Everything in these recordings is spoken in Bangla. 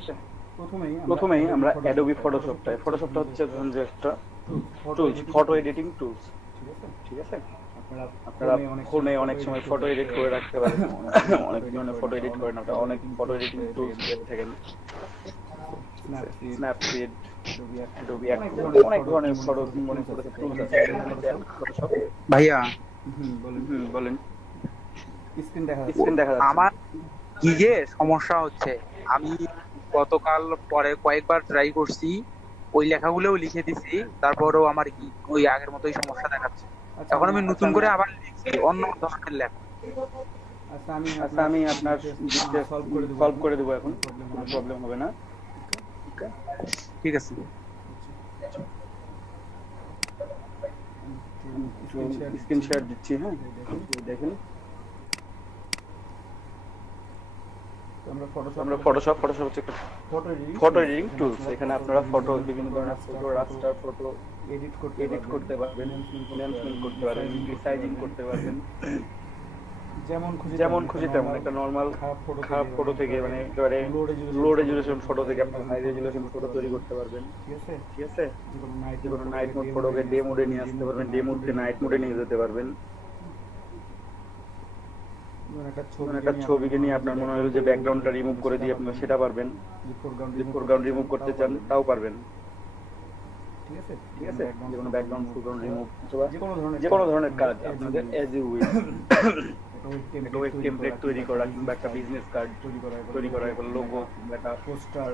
আছে। প্রথমেই আমরা অ্যাডোবি ফটোশপটা হচ্ছে ধরুন যে একটা টুলস, ফটো এডিটিং টুলস। ঠিক আছে, আপনারা ফোনে অনেক সময় ফটো এডিট করে রাখতে পারেন, অনেক ধরনের ফটো এডিট করেন, আপনারা অনেক ফটো এডিটিং টুলস পেয়ে থাকেন। স্ন্যাপসিড, অ্যাডোবি অ্যাক্রোব্যাট, অনেক ধরনের ফটো মনে করে টুলস আছে ফটোশপ। ভাইয়া, বলেন। ও, স্ক্রিন দেখা যাচ্ছে না। আমার কি যে সমস্যা হচ্ছে, আমি গতকাল পরে কয়েকবার ট্রাই করছি, ওই লেখাগুলোও লিখে দিছি, তারপরেও আমার কি ওই আগের মতোই সমস্যা দেখাচ্ছে। এখন আমি আচ্ছা, নতুন করে আবার লিখছি অন্য ধরনের লেখা। আচ্ছা, আমি আপনার দিকটা সলভ করে দেবো এখন, কোনো প্রবলেম হবে না। ঠিক আছে। স্ক্রিন শেয়ার দিচ্ছি, হ্যাঁ, দেখেন। আমরা ফটোশপ হচ্ছে একটা ফটো এডিটিং টুলস। এখানে আপনারা ফটো, বিভিন্ন ধরনের ফটো, রাস্টার ফটো এডিট করতে পারবেন, এনহ্যান্সমেন্ট করতে পারবেন, রিসাইজিং করতে পারবেন, যেমন খুশি তেমন। একটা নর্মাল খারাপ ফটো থেকে, মানে একেবারে লো রেজুলেশন ফটো থেকে আপনার হাই রেজুলেশন ফটো তৈরি করতে পারবেন। ঠিক আছে, যে কোনো নাইট মোড ফটোকে ডে মোডে নিয়ে আসতে পারবেন, ডে মোড থেকে নাইট মোডে নিয়ে যেতে পারবেন। মানে একটা ছবিকে নিয়ে আপনার মনে হলো যে ব্যাকগ্রাউন্ডটা রিমুভ করে দিয়ে আপনারা সেটা পারবেন, যে ফোরগ্রাউন্ড রিমুভ করতে চান তাও পারবেন। ঠিক আছে, যে কোনো ব্যাকগ্রাউন্ড ফোরগ্রাউন্ড রিমুভ অথবা যে কোনো ধরনের কাজ আপনাদের এজ ইউ উইল। একটা ওয়েব টেমপ্লেট তৈরি করা, কিংবা একটা বিজনেস কার্ড তৈরি করা, একটা লোগো, একটা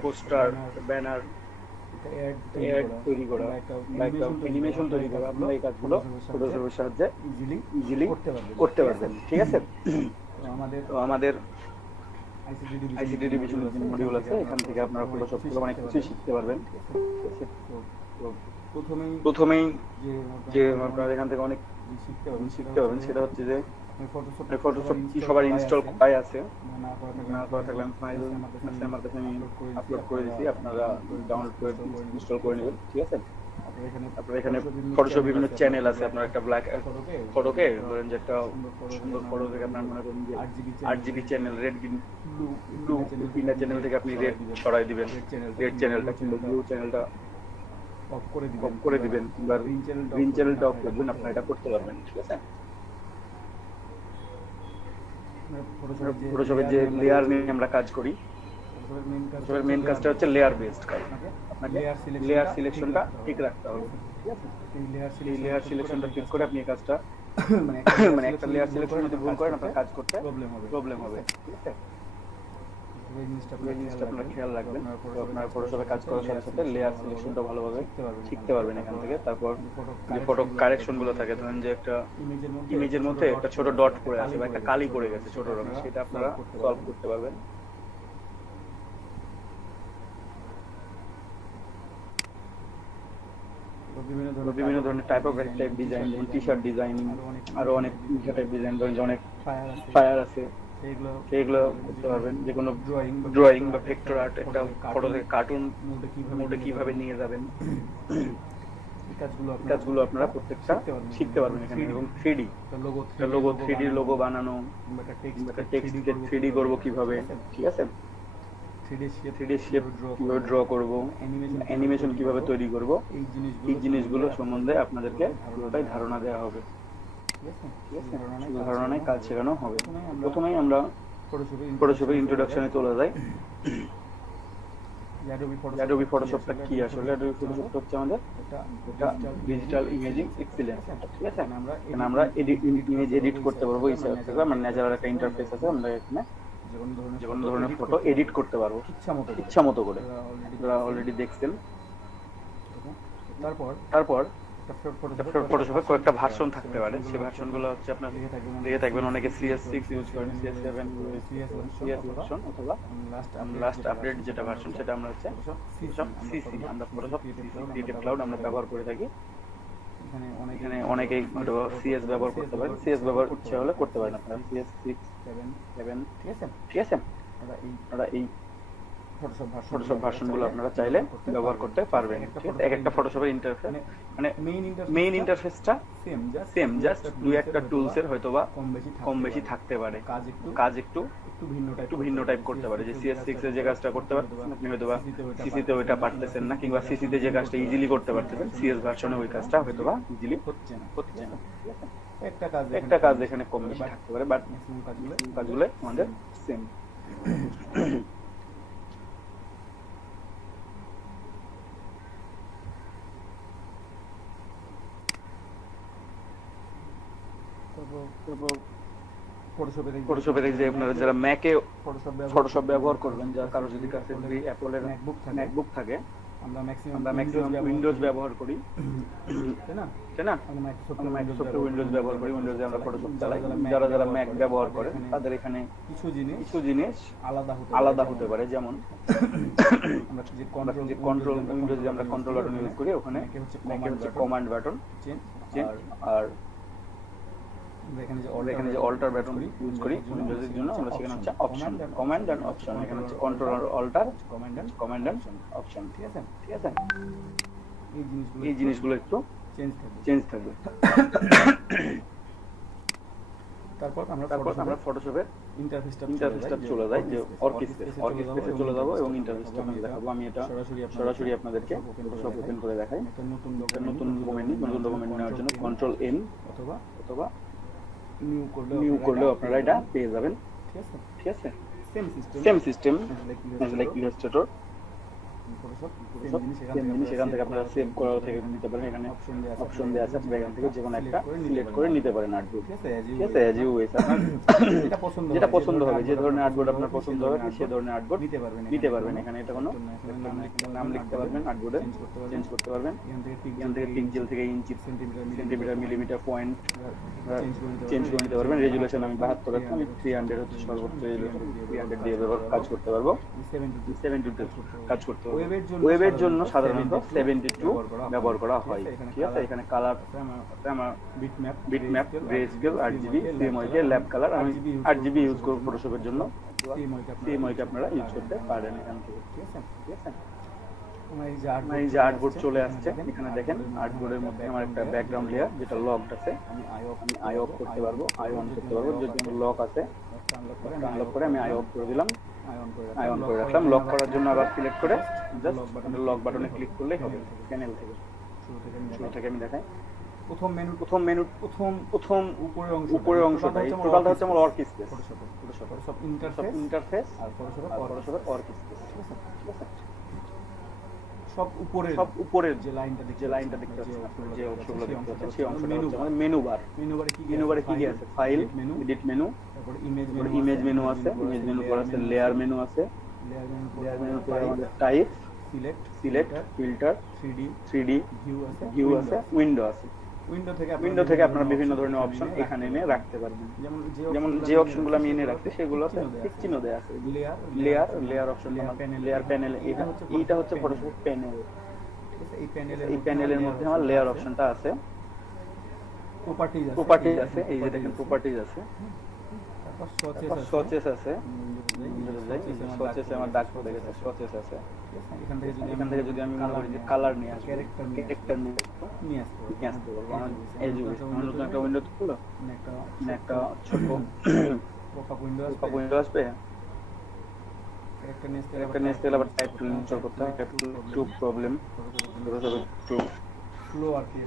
পোস্টার, ব্যানার, অ্যাড তৈরি করা, বা একটা অ্যানিমেশন তৈরি করা, আপনারা এই কাজগুলো ফটোশপের সাহায্যে ইজিলি করতে পারবেন। ঠিক আছে, তো আমাদের আইসিটি ডিভিশনের যে মডিউল আছে, এখান থেকে আপনারা ফটোশপ থেকে অনেক কিছুই শিখতে পারবেন। ঠিক আছে, তো প্রথমেই যে আপনারা এখান থেকে অনেক শিখতে পারবেন সেটা হচ্ছে যে ফটোশপ কি সবার ইনস্টল করাই আছে, না করা থাকলে আমার কাছে আমি আপলোড করে দিচ্ছি, আপনারা ডাউনলোড করে ইনস্টল করে নেবেন। ঠিক আছে, আপনার এখানে ফটোশপ বিভিন্ন চ্যানেল আছে। আপনার একটা ব্ল্যাক ফটোকে ধরেন যে একটা সুন্দর ফটো থেকে আপনার মনে করেন যে 8 GB channel, red, green, blue, তিনটা চ্যানেল থেকে আপনি রেড সরাই দিবেন, রেড চ্যানেলটা, কিংবা ব্লু চ্যানেলটা অফ করে দিবেন, কিংবা গ্রিন চ্যানেলটা অফ করবেন, আপনারা এটা করতে পারবেন। ঠিক আছে, ফটোশপের যে লেয়ার নিয়ে আমরা কাজ করি, ফটোশপের মেইন কাজটা হচ্ছে লেয়ার বেসড কাজ। আপনাকে লেয়ার সিলেকশনটা ঠিক রাখতে হবে। ঠিক আছে, এই লেয়ার সিলেকশনটা ঠিক করে আপনি এই কাজটা মানে একটা লেয়ার সিলেকশন যদি ভুল করেন আপনার কাজ করতে প্রবলেম হবে। ঠিক আছে, এই জিনিসটা আপনারা খেয়াল রাখবেন। তো আপনার ফটোশপে কাজ করার সাথে সাথে লেয়ার সিলেকশনটা ভালোভাবে শিখতে পারবেন এখান থেকে। তারপর যে ফটো কারেকশন গুলো থাকে, ধরেন যে একটা ইমেজের মধ্যে একটা ছোট ডট পড়ে আছে বা একটা কালি পড়ে গেছে ছোট রঙের, সেটা আপনারা সলভ করতে পারবেন। বিভিন্ন ধরনের টাইপোগ্রাফি টাইপ ডিজাইন, যেমন টি শার্ট ডিজাইনিং, আরো অনেক টাইপ ডিজাইন, ধরেন যে অনেক ফায়ার আছে, সেগুলো করতে পারবেন। যে কোনো ড্রয়িং বা ভেক্টর আর্ট, একটা ফটো থেকে কার্টুন মোডে কিভাবে নিয়ে যাবেন, কাজগুলো আপনারা প্রত্যেকটা শিখতে পারবেন এখানে। এবং থ্রিডি, একটা লোগো, থ্রিডি লোগো বানানো, একটা টেক্সটকে থ্রিডি করবো কিভাবে। ঠিক আছে, থ্রিডি শেপ কিভাবে ড্র করব, অ্যানিমেশন কিভাবে তৈরি করব, এই জিনিসগুলো সম্বন্ধে আপনাদেরকে পুরোটাই ধারণা দেওয়া হবে। ঠিক আছে, শুধু ধারণা নেই, কাজ শেখানো হবে। প্রথমেই আমরা ফটোশপের ইন্ট্রোডাকশনে চলে যাই। অ্যাডোবি ফটোশপটা কি? আসলে অ্যাডোবি ফটোশপটা হচ্ছে আমাদের একটা ডিজিটাল ইমেজিং এক্সিলেন্স। ঠিক আছে, এখানে আমরা ইমেজ এডিট করতে পারবো, ইচ্ছা থেকে আমার ন্যাচারাল একটা ইন্টারফেস আছে, আমরা এখানে যে কোনো ধরনের ফটো এডিট করতে পারবো ইচ্ছা মতো করে। আপনারা অলরেডি দেখছেন। তারপর ফটোশপের কয়েকটা ভার্সন থাকতে পারে, সেই ভার্সন গুলো হচ্ছে আপনার দেখে থাকবেন অনেকে CS6 ইউজ করেন, CS7, CS ভার্সন, অথবা লাস্ট আপডেট যেটা ভার্সন সেটা আমরা হচ্ছে ফটোশপ CC, আমরা ফটোশপ ক্রিয়েটিভ ক্লাউড আমরা ব্যবহার করে থাকি। এখানে অনেকেই CS ব্যবহার করতে পারেন, CS ব্যবহার ইচ্ছা হলে করতে পারেন আপনারা CS6, 7। ঠিক আছে, আপনারা এই ফটোশপ ভার্সনগুলো আপনারা চাইলে ব্যবহার করতে পারবেন। ঠিক আছে, এক একটা ফটোশপের ইন্টারফেস মানে মেইন ইন্টারফেসটা সেম, জাস্ট দুই একটা টুলসের হয়তোবা কম বেশি থাকতে পারে, কাজ একটু ভিন্ন টাইপ করতে পারে। যে CS6 এর যে কাজটা করতে পারতেছেন আপনি হয়তোবা সিসিতে ওইটা পারতেছেন না, কিংবা সিসিতে যে কাজটা ইজিলি করতে পারতেছেন CS ভার্সনে ওই কাজটা হয়তোবা ইজিলি হচ্ছে না। একটা কাজ এখানে কম বেশি থাকতে পারে, বাট কাজগুলো আমাদের সেম। ফটোশপের যে আপনারা যারা ম্যাকে ফটোশপ ব্যবহার করবেন, যারা কারো যদি কাছে যদি অ্যাপলের ম্যাকবুক থাকে, আমরা ম্যাক্সিমাম উইন্ডোজ ব্যবহার করি, তাই না? আমরা মাইক্রোসফটের উইন্ডোজ ব্যবহার করি, উইন্ডোজে আমরা ফটোশপ চালাই। যারা ম্যাক ব্যবহার করেন তাদের এখানে কিছু জিনিস আলাদা হতে পারে, যেমন আমরা যে কন্ট্রোল উইন্ডোজে আমরা কন্ট্রোল বাটন ইউজ করি, ওখানে ম্যাকে হচ্ছে কমান্ড বাটন, আর এখানে যে অল্টার বাটন ইউজ করি উইন্ডোজের জন্য, আমরা সেখানে হচ্ছে অপশন, কমান্ড এন্ড অপশন। এখানে হচ্ছে কন্ট্রোল আর অল্টার, কমান্ড এন্ড অপশন। ঠিক আছে, এই জিনিসগুলো একটু চেঞ্জ থাকবে। তারপর আমরা ফটোশপের ইন্টারফেসটা চলে যাই, যে অর্কিস্পেসে চলে যাব এবং ইন্টারফেসটা আমি দেখাবো। আমি এটা সরাসরি আপনাদেরকে ফটোশপ ওপেন করে দেখাই। নতুন ডকুমেন্ট নেওয়ার জন্য কন্ট্রোল N অথবা নিউ করলেও আপনারা এটা পেয়ে যাবেন। ঠিক আছে, সেম সিস্টেম লাইক ইলাস্ট্রেটর, সেখান থেকে আপনারা সেভ করা থেকে নিতে পারেন। এখানে অপশন দেওয়া আছে, আপনারা এখান থেকে যে কোনো একটা সিলেক্ট করে নিতে পারেন আর্টবোর্ড। ঠিক আছে, অ্যাজ ইউ উইশ, আপনার যেটা পছন্দ হবে, যে ধরনের আর্টবোর্ড আপনার পছন্দ হবে সে ধরনের আর্টবোর্ড নিতে পারবেন। এখানে এটা কোনো নাম লিখতে পারবেন, আর্টবোর্ডে চেঞ্জ করতে পারবেন। এখান থেকে পিক্সেল থেকে ইঞ্চি, সেন্টিমিটার, মিলিমিটার, পয়েন্ট চেঞ্জ করে নিতে পারবেন। রেজুলেশন আমি 72 রাখছি, আমি 300 হচ্ছে সর্বোচ্চ রেজুলেশন, 300 দিয়ে কাজ করতে পারবো, 72 কাজ করতে পারবো। ওয়েবের জন্য সাধারণত 72 ব্যবহার করা হয়। ঠিক আছে, এখানে কালার আমার bitmap, greyscale, RGB, CMYK, lab colour. আমি RGB ইউজ করব ফটোশপের জন্য, CMYK আপনারা ইউজ করতে পারেন এখান থেকে। ঠিক আছে, আমার এই যে আর্টবোর্ড চলে আসছে, এখানে দেখেন আর্টবোর্ডের মধ্যে আমার একটা ব্যাকগ্রাউন্ড লেয়ার যেটা লকড আছে, আমি আই অফ করতে পারবো, আই অন করতে পারবো। যদি লক আছে আনলক করে আমি আই অফ করে দিলাম, আই অন করে রাখলাম। লক করার জন্য আবার সিলেক্ট করে জাস্ট লক বাটনে ক্লিক করলেই হবে। প্যানেল থেকে শুরু থেকে আমি দেখাই। প্রথম উপরের অংশটা এই টোটালটা হচ্ছে আমার ওয়ার্কস্পেস, ফটোশপ ইন্টারফেস আর ফটোশপের ওয়ার্কস্পেস। ঠিক আছে, সব উপরের যে লাইনটা দেখতে পাচ্ছেন, যে অংশগুলো দেখতে পাচ্ছেন, সেই অংশটা হচ্ছে আমাদের মেনুবারে কি আছে? ফাইল, এডিট মেনু, তারপর ইমেজ মেনু আছে, ইমেজ মেনু পর আছে লেয়ার মেনু আছে, লেয়ার মেনু পরে আমাদের type, select, filter, 3D view আছে, উইন্ডো আছে। উইন্ডো থেকে আপনারা বিভিন্ন ধরনের অপশন এখানে এনে রাখতে পারবেন। যেমন যে অপশনগুলো আমি এনে রাখছি সেগুলোতে ঠিক চিহ্ন দেওয়া আছে। লেয়ার অপশন, লেয়ার প্যানেল, এইটা হচ্ছে ফটোশপ প্যানেল। এই প্যানেলের মধ্যে আমার লেয়ার অপশনটা আছে, প্রপার্টিজ আছে, এই যে দেখেন প্রপার্টিজ আছে, সোচেস আছে, সোচেসে আমার দাগ পড়ে গেছে, সোচেস আছে। এখান থেকে যদি আমি মনে করি যে কালার নিয়ে আসবো, ক্যারেক্টার নিয়ে আসতে পারবো। আমার নতুন একটা উইন্ডো খুললো, একটা ছোট পপআপ উইন্ডো আসবে, একটা নিয়ে আসতে গেলে আবার টাইপ টুল ইনস্টল করতে হয়। টাইপ টুল একটু প্রবলেম, একটু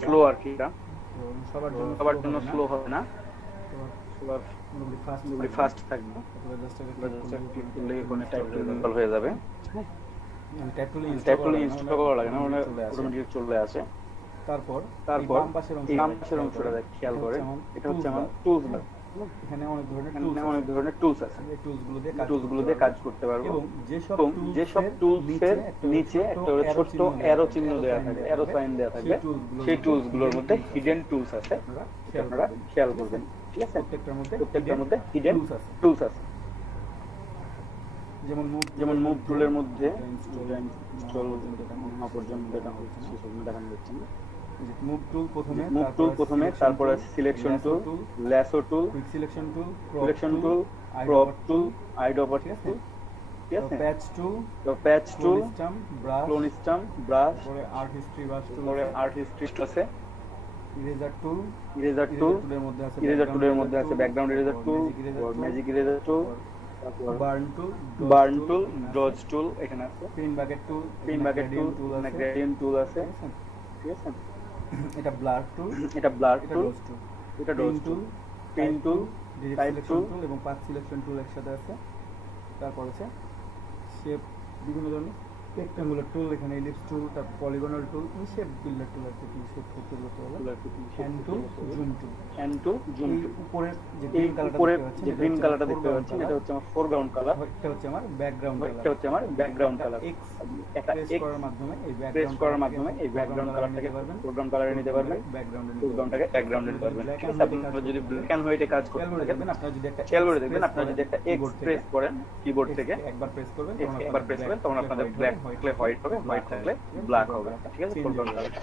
স্লো আর কি, এটা সবার জন্য স্লো হবে না, ফাস্ট থাকবে। ক্লিক করলে কোনো টাইপ টুল ইনস্টল হয়ে যাবে। টাইপ টুল ইনস্টল করা লাগে না, মানে অটোমেটিক চলে আসে। তারপর এই বাম পাশের অংশটা খেয়াল করে, এটা হচ্ছে আমার টুলস বার। এখানে অনেক ধরনের টুলস আছে, এই টুলসগুলো দিয়ে কাজ করতে পারবো। এবং যেসব টুলসের নিচে একটা ছোট্ট অ্যারো চিহ্ন দেওয়া থাকে, অ্যারো সাইন দেওয়া থাকে, সেই টুলসগুলোর মধ্যে হিডেন টুলস আছে, আপনারা খেয়াল করবেন। ঠিক আছে, প্রত্যেকটার মধ্যে হিডেন টুলস আছে। যেমন মুভ টুলের মধ্যে ইনস্টল পর্যন্ত দেখানো যাচ্ছে না। মুভ টুল প্রথমে, তারপরে selection tool, lasso tool, quick selection tool, crop tool, eyedropper tool, ঠিক আছে। প্যাচ টু, তো patch tool, stamp, brush, clone stamp, brush, পরে আর্ট হিস্ট্রি ব্রাশ টুল, পরে আর্ট হিস্ট্রি আছে, ইরেজার টুল, ইরেজার টুল, টুলের মধ্যে আছে ইরেজার টুলের মধ্যে আছে background eraser tool, magic eraser tool, burn tool, burn tool, dodge tool এখানে আছে, paint bucket tool, paint bucket tool, gradient tool আছে, ঠিক আছে। এটা ব্লার টুল, এটা ব্লার এটা টুল, ডোজ টুল, এটা dodge tool, pen tool, direct type selection tool, tool এবং পাথ সিলেকশন টুল একসাথে আছে। তারপর আছে শেপ, বিভিন্ন ধরনের রেক্টাঙ্গুলার টুল, এখানে ইলিপস টুল, তারপর পলিগনাল টুল, শেপ বিল্ডার টুল আছে, কি শেপ করতে বলে, হ্যান্ড টুল, জুম টুল। হ্যান্ড টুল, জুম এই টুল। উপরের যে এই গ্রিন কালারটা উপরে দেখতে পাচ্ছেন, যে গ্রিন কালারটা দেখতে পাচ্ছেন এটা হচ্ছে আমার ফোরগ্রাউন্ড কালার, এটা হচ্ছে আমার ব্যাকগ্রাউন্ড কালার। এটা হচ্ছে আমার ব্যাকগ্রাউন্ড কালার। এক্স একটা প্রেস এক্স করার মাধ্যমে এই প্রেস ব্যাকগ্রাউন্ড করার মাধ্যমে এই ব্যাকগ্রাউন্ড কালারটাকে ফোরগ্রাউন্ড কালারে নিতে পারবেন, ব্যাকগ্রাউন্ডে ফোরগ্রাউন্ডটাকে ব্যাকগ্রাউন্ডে নিতে পারবেন। ঠিক আছে, আপনারা যদি ব্ল্যাক এন্ড হোয়াইটে কাজ করতে খেয়াল করে থাকেন, দেখবেন, আপনারা যদি একটা খেয়াল করে দেখবেন আপনারা যদি একটা এক্স প্রেস করেন কিবোর্ড থেকে, একবার প্রেস করবেন, একবার প্রেস করবেন তখন আপনাদের ব্ল্যাক থাকলে হোয়াইট হবে, হোয়াইট থাকলে ব্ল্যাক হবে। ঠিক আছে, ফোরগ্রাউন্ড কালার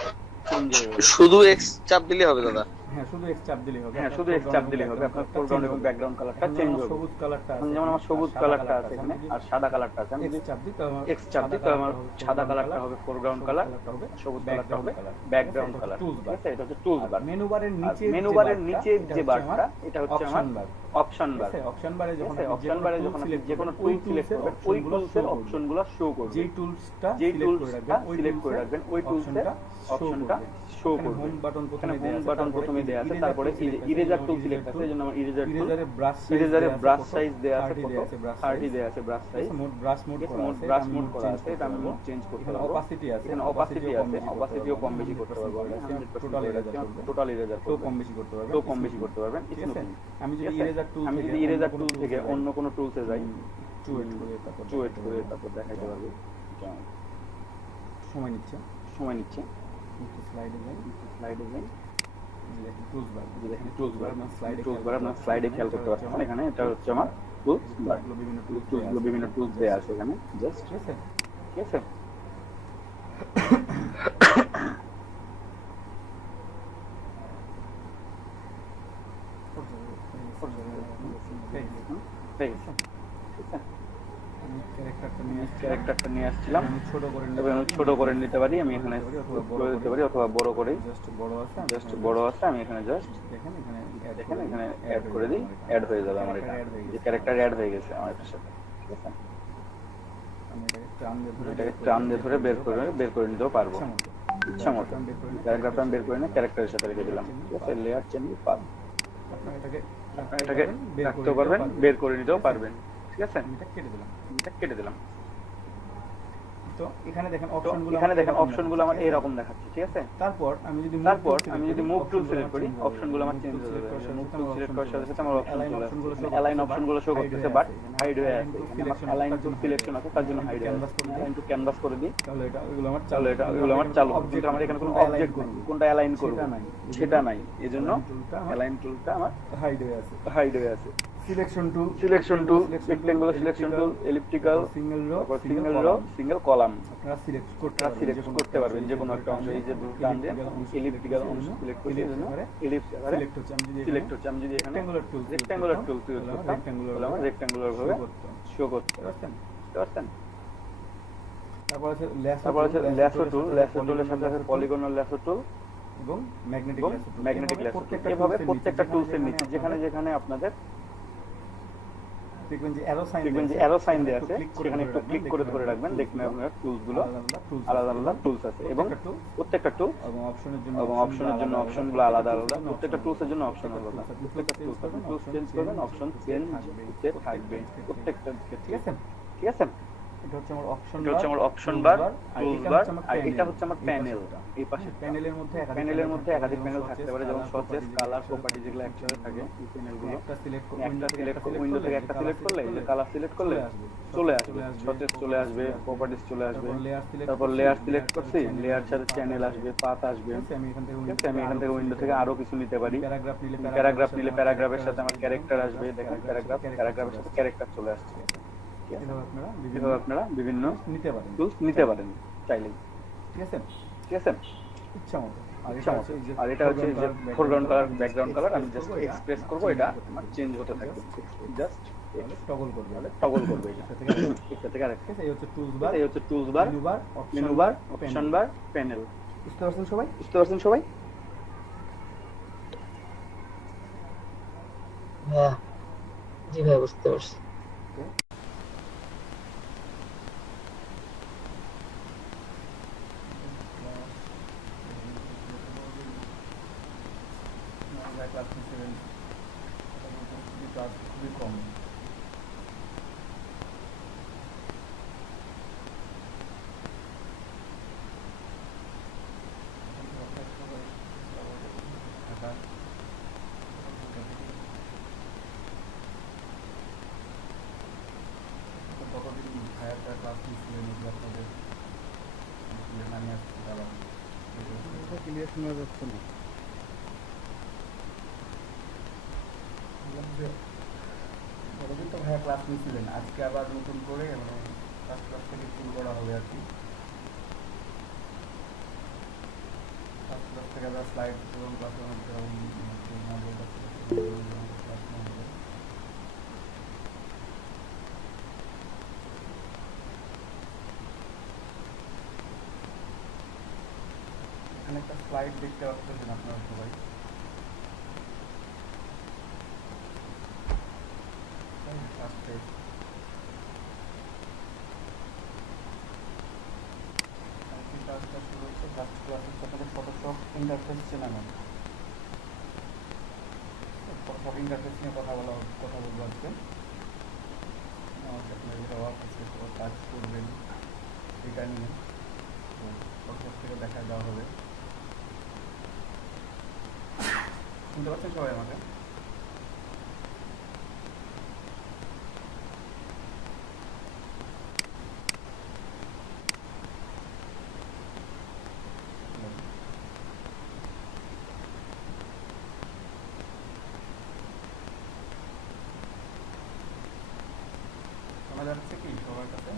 চেঞ্জ হয়ে যাবে। শুধু এক্স চাপ দিলে হবে দাদা? হ্যাঁ, শুধু এক্স চাপ দিলেই হবে। হ্যাঁ, শুধু এক্স চাপ দিলেই হবে, আপনার ফোরগ্রাউন্ড এবং ব্যাকগ্রাউন্ড কালারটা চেঞ্জ হবে। সবুজ কালারটা আছে, যেমন আমার সবুজ কালারটা আছে এখানে আর সাদা কালারটা আছে, আমি এক্স চাপ দিই তো আমার এক্স চাপ দিই তো আমার সাদা কালারটা হবে ফোরগ্রাউন্ড কালার, সবুজ কালারটা হবে ব্যাকগ্রাউন্ড কালার। ঠিক আছে, এটা হচ্ছে টুলস বার। মেনু বারের নিচে, মেনু বারের নিচে যে বারটা এটা হচ্ছে আমার অপশন বার। অপশন বারে যখন অপশন বারে যখন আপনি যে কোনো টুল সিলেক্ট করবেন ওই টুলসের অপশনগুলো শো করবে, যেই টুলসটা সিলেক্ট করে রাখবেন ওই টুলসের অপশনটা শো করবে। হোম বাটন এখানে হোম বাটন প্রথমে দেয়া আছে, তারপরে ইরেজার টুল সিলেক্ট আছে, এজন্য আমার ইরেজার টুল, ইরেজারে ব্রাশ সাইজ দেয়া আছে, 30 দেয়া আছে brush size, mode brush mode brush mode করা আছে, এটা আমি চেঞ্জ করতে পারবো। অপাসিটি আছে, এখানে অপাসিটি আছে, অপাসিটিও কম বেশি করতে পারবো, টোটাল ইরেজার তো কম বেশি করতে পারবেন, তো কম বেশি করতে পারবেন। ঠিক আছে। আমি যদি ইরেজার টুল থেকে অন্য কোনো টুলসে যাই, চুয়েট করে তারপর দেখাইতে পারবো। সময় নিচ্ছে, স্লাইডে যাই, টুলস বার, দেখেন টুলস বার, আপনার স্লাইডে খেয়াল করতে পারছেন, এখানে এটা হচ্ছে আমার টুলস বার, বিভিন্ন টুলস দেয়া আছে এখানে জাস্ট। ঠিক আছে। ঠিক আছে, ঠিক আছে। ক্যারেক্টারটা নিয়ে আসছিলাম, ছোট করে নিতে পারি, আমি এখানে দিতে পারি অথবা বড় করে, জাস্ট বড় আছে আমি এখানে জাস্ট দেখেন এখানে অ্যাড করে দিই, অ্যাড হয়ে যাবে আমার এটা, যে ক্যারেক্টার অ্যাড হয়ে গেছে আমার এটার সাথে। ঠিক আছে, এটাকে টান দিয়ে ধরে বের করে নিতেও পারবো ইচ্ছা মতো। প্যারাগ্রাফটা আমি বের করে নিয়ে ক্যারেক্টারের সাথে রেখে দিলাম। ঠিক আছে, লেয়ার চেঞ্জ পাব, এটাকে রাখতেও পারবেন, বের করে নিতেও পারবেন। ঠিক আছে, এটা কেটে দিলাম। তো এখানে দেখেন অপশনগুলো আমার এরকম দেখাচ্ছে। ঠিক আছে, তারপর আমি যদি মুভ টুল সিলেক্ট করি অপশনগুলো আমার চেঞ্জ হয়ে যাবে। মুভ টুল সিলেক্ট করার সাথে সাথে আমার অ্যালাইন অপশনগুলো শো করতেছে, বাট হাইড হয়ে আছে। অ্যালাইন টুল সিলেকশন আছে তার জন্য হাইড হয়ে আছে। অ্যালাইন টু ক্যানভাস করে দিই, তাহলে এগুলো আমার চালু। কিন্তু আমার এখানে কোনো অবজেক্ট নেই, কোনটা অ্যালাইন করব সেটা নাই, এজন্য অ্যালাইন টুলটা আমার হাইড হয়ে আছে। Selection tool, rectangular selection tool, elliptical, single rho, single column আপনারা সিলেক্ট করতে পারবেন যে কোনো একটা অংশ। এই যে ডান দিয়ে এলিপ্টিক্যাল অংশ সিলেক্ট করে এর জন্য এলিপস সিলেক্ট হচ্ছে। আমি যদি এখানে রেক্ট্যাঙ্গুলার টুল ইউজ করতাম তাহলে আমার রেক্ট্যাঙ্গুলার ভাবে শো করতে পারতেন। তারপর আছে ল্যাসো টুলের সাথে আছে পলিগনাল ল্যাসো টুল এবং ম্যাগনেটিক ল্যাসো টুল। এভাবে প্রত্যেকটা টুলসের নিচে যেখানে আপনাদের দেখবেন যে অ্যারো সাইন দেয়া আছে, সেখানে একটু ক্লিক করে ধরে রাখবেন, দেখবেন আপনার টুলসগুলো আলাদা টুলস আছে এবং প্রত্যেকটা টুল এবং অপশনের জন্য অপশনগুলো আলাদা, প্রত্যেকটা টুলসের জন্য অপশন আলাদা। প্রত্যেকটা টুলস চেঞ্জ করবেন, অপশন চেঞ্জ হতে থাকবে প্রত্যেকটা ক্ষেত্রে। ঠিক আছে, এটা হচ্ছে আমার অপশন বার, টুলস বার, আর এটা হচ্ছে আমার প্যানেল। এই পাশে প্যানেলের মধ্যে একাধিক প্যানেল থাকতে পারে, যেমন সচেস, কালার, প্রপার্টি যেগুলো একসাথে থাকে। এই প্যানেলগুলো একটা সিলেক্ট উইন্ডো থেকে একটা সিলেক্ট করলে, এই যে কালার সিলেক্ট করলে চলে আসবে, সচেস চলে আসবে, প্রপার্টিজ চলে আসবে। তারপর লেয়ার সিলেক্ট করছি, লেয়ার সাথে চ্যানেল আসবে, পাথ আসবে। আমি এখান থেকে উইন্ডো থেকে আরো কিছু নিতে পারি। প্যারাগ্রাফ নিলে প্যারাগ্রাফের সাথে আমার ক্যারেক্টার আসবে, দেখেন প্যারাগ্রাফের সাথে ক্যারেক্টার চলে আসছে। আপনারা বিভিন্ন টুলস নিতে পারেন চাইলে। ঠিক আছে, ইচ্ছা মতো। আর এটা হচ্ছে যে ফোরগ্রাউন্ড কালার, ব্যাকগ্রাউন্ড কালার, আমি জাস্ট এক্সপ্রেস করবো, এটা আমার চেঞ্জ হতে থাকবে জাস্ট। তাহলে টগল করবে, টগল করবে এটা একটা থেকে আরেকটা। একটা থেকে আরেকটা। এই হচ্ছে টুলস বার, এই হচ্ছে টুলস বার, menu bar, menu bar, option বার, প্যানেল। বুঝতে পারছেন সবাই? বুঝতে পারছেন সবাই? ভাইয়া, জি ভাইয়া বুঝতে পারছি। ক্লাস 7 ক্লাস খুবই কম। কতদিন ভাইয়াটা ক্লাস নিচ্ছিলেন এগুলো আপনাদের নামে আসছে তারা ক্লিয়ার শোনা যাচ্ছে না। কতদিন তো ভাইয়া ক্লাস নিচ্ছিলেন, আজকে আবার নতুন করে মানে ফার্স্ট ক্লাস থেকে শুরু করা হবে আর কি। ফার্স্ট ক্লাস থেকে আবার স্লাইড এবং ক্লাসের মধ্যে ক্লাস নেওয়া হবে। এখানে একটা স্লাইড দেখতে পাচ্ছেন আপনারা সবাই। ফার্স্ট পেজ, ক্লাসটা শুরু হচ্ছে। ফার্স্ট ক্লাসের সাথে ফটোশপ ইন্টারফেস চেনানো, ফটোশপ ইন্টারফেস নিয়ে কথা বলবো আজকে। আপনারা যেটা ওয়ার্ক আছে কাজ করবেন এটা নিয়ে, তো ফটোশপ থেকে দেখা দেওয়া হবে। শুনতে পাচ্ছেন সবাই আমাকে? শোনা যাচ্ছে কি সবার কাছে?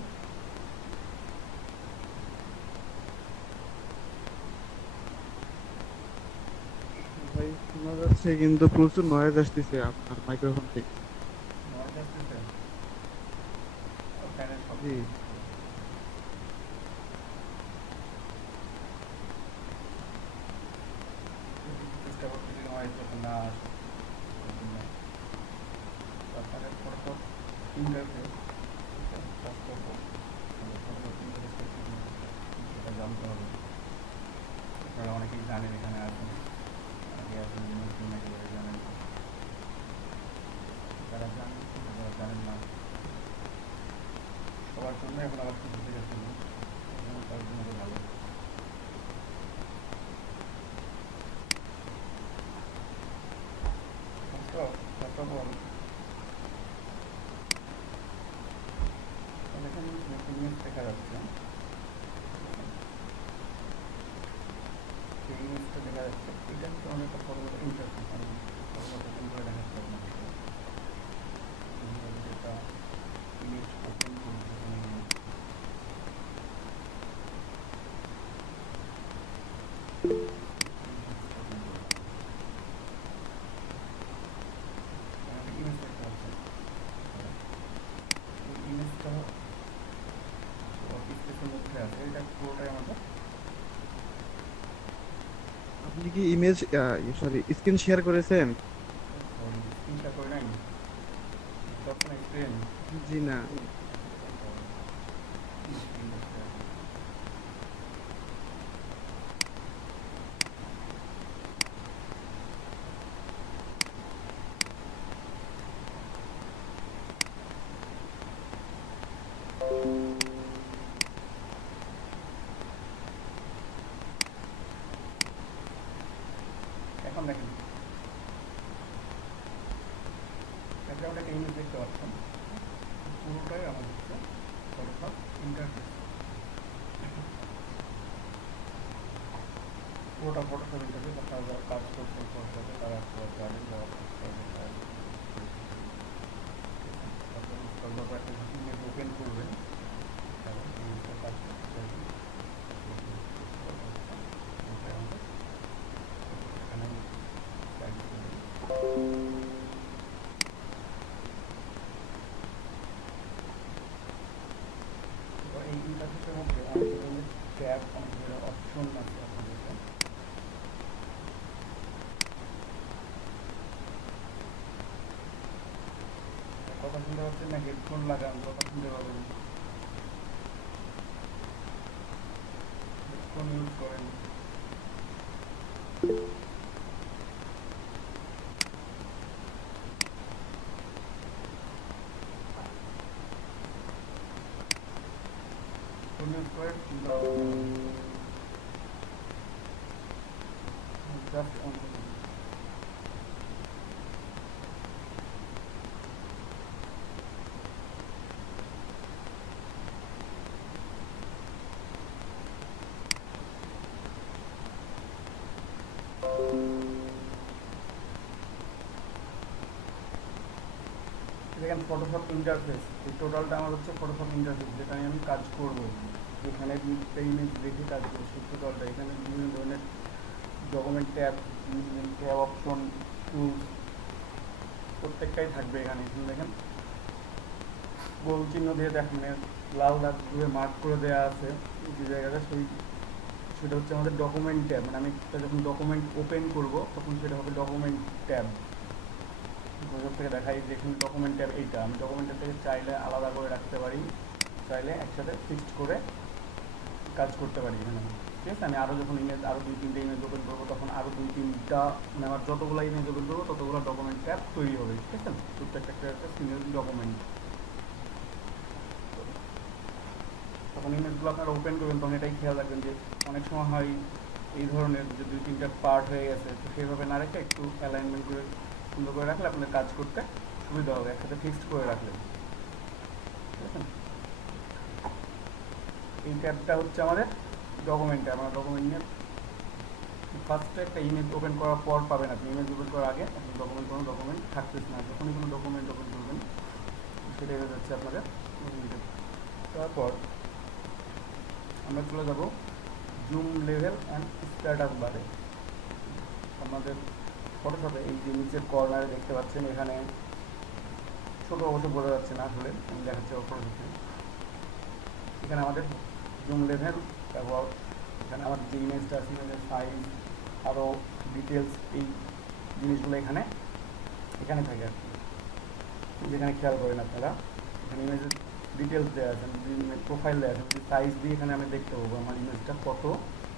ভাই শোনা যাচ্ছে কিন্তু প্রচুর নয়েজ আসতেছে আপনার মাইক্রোফোন থেকে। নয়েজ আসতেছে? ফ্যানের শব্দ। জি চেষ্টা করতেছি নয়েজ যাতে না আসে। আপনাদের ফটোশপ ইন্টারফেস সেটা জানতে হবে। আপনারা অনেকেই জানেন, এখানে আছেন, আগে আছেন, নতুন একেবারে জানেন। যারা জানেন যারা জানেন না সবার জন্য এখন আবার কিছু থেকে শুনুন, তার জন্য তো ভালো। এখানে ইমেজ দেখা যাচ্ছে, এই ইমেজটা দেখা যাচ্ছে। এটা কিন্তু অনেকটা পরবর্তী ইন্টারফেস, আমি পরবর্তী করে দেখাচ্ছি আপনাদেরকে। যেটা ইমেজ ওপেন করছি ইমেজ দেখতে পাচ্ছেন। এই ইমেজটা স্পেসের মধ্যে আছে, এটা পুরোটাই আমাদের। আপনি কি ইমেজ সরি স্ক্রিন শেয়ার করেছেন? স্ক্রিনটা করে নাই, তখন স্ক্রিন জি না। এখন দেখেন ব্যাকগ্রাউন্ডে একটা ইমেজ দেখতে পাচ্ছেন, পুরোটাই আমাদের হচ্ছে ফটোশপ ইন্টারফেস। পুরোটা ফটোশপ ইন্টারফেস। আপনারা যারা কাজ করছেন ফটোশপে তারা জানেন, যারা একটা ইমেজ ওপেন করবেন, ইমেজটা কাজ করতে চাইবেন, এখানে ইমেজের মধ্যে অনেক ধরনের ট্যাব, অনেক ধরনের অপশন আছে আপনাদের এখানে। কথা শুনতে পাচ্ছেন না? হেডফোন লাগান, কথা শুনতে পাবেন। হেডফোন ইউজ করেন। ফোন ইউজ করেন জাস্ট অন করুন। দেখেন ফটোশপ ইন্টারফেস, এই টোটালটা আমার হচ্ছে ফটোশপ ইন্টারফেস, যেটা নিয়ে আমি কাজ করবো। এখানে ইমেজ দেখে কাজ করবো সেই টোটালটা। এখানে বিভিন্ন ধরনের document tab, tab option, tools প্রত্যেকটাই থাকবে এখানে। এখানে দেখেন গোল চিহ্ন দিয়ে দেখেন লাল দাগ দিয়ে মার্ক করে দেওয়া আছে যে জায়গাটা, সেটা হচ্ছে আমাদের ডকুমেন্ট ট্যাব। মানে আমি একটা যখন ডকুমেন্ট ওপেন করব তখন সেটা হবে ডকুমেন্ট ট্যাব। ফটোশপ থেকে দেখাই যে এখানে ডকুমেন্ট ট্যাব এইটা। আমি ডকুমেন্ট ট্যাব থেকে চাইলে আলাদা করে রাখতে পারি, চাইলে একসাথে ফিক্সড করে কাজ করতে পারি এখানে। ঠিক আছে, আমি আরও যখন ইমেজ আরও 2-3টে ইমেজ ওপেন করবো তখন আরও 2-3টা, মানে আমার যতগুলো ইমেজ ওপেন করবো ততগুলো ডকুমেন্ট ট্যাব তৈরি হবে। ঠিক আছে, প্রত্যেকটা একটা সিঙ্গেল ডকুমেন্ট। তখন ইমেজগুলো আপনারা ওপেন করবেন তখন এটাই খেয়াল রাখবেন যে অনেক সময় হয় এই ধরনের যে 2-3টা পার্ট হয়ে গেছে, তো সেইভাবে না রেখে একটু অ্যালাইনমেন্ট করে সুন্দর করে রাখলে আপনাদের কাজ করতে সুবিধা হবে, একসাথে ফিক্সড করে রাখলে। ঠিক আছে, এই ট্যাবটা হচ্ছে আমাদের ডকুমেন্টে। আমরা ডকুমেন্ট নিয়ে ফার্স্টে একটা ইমেজ ওপেন করার পর পাবেন আপনি। ইমেজ ওপেন করার আগে আপনি কোনো ডকুমেন্ট থাকতেছে না, যখনই কোনো ডকুমেন্ট ওপেন করবেন সেটাই হয়ে যাচ্ছে আপনাদের ডকুমেন্টে। তারপর আমরা চলে যাব জুম লেভেল অ্যান্ড স্ট্যাটাস বারে। আমাদের ফটোশপে এই যে নিচের কর্নারে দেখতে পাচ্ছেন, এখানে ছোটো অবশ্য বোঝা যাচ্ছে না, আসলে আমি দেখাচ্ছি ফটোশপে। এখানে আমাদের জুম লেভেল, তারপর এখানে আমাদের যে ইমেজটা আছে ইমেজের সাইজ, আরও ডিটেলস, এই জিনিসগুলো এখানে থাকে আর কি। যেখানে খেয়াল করেন আপনারা, এখানে ইমেজের ডিটেলস দেওয়া আছে, প্রোফাইল দেওয়া আছে, সাইজ দিয়ে এখানে আমি দেখতে পাবো আমার ইমেজটা কত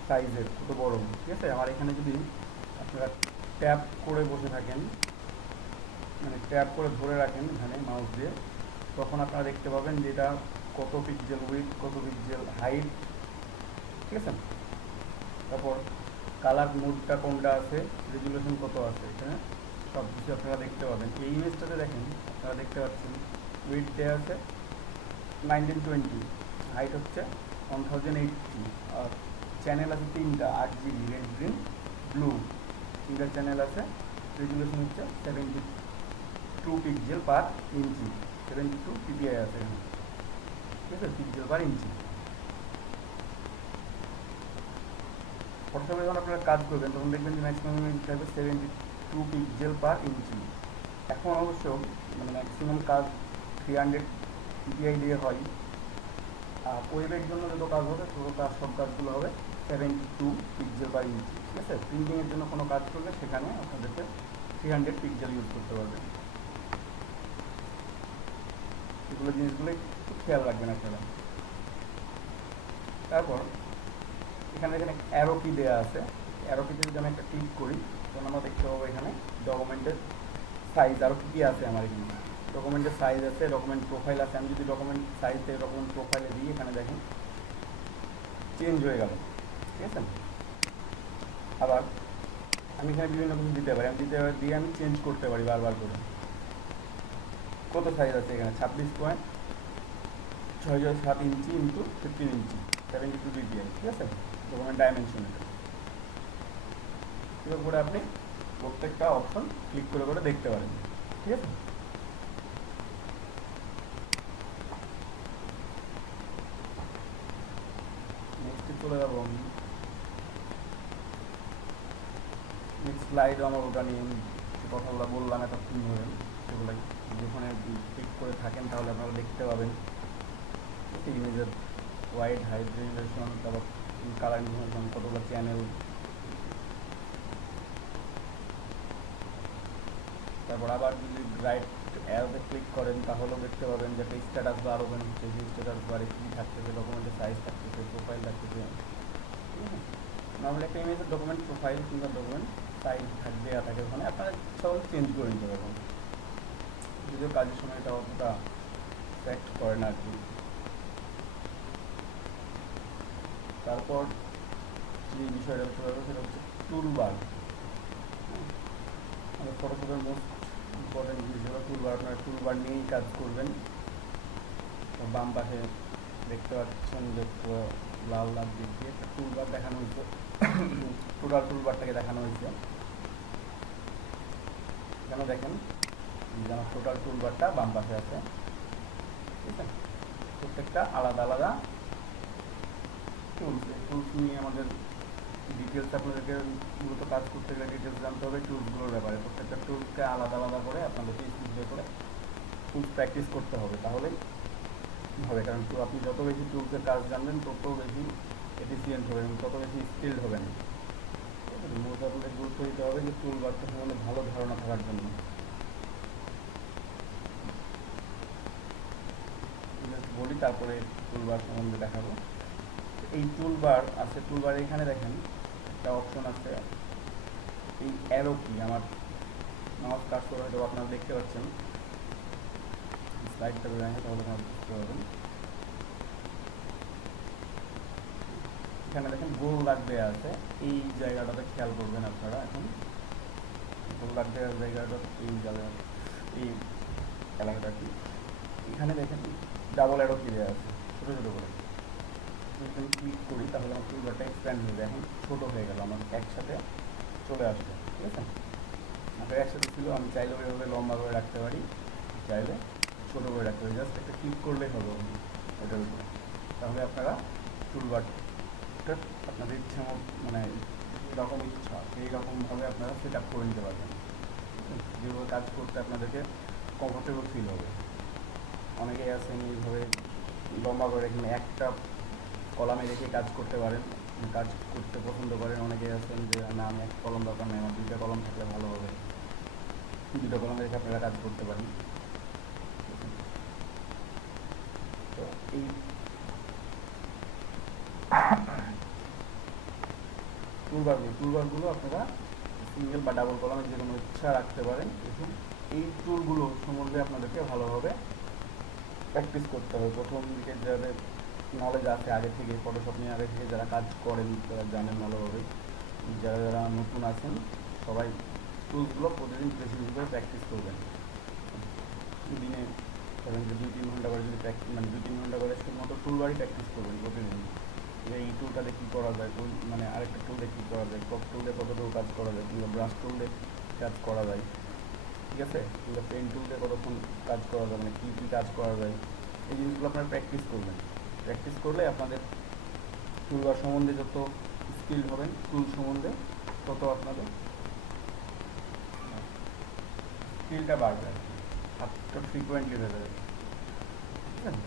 সাইজের, কত বড়। ঠিক আছে, আমার এখানে যদি আপনারা ট্যাপ করে বসে থাকেন, মানে ট্যাপ করে ধরে রাখেন এখানে মাউস দিয়ে, তখন আপনারা দেখতে পাবেন যে এটা কত পিক্সেল উইথ, কত পিক্সেল হাইট। ঠিক আছে, তারপর কালার মোডটা কোনটা আছে, রেজুলেশন কত আছে, এখানে সব কিছু আপনারা দেখতে পাবেন। এই ইমেজটাতে দেখেন আপনারা দেখতে পাচ্ছেন উইথ দেওয়া আছে 1920, হাইট হচ্ছে 1080, আর চ্যানেল আছে 3টা, 8GB, রেড, গ্রিন, ব্লু, 3টা চ্যানেল আছে। রেজুলেশন হচ্ছে 72 পিক্সেল পার ইঞ্চি, 72 ppi আছে এখানে। ঠিক আছে, পিক্সেল পার ইঞ্চি। ফটোশপে যখন আপনারা কাজ করবেন তখন দেখবেন যে ম্যাক্সিমাম ইমেজ থাকবে 72 পিক্সেল পার ইঞ্চি। এখন অবশ্য মানে ম্যাক্সিমাম কাজ 300 ppi দিয়ে হয়, আর ওয়েবের জন্য যত কাজ হবে তত কাজ, সব কাজগুলো হবে 72 পিক্সেল পার ইঞ্চি। ঠিক আছে, প্রিন্টিংয়ের জন্য কোনো কাজ করলে সেখানে আপনাদেরকে 300 পিক্সেল ইউজ করতে পারবেন। এগুলো জিনিসগুলো একটু খেয়াল রাখবেন আপনারা। তারপর এখানে অ্যারো কি দেওয়া আছে, অ্যারো কিতে যদি আমি একটা ক্লিক করি তখন আমরা দেখতে পাবো এখানে ডকুমেন্টের সাইজ আরও কী কী আছে। আমার এখানে ডকুমেন্টের সাইজ আছে, ডকুমেন্ট প্রোফাইল আছে। আমি যদি ডকুমেন্ট সাইজ থেকে ডকুমেন্ট প্রোফাইলে দিই, এখানে দেখেন চেঞ্জ হয়ে গেল। ঠিক আছে, আবার আমি এখানে বিভিন্ন কিছু দিতে পারি, দিয়ে আমি চেঞ্জ করতে পারি বারবার করে। কত সাইজ আছে এখানে, 26.667 ইঞ্চি ইন্টু 15 ইঞ্চি, 72 ppi। ঠিক আছে, ডকুমেন্ট ডাইমেনশন। এর উপরে আপনি প্রত্যেকটা অপশন ক্লিক করে করে দেখতে পারেন। ঠিক আছে, নেক্সটে চলে যাবো আমি। নেক্সট স্লাইডও আমার ওটা নিয়ে যে কথাগুলো বললাম এতক্ষণ ধরে, সেগুলো যেখানে ক্লিক করে থাকেন তাহলে আপনারা দেখতে পাবেন ইমেজের ওয়াইড হাইট রেজুলেশন, তারপর কালার ইনফরমেশন, কতগুলো চ্যানেল, তারপর আবার যদি রাইট অ্যারোতে ক্লিক করেন তাহলেও দেখতে পাবেন যে একটা স্ট্যাটাস বার ওপেন হচ্ছে, যে স্ট্যাটাস বারে কী থাকতেছে, ডকুমেন্টের সাইজ থাকতেছে, প্রোফাইল থাকতেছে। নর্মালি একটা ইমেজের ডকুমেন্ট প্রোফাইল কিংবা ডকুমেন্ট সাইজ থাকবে আর থাকে ওখানে, আপনারা সব চেঞ্জ করে নিতে পারবেন, যদিও কাজের সময় এটা অতটা ফ্যাক্ট করে না আর কি। তারপর যে বিষয়টা হচ্ছে সেটা হচ্ছে টুলবার। আমাদের ফটোশপের মোস্ট ইম্পর্টেন্ট জিনিস হলো টুলবার। আপনারা টুলবার নিয়েই কাজ করবেন। বাম পাশে দেখতে পাচ্ছেন যে লাল লাল দিক দিয়ে একটা টুলবার দেখানো হয়েছে, টোটাল টুলবারটাকে দেখানো হয়েছে। কেন দেখেন যে আমার টোটাল টুলবারটা বাম পাশে আছে, ঠিক আছে? প্রত্যেকটা আলাদা আলাদা টুলস। এই টুলস নিয়ে আমাদের ডিটেলস আপনাদেরকে মূলত কাজ করতে গেলে ডিটেলস জানতে হবে টুলসগুলোর ব্যাপারে। প্রত্যেকটা টুলসকে আলাদা আলাদা করে আপনাদেরকে স্কুল করে টুলস প্র্যাকটিস করতে হবে, তাহলেই হবে। কারণ আপনি যত বেশি টুলসের কাজ জানবেন তত বেশি এফিসিয়েন্ট হবেন, তত বেশি স্কিলড হবেন। মূলত আপনাদের গুরুত্ব দিতে হবে যে টুলবারটা সম্বন্ধে ভালো ধারণা থাকার জন্য। বলি তারপরে টুলবার সম্বন্ধে দেখাবো। এই টুলবার আছে, টুলবার এখানে দেখেন একটা অপশন আছে, এই অ্যারো কি, আমার মাউস কাজ করে হয়তো আপনারা দেখতে পাচ্ছেন, স্লাইডটা দেখেন তাহলে আপনারা বুঝতে পারবেন। এখানে দেখেন গোল দাগ দেওয়া আছে, এই জায়গাটাতে খেয়াল করবেন আপনারা। এখন গোল দাগ দেওয়ার জায়গাটা এই জায়গা, এই এলাকাটা কি, এখানে দেখেন ডাবল অ্যারো কি দেওয়া আছে ছোটো ছোটো করে। যদি ক্লিক করি তাহলে আমার টুলবারটা এক্সপ্যান্ড হয়ে যায়, এখন ছোটো হয়ে গেল, আমার একসাথে চলে আসবে, ঠিক আছে? আমার একসাথে ছিল, আমি চাইলে ওইভাবে লম্বা করে রাখতে পারি, চাইলে ছোটো করে রাখতে পারি। জাস্ট একটা ক্লিক করলেই হবে ওটার উপরে। তাহলে আপনারা টুলবারটা আপনাদের ইচ্ছা মানে যখন ইচ্ছা এইরকমভাবে আপনারা সেট আপ করে নিতে পারবেন, যেভাবে কাজ করতে আপনাদেরকে কমফোর্টেবল ফিল হবে। অনেকেই আছেন এইভাবে লম্বা করে রেখে একটা কলামে রেখে কাজ করতে পারেন, কাজ করতে পছন্দ করেন। অনেকেই আছেন যে না আমি একটা কলম দরকার নেই, আমার দুইটা কলম থাকলে ভালো হবে, দুটো কলম রেখে আপনারা কাজ করতে পারেন। তো এই টুলবারগুলো আপনারা সিঙ্গেল বা ডাবল কলামে যে কোনো ইচ্ছা রাখতে পারেন। দেখুন এই টুলগুলো সম্বন্ধে আপনাদেরকে ভালোভাবে প্র্যাকটিস করতে হবে। প্রথম দিকে যাদের নলেজ আছে আগে থেকে, ফটোশপ নিয়ে আগে থেকে যারা কাজ করেন তারা জানেন ভালোভাবে। যারা যারা নতুন আছেন সবাই টুলসগুলো প্রতিদিন বেশি বেশি করে প্র্যাকটিস করবেন। দিনে ধরেন যে 2-3 ঘন্টা করে যদি মানে 2-3 ঘন্টা করে শুধুমাত্র টুলবারই প্র্যাকটিস করবেন প্রতিদিন। এই টুলটাতে কী করা যায়, মানে আরেকটা টুলে কী করা যায়, টপ টুলে কতটুকু কাজ করা যায়, কিংবা ব্রাশ টুলে কাজ করা যায়, ঠিক আছে, কিংবা পেন টুলে কতক্ষণ কাজ করা যায়, মানে কী কী কাজ করা যায়, এই জিনিসগুলো আপনারা প্র্যাকটিস করবেন। প্র্যাকটিস করলে আপনাদের টুলবার সম্বন্ধে যত স্কিল হবেন টুল সম্বন্ধে তত আপনাদের স্কিলটা বাড়বে, হাতটা ফ্রিকোয়েন্টলি হয়ে যাবে, ঠিক আছে?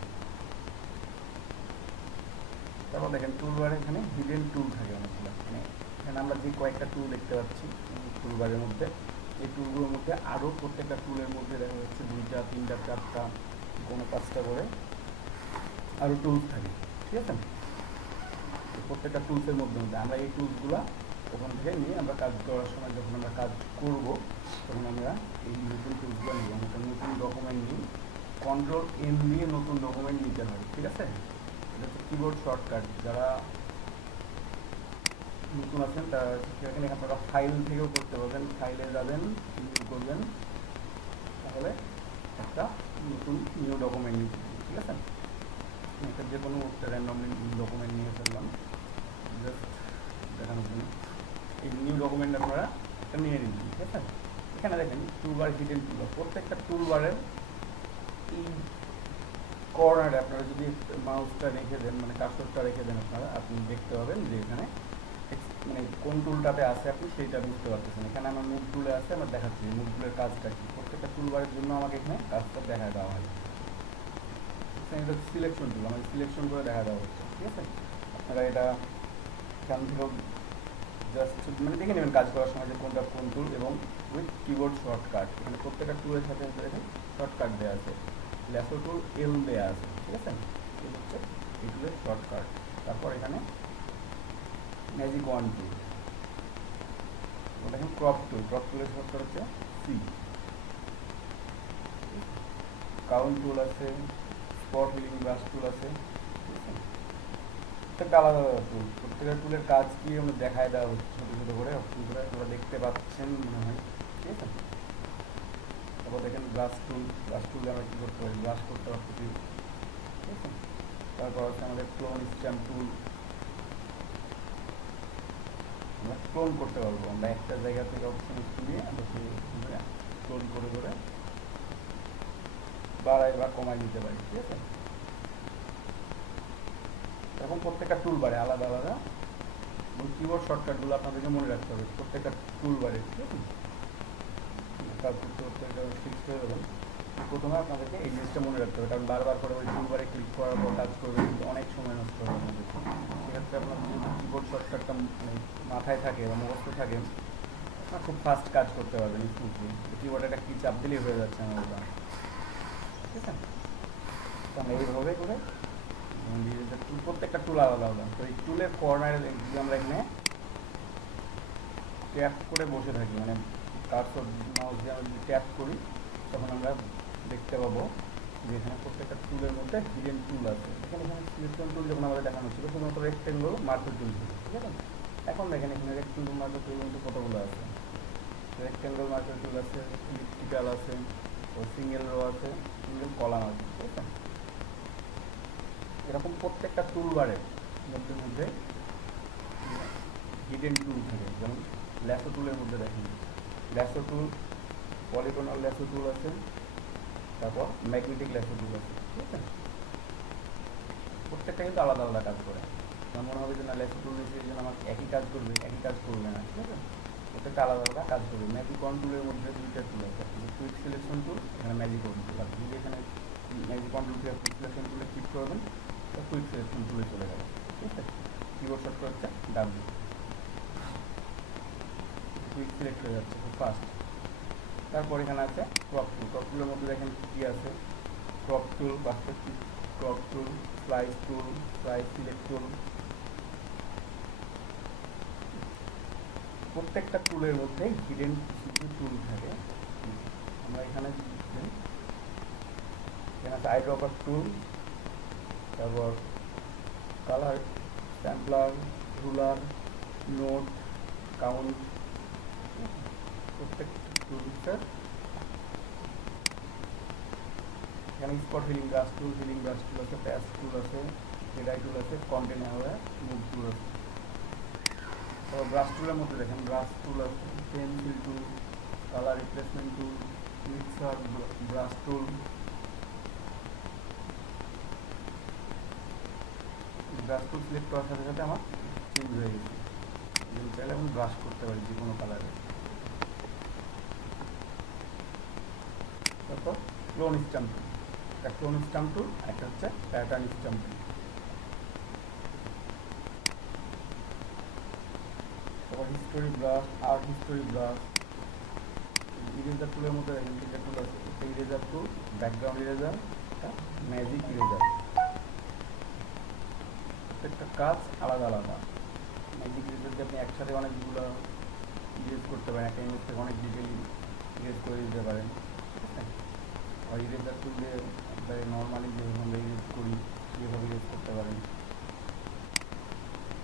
তারপর দেখেন টুলবারে এখানে হিডেন টুল থাকে অনেকগুলো। মানে এখানে আমরা যে কয়েকটা টুল দেখতে পাচ্ছি টুলবারের মধ্যে, এই টুলগুলোর মধ্যে আরও প্রত্যেকটা টুলের মধ্যে দেখা যাচ্ছে 2টা 3টা 4টা কোনো 5টা করে আরও টুলস থাকে, ঠিক আছে? প্রত্যেকটা টুলসের মধ্যে আমরা এই টুলসগুলো ওখান থেকে নিয়ে আমরা কাজ করার সময় যখন আমরা কাজ করব তখন আমরা এই নতুন টুলসগুলো নিব। আমরা নতুন ডকুমেন্ট নিই, Ctrl+N দিয়ে নতুন ডকুমেন্ট নিতে হয়, ঠিক আছে? এটা হচ্ছে কিবোর্ড শর্টকাট। যারা নতুন আছেন তারা সেখানে আপনারা ফাইল থেকেও করতে পারবেন, ফাইলে যাবেন, নিউ করবেন, তাহলে একটা নতুন নিউ ডকুমেন্ট নিতে, ঠিক আছে? একটা যে কোনো র্যান্ডমলি ডকুমেন্ট নিয়ে ফেললাম জাস্ট দেখানোর জন্য। এই নিউ ডকুমেন্ট আপনারা একটা নিয়ে নিন, ঠিক আছে? এখানে দেখেন টুলবার, হিডেন টুলবার। প্রত্যেকটা টুলবারের এই কর্নারে আপনারা যদি মাউসটা রেখে দেন, মানে কার্সরটা রেখে দেন, আপনি দেখতে পাবেন যে এখানে মানে কোন টুলটাতে আছে আপনি সেইটা বুঝতে পারতেছেন। এখানে আমার মুভ টুলে আছে, আমার দেখাচ্ছি মুভ টুলের কাজটা কি। প্রত্যেকটা টুলবারের জন্য আমাকে এখানে কাজটা দেখা দেওয়া হয়, ঠিক আছে? দেখছেন এটা সিলেকশন টুল, আমাদের সিলেকশন করে দেখা দেওয়া হচ্ছে, ঠিক আছে? আপনারা এটা এখান থেকেও জাস্ট মানে দেখে নেবেন কাজ করার সময় যে কোনটা কোন টুল, এবং উইথ কিবোর্ড শর্টকাট এখানে প্রত্যেকটা টুলের সাথে দেখেন শর্টকাট দেওয়া আছে, ল্যাসো টুল এল দেওয়া আছে, ঠিক আছে? এই হচ্ছে এই টুলের শর্টকাট। তারপর এখানে ম্যাজিক ওয়ান টুল, দেখেন ক্রপ টুল, ক্রপ টুলের শর্টকাট হচ্ছে সি। কাউন্ট টুল আছে, স্পট হিলিং ব্রাশ টুল আছে, ঠিক আছে? প্রত্যেকটা আলাদা আলাদা টুল, প্রত্যেকটা টুলের কাজ কি আমরা দেখায় দেওয়া হচ্ছে ছোটো ছোটো করে অপশন করে, আপনারা দেখতে পাচ্ছেন মনে হয়, ঠিক আছে? তারপর দেখেন ব্রাশ টুল, ব্রাশ টুলে আমরা কী করতে পারি, ব্রাশ করতে পারছি, ঠিক আছে? তারপর আছে আমাদের ক্লোন স্ট্যাম্প টুল, আমরা ক্লোন করতে পারবো, আমরা একটা জায়গা থেকে অপশন নিয়ে আমরা ক্লোন করে করে বাড়াই বা কমাই দিতে পারি, ঠিক আছে? এখন প্রত্যেকটা টুল বারে আলাদা আলাদা এবং কিবোর্ড শর্টকাটগুলো আপনাদেরকে মনে রাখতে হবে প্রত্যেকটা টুল বারে, ঠিক আছে? কাজ করতে করতে এটা ফিক্স হয়ে যাবেন। প্রথমে আপনাদেরকে এই জিনিসটা মনে রাখতে হবে, কারণ বারবার করে ওই টুল বারে ক্লিক করার পর কাজ করবে কিন্তু অনেক সময় নষ্ট হবে আমাদের। সেক্ষেত্রে আপনার যদি কিবোর্ড শর্টকাটটা মানে মাথায় থাকে বা মুখস্থ থাকে, আপনার খুব ফাস্ট কাজ করতে পারবেন স্মুথলি। কিবোর্ডে একটা কি চাপ দিলেই হয়ে যাচ্ছে আমাদের কাজ, ঠিক আছে? তো আমরা এইভাবে করে প্রত্যেকটা টুল আলাদা আলাদা। তো এই টুলের কর্নারে যদি আমরা এখানে ট্যাপ করে বসে থাকি, মানে কার্সর মাউস দিয়ে আমরা যদি ট্যাপ করি তখন আমরা দেখতে পাবো যে এখানে প্রত্যেকটা টুলের মধ্যে হিডেন টুল আছে। এখানে সিলেকশন টুল যখন আমাদের দেখানো ছিল শুধুমাত্র রেক্টেঙ্গল মার্কেট টুল ছিল, ঠিক আছে? এখন দেখেন এখানে রেক্টেঙ্গল মার্কেট টুল কিন্তু কতগুলো আছে, রেক্টেঙ্গল মার্কেট টুল আছে, ইলিপটিক্যাল আছে, ও সিঙ্গেল রো আছে, সিঙ্গেল কলাম আছে, ঠিক আছে? এরকম প্রত্যেকটা টুল বারের মধ্যে মধ্যে হিডেন টুল থাকে, যেমন ল্যাসো টুলের মধ্যে দেখেন ল্যাসো টুল, পলিগনাল ল্যাসো টুল আছে, তারপর ম্যাগনেটিক ল্যাসো টুল আছে, ঠিক আছে? প্রত্যেকটা কিন্তু আলাদা আলাদা কাজ করে। আমার মনে হবে যে না ল্যাসো টুল নিচে যেন আমার একই কাজ করবে, একই কাজ করবে না, ঠিক আছে? প্রত্যেকটা আলাদা আলাদা কাজ করবে। ম্যাজিক ওয়ান টুলের মধ্যে দুইটা টুল আছে, কুইক সিলেকশন টুল, এখানে ম্যাজিক ওয়ান টুল। আপনি যদি এখানে ম্যাজিক ওয়ান টুল থেকে কুইক সিলেকশন টুলে ক্লিক করবেন, কুইক সিলেকশন টুলে চলে গেল, ঠিক আছে? কিবোর্ড শর্টকাট হচ্ছে ডাব্লিউ, কুইক সিলেক্ট হয়ে যাচ্ছে খুব ফাস্ট। তারপর এখানে আছে ক্রপ টুল, ক্রপ টুলের মধ্যে দেখেন কী আছে, crop tool, perspective crop tool, slice tool, slice select tool. প্রত্যেকটা টুলের মধ্যে হিডেন কিছু টুল থাকে। আমরা এখানে আছে আইড্রপার টুল, তারপর colour sampler, ruler, note, count, প্রত্যেকটা টুলসের এখানে স্পট হিলিং ব্রাশ টুল, হিলিং ব্রাশ টুল আছে, প্যাচ টুল আছে, হেডাই টুল আছে, কন্টেনার মুভ টুল আছে। তারপর ব্রাশ টুলের মধ্যে দেখেন ব্রাশ টুল আছে, pencil tool, colour replacement tool, mixer brush tool. Brush tool select করার সাথে সাথে আমার চেঞ্জ হয়ে গেছে, চাইলে আমি ব্রাশ করতে পারি যে কোনো কালারে। তারপর ক্লোন স্ট্যাম্প টুল, একটা ক্লোন স্ট্যাম্প টুল, একটা হচ্ছে প্যাটার্ন স্ট্যাম্প টুল। তারপর history brush, art history brush, eraser টুলের মধ্যে দেখেন তিনটা টুল আছে, eraser tool, background eraser, magic eraser. প্রত্যেকটা কাজ আলাদা আলাদা। ম্যাজিক ইরেজার দিয়ে আপনি একসাথে অনেকগুলো ইরেজ করতে পারেন, একটা ইমেজ থেকে অনেক ডিটেল ইরেজ করে দিতে পারেন, ঠিক আছে? আর ইরেজার টুল দিয়ে নর্মালি যেভাবে আমরা ইরেজ করি সেভাবে ইরেজ করতে পারেন।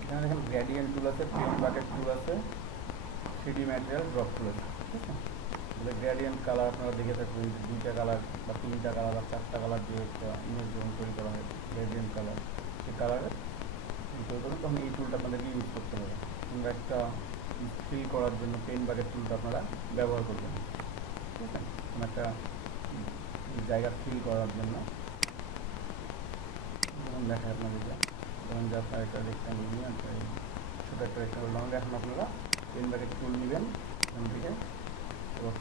এখানে দেখেন গ্রেডিয়েন্ট টুল আছে, পেন বাকেট টুল আছে, 3D ম্যাটেরিয়াল ড্রপ টুল আছে, ঠিক আছে? তাহলে গ্রেডিয়েন্ট কালার আপনারা দেখে থাকবেন, দুইটা কালার বা তিনটা কালার বা চারটা কালার দিয়ে একটা ইমেজ যখন তৈরি করা হয় গ্রেডিয়েন্ট কালার, সেই কালারে তৈরি করবেন তখন এই টুলটা আপনাদেরকে ইউজ করতে হবে। আমরা একটা ফিল করার জন্য পেন বাকেট টুলটা আপনারা ব্যবহার করবেন, ঠিক আছে? একটা জায়গা ফিল করার জন্য যেমন দেখায় আপনাদের যেমন যে আপনার একটা রেক্টাঙ্গল নিয়ে ছোটো একটা রেক্টাঙ্গল নামলে এখন আপনারা পেন বাকেট টুল নেবেন এখান থেকে, এবার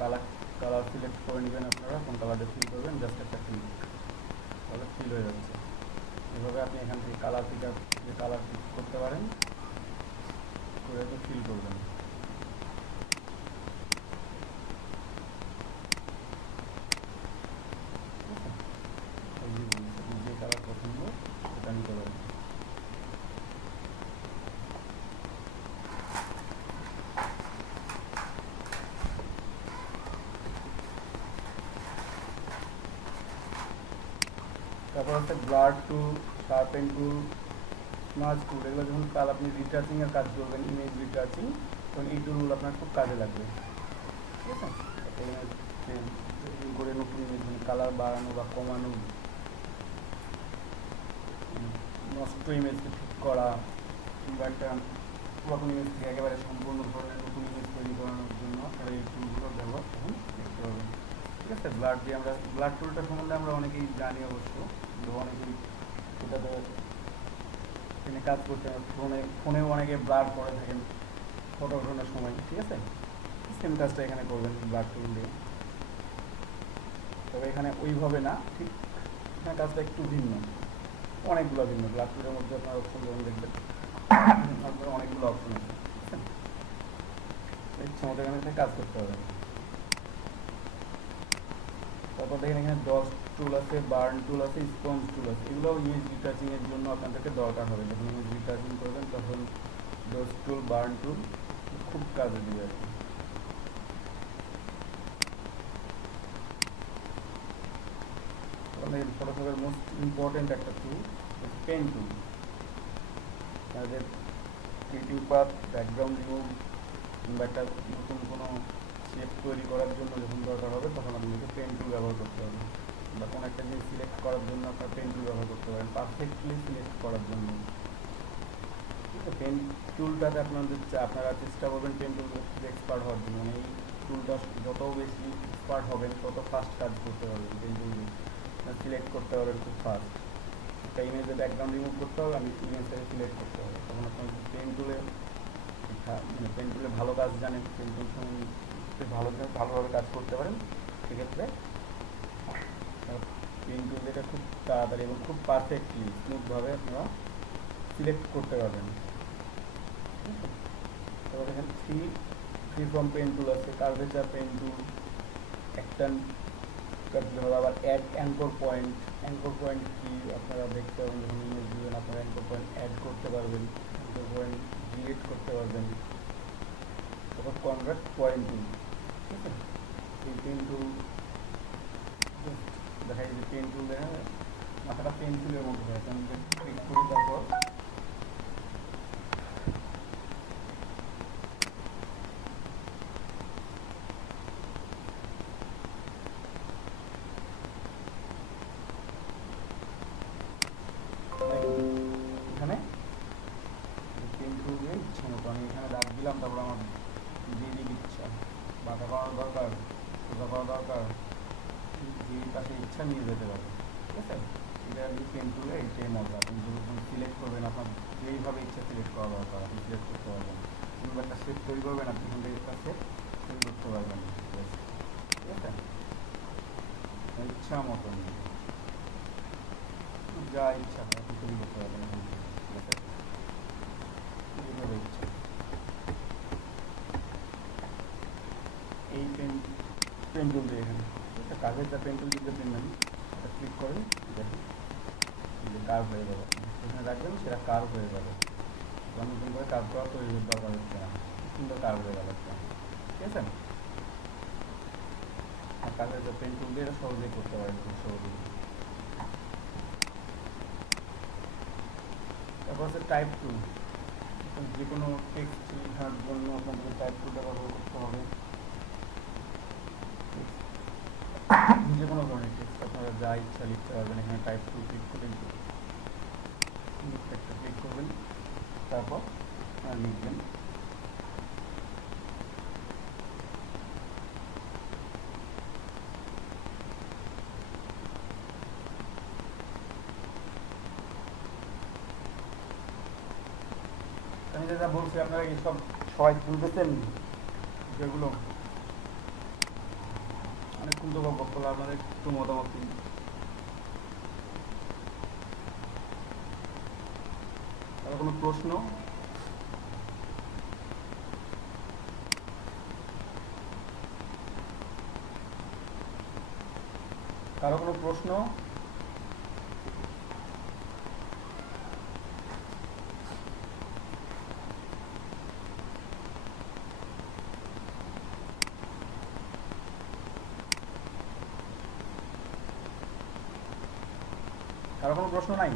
কালার সিলেক্ট করে নেবেন, আপনারা কোন কালারটা ফিল করবেন, জাস্ট একটা ক্লিক, তাহলে ফিল হয়ে যাচ্ছে। এভাবে আপনি এখান থেকে কালার পিক আপ যে কালার পিক করতে পারেন, করে ফিল করবেন। যে কালার পছন্দ সেটা নিতে পারেন। তারপর হচ্ছে ব্লাড টুল, শার্পেন টুল, স্মাজ টুল। এগুলো যখন আপনি রিটাচিংয়ের কাজ করবেন, ইমেজ রিটাচিং, তখন এই টুলগুলো আপনার খুব কাজে লাগবে। ঠিক আছে, একটা ইমেজ করে নতুন ইমেজ কালার বাড়ানো বা কমানো, নষ্ট ইমেজকে ঠিক করা, কিংবা একটা পুরাতন ইমেজ থেকে একেবারে সম্পূর্ণ ধরনের নতুন ইমেজ তৈরি করানোর জন্য আপনারা এই টুলগুলোর ব্যবহার তখন দেখতে পাবেন। ঠিক আছে, ব্লাড দিয়ে আমরা ব্লাড টুলটা সম্বন্ধে আমরা অনেকেই জানি অবশ্য, কিন্তু অনেকেই এটাতে এখানে কাজ করতে ফোনেও অনেকে ব্লার করে থাকেন ফটো ওঠানোর সময়। ঠিক আছে, সেম কাজটা এখানে করবেন ব্লাড টুল দিয়ে, তবে এখানে ওইভাবে না, ঠিক এখানে কাজটা একটু ভিন্ন, অনেকগুলো ভিন্ন। ব্লাড টুলের মধ্যে আপনার অপশন যখন দেখবেন আপনার অনেকগুলো অপশন আছে, ইচ্ছা মতো এখানে কাজ করতে হবে। তারপর দেখেন এখানে ডস টুল আছে, বার্ন টুল আছে, স্পঞ্জ টুল আছে। এগুলো ইমেজ রিটাচিং এর জন্য আপনাদেরকে দরকার হবে। যখন ইমেজ রিটাচিং করবেন তখন ডস টুল, বার্ন টুল খুব কাজে দিবে আর কি। ফটোশপের মোস্ট ইম্পর্টেন্ট একটা টুল পেন টুল। তাদের ক্রিয়েটিভ পাথ, ব্যাকগ্রাউন্ড রিমুভ কিংবা একটা নতুন কোনো শেপ তৈরি করার জন্য যখন দরকার হবে তখন আপনাকে পেন টুল ব্যবহার করতে হবে, বা কোনো একটা জিনিস সিলেক্ট করার জন্য আপনার পেন টুল ব্যবহার করতে পারেন পারফেক্টলি সিলেক্ট করার জন্য। ঠিক আছে, পেন টুলটাতে আপনারা চেষ্টা করবেন পেন টুল এক্সপার্ট হওয়ার জন্য। মানে এই টুলটা যত বেশি এক্সপার্ট হবেন তত ফাস্ট কাজ করতে পারবেন। পেন টুল সিলেক্ট করতে পারবেন খুব ফাস্ট। একটা ইমেজে ব্যাকগ্রাউন্ড রিমুভ করতে হবে, আমি ইমেজটাকে সিলেক্ট করতে হবে, তখন আপনার পেন টুলে মানে পেন টুলে ভালো কাজ জানেন, পেন টুল ভালোভাবে কাজ করতে পারেন, সেক্ষেত্রে পেন টুল যেটা খুব তাড়াতাড়ি এবং খুব পারফেক্টলি স্মুথভাবে আপনারা সিলেক্ট করতে পারবেন। তারপর এখানে ফ্রি ফ্রম পেন টুল আছে, কার্ভেচার পেন টুল, একটা হবে আবার add anchor point. Anchor point কি আপনারা দেখতে পাবেন যখন ইমেজ দিবেন, আপনারা অ্যাঙ্কর পয়েন্ট অ্যাড করতে পারবেন, অ্যাঙ্কর পয়েন্ট ডিলিট করতে পারবেন। তারপর কনভার্ট পয়েন্ট টুল। ঠিক আছে, এই পেন টুল দেখা যায় যে পেন টুলে মাথাটা পেন্সিলের মতো হয়, আমি ক্লিক করি, তারপর এখানে পেন টুল দিয়ে ইচ্ছা মতো আমি এখানে দাগ দিলাম, তারপর আমার যেদিকে ইচ্ছা বাঁকা করার দরকার, সোজা করা দরকার, যে পাশে ইচ্ছা নিয়ে যেতে পারে। ঠিক আছে, এটা পেন টুলে এইটাই মজা। আপনি যখন সিলেক্ট করবেন আপনার যেইভাবে ইচ্ছা সিলেক্ট করা দরকার আপনি সিলেক্ট করতে পারবেন। কিংবা একটা শেপ তৈরি করবেন, আপনি এখান থেকে একটা শেপ তৈরি করতে পারবেন। ঠিক আছে, ইচ্ছা মতন যা ইচ্ছা আপনি তৈরি করতে পারবেন। ঠিক আছে, যেভাবে ইচ্ছা। এই পেন টুল দিয়ে এখানে কাগজের যা পেন টুল দিতে পেন এটা ক্লিক করেন, দেখুন যে কার্ভ হয়ে যাবে, যেখানে রাখবেন সেটা কার্ভ হয়ে যাবে। নতুন করে কার্ভ করা তৈরি দরকার হচ্ছে না, সুন্দর কার্ভ হয়ে গেল। ঠিক আছে, আর কাগজের যা পেন টুল দিয়ে এটা সহজেই করতে পারেন, খুব সহজেই। তারপর হচ্ছে টাইপ টুল। যে কোনো টেক্সট লেখার জন্য আপনাদের টাইপ টুলটা ব্যবহার করতে হবে। যে কোনো ধরনের টেক্সট আপনারা যা ইচ্ছা লিখতে পারবেন, এখানে টাইপ টুল ক্লিক করবেন, একটা ক্লিক করবেন, তারপর লিখবেন। আমি যেটা বলছি আপনারা এইসব সবাই বুঝতেছেন যেগুলো অনেকক্ষণ তো বক্তব্য আপনাদের একটু মতামত দিন। আর কোনো প্রশ্ন? কারো কোনো প্রশ্ন? কারো কোনো প্রশ্ন নাই?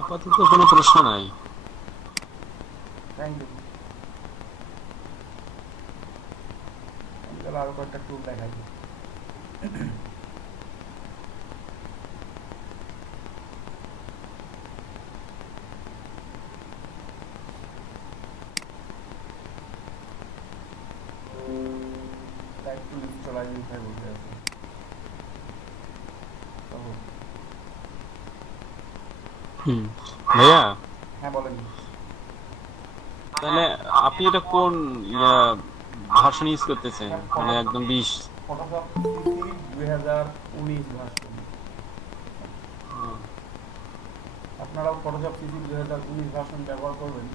আপাতত কোনো প্রশ্ন নাই। Thank you. চলো আরো কয়েকটা টুল দেখাই। একটু চলাই দিতে বলতে আছে। ভাইয়া, হ্যাঁ বলেন। তাহলে আপনি এটা কোন ভার্সন ইউজ করতেছেন? মানে একদম 20? Photoshop CC 2019 version. আপনারাও ফটোশপ সিসি 2019 ভার্সন ব্যবহার করবেন।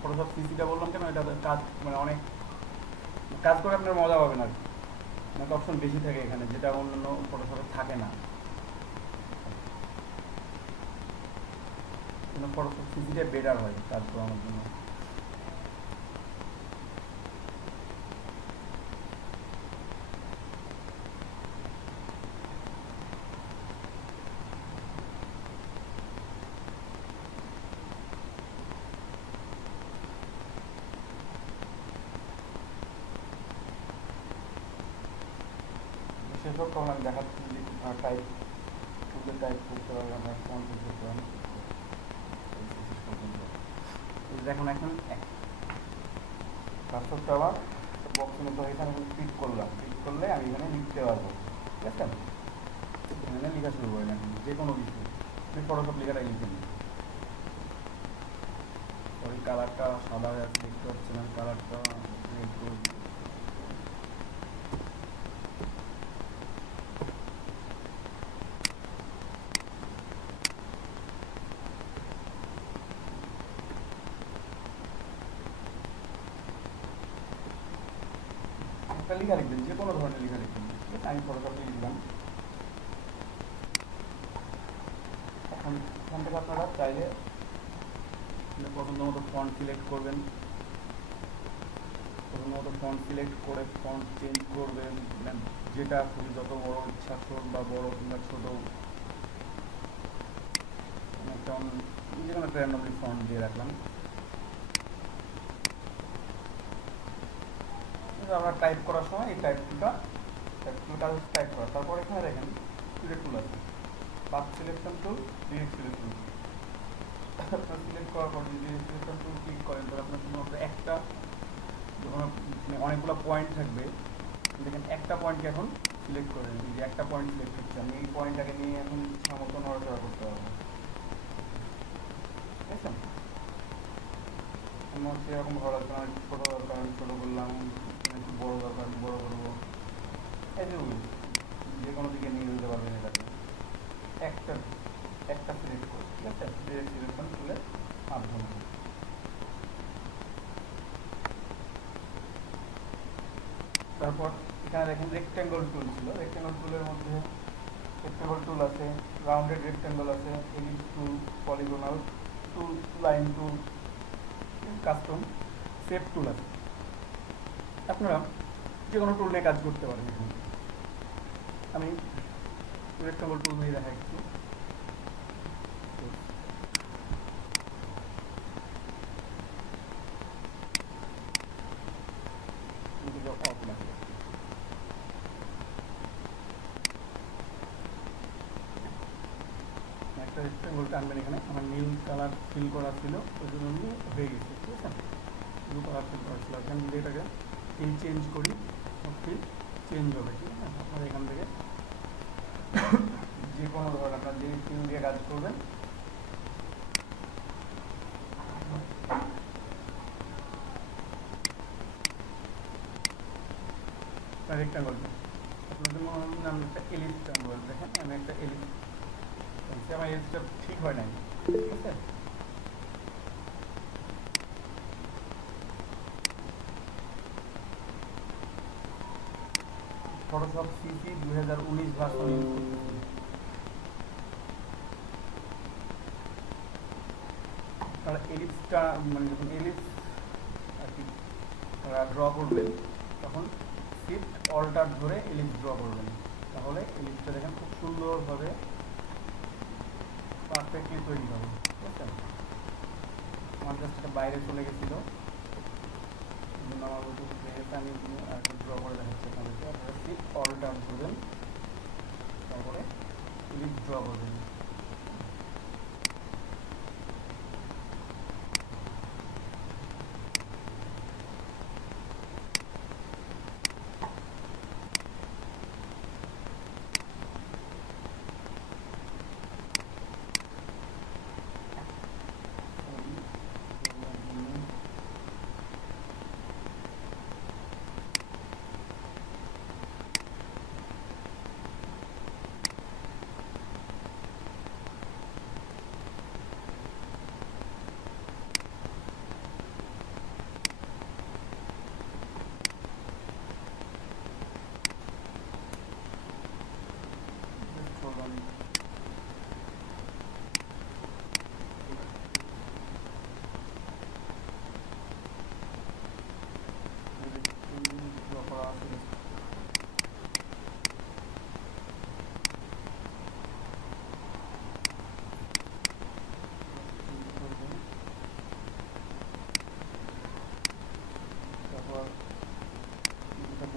ফটোশপ সিসিটা বললাম কেন, এটা কাজ মানে অনেক কাজ করে আপনার মজা পাবেন আর কি। অনেক অপশন বেশি থাকে এখানে, যেটা অন্যান্য ফটোশপে থাকে না। ফটোশপ সিসিটা বেটার হয় কাজ করানোর জন্য। সেসব তখন আমি দেখাচ্ছি টাইপ টুলে টাইপ করতে পারবেন, আপনার ফোন করতে পারেন। দেখুন এখন পাসওয়ার্ডটা আবার বক্সের মতো এখানে ক্লিক করলাম, ক্লিক করলে আমি এখানে লিখতে পারবো। ঠিক আছে, এখানে লেখা শুরু করেন এখন যে কোনো কিছু। আপনি ফটোশপ লেখাটাই লিখে নিন। ওই কালারটা সাদা হয়ে আছে, দেখতে পাচ্ছেন আমি কালারটা একটু লেখা লিখবেন, যে কোনো ধরনের লেখা লিখবেন। ঠিক আছে, আমি ফটোশপে লিখলাম। এখন এখান থেকে আপনারা চাইলে পছন্দ মতো ফন্ট সিলেক্ট করবেন। পছন্দ মতো ফন্ট সিলেক্ট করে ফন্ট চেঞ্জ করবেন, যেটা খুবই যত বড় ইচ্ছা, ছোট বা বড় কিংবা ছোট। একটা যে কোনো একটা র্যান্ডমলি ফন্ট দিয়ে রাখলাম। আমরা টাইপ করার সময় এই টাইপটা টাইপ করা, তারপর এখানে দেখেন সিলেক্ট টুল আছে, path selection tool, direct selection tool. আপনার সিলেক্ট করার পর যদি সিলেকশন টুল ক্লিক করেন তাহলে আপনার শুধুমাত্র একটা, যখন মানে অনেকগুলো পয়েন্ট থাকবে, দেখেন একটা পয়েন্টকে এখন সিলেক্ট করেন। যে একটা পয়েন্ট সিলেক্ট হচ্ছে, আমি এই পয়েন্টটাকে নিয়ে এখন সমস্ত নড়াচড়া করতে পারবো। ঠিক আছে, আমার সেরকম ভালো লাগছে না, ছোটো দরকার আমি ছোটো করলাম, একটু বড়ো দরকার আমি বড়ো করবো। এই যে কোনো দিকে নিয়ে যেতে পারবেন এটাকে। একটা সিলেক্ট করে, ঠিক আছে, ডিরেক্ট সিলেকশন তুলে মাধ্যমে। তারপর এখানে দেখেন রেক্ট্যাঙ্গল টুল ছিল, রেক্ট্যাঙ্গল টুলের মধ্যে রেক্ট্যাঙ্গল টুল আছে, রাউন্ডেড রেক্ট্যাঙ্গল আছে, এলিপস টুল, পলিগনাল টুল, লাইন টুল, কাস্টম, শেপ টুল আছে। আপনারা যে কোনো টুল নিয়ে কাজ করতে পারেন। এখানে আমি রেক্ট্যাঙ্গল টুল নিয়ে দেখা একটু। একটা রেক্ট্যাঙ্গল টানবেন, এখানে আমার নীল কালার ফিল করা ছিল, ওই জন্য হয়ে গেছে। ঠিক আছে, ব্লু কালার ফিল করা ছিল। এখানে যদি এটাকে ফিল চেঞ্জ করি, ফিল চেঞ্জ হবে। ঠিক আছে, আপনারা এখান থেকে যে কোনো ধরনের আপনার যে ফিল দিয়ে কাজ করবেন আপনার রেক্টাঙ্গলটা আপনাদের মনে হয় না আমি একটা এলিপ্স আনবো, দেখেন আমি একটা এলিপ্স আমার এলিপ্সটা ঠিক হয় নাই, ঠিক আছে। ফটোশপ সিসি 2019 ভার্সন ইউজ করতেছি। তাহলে এলিপ্সটা মানে যখন এলিপ্স আর কি ড্র করবেন তখন শিফট অল্টার ধরে এলিপ্স ড্র করবেন, তাহলে এলিপ্সটা দেখেন খুব সুন্দরভাবে পারফেক্টলি তৈরি হবে, ঠিক আছে। আমার জাস্ট এটা বাইরে চলে গেছিলো, এই জন্য আমার বলতে আমি একটা ড্র করে দেখাচ্ছি আপনাদেরকে। আপনারা শিফট অল্টার ধরবেন, তারপরে এলিপ্স ড্র করবেন।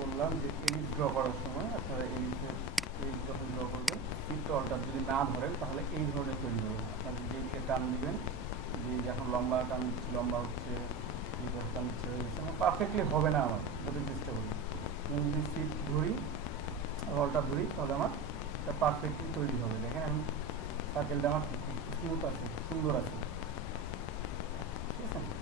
বললাম যে এলিপ্স ড্র করার সময় আপনারা এলিপ্সের এলিপ্স যখন ড্র করবেন শিফট অল্টার যদি না ধরেন তাহলে এই ধরনের তৈরি হবে। আপনারা যেদিকে টান দিবেন, যে এখন লম্বা টান দিচ্ছি, লম্বা হচ্ছে, এই টান দিচ্ছে, হয়ে গেছে, আমার পারফেক্টলি হবে না, আমার যদি চেষ্টা করি। যদি শিফট ধরি অল্টার ধরি তাহলে আমার এটা পারফেক্টলি তৈরি হবে। দেখেন আমি সার্কেলটা আমার স্মুথ আছে, সুন্দর আছে, ঠিক আছে।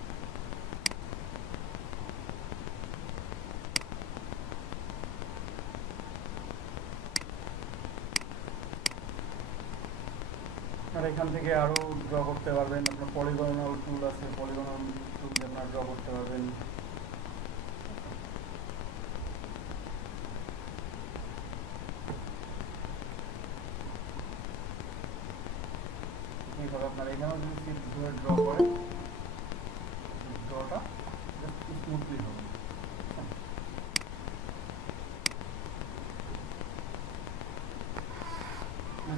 আপনারা এখান থেকে আরও ড্র করতে পারবেন। আপনার পলিগনাল টুল আছে, পলিগনাল টুল দিয়ে আপনারা ড্র করতে পারবেন। এইভাবে আপনারা এখানেও যদি শিফট ধরে ড্র করেন, ড্রটা জাস্ট স্মুথলি হবে।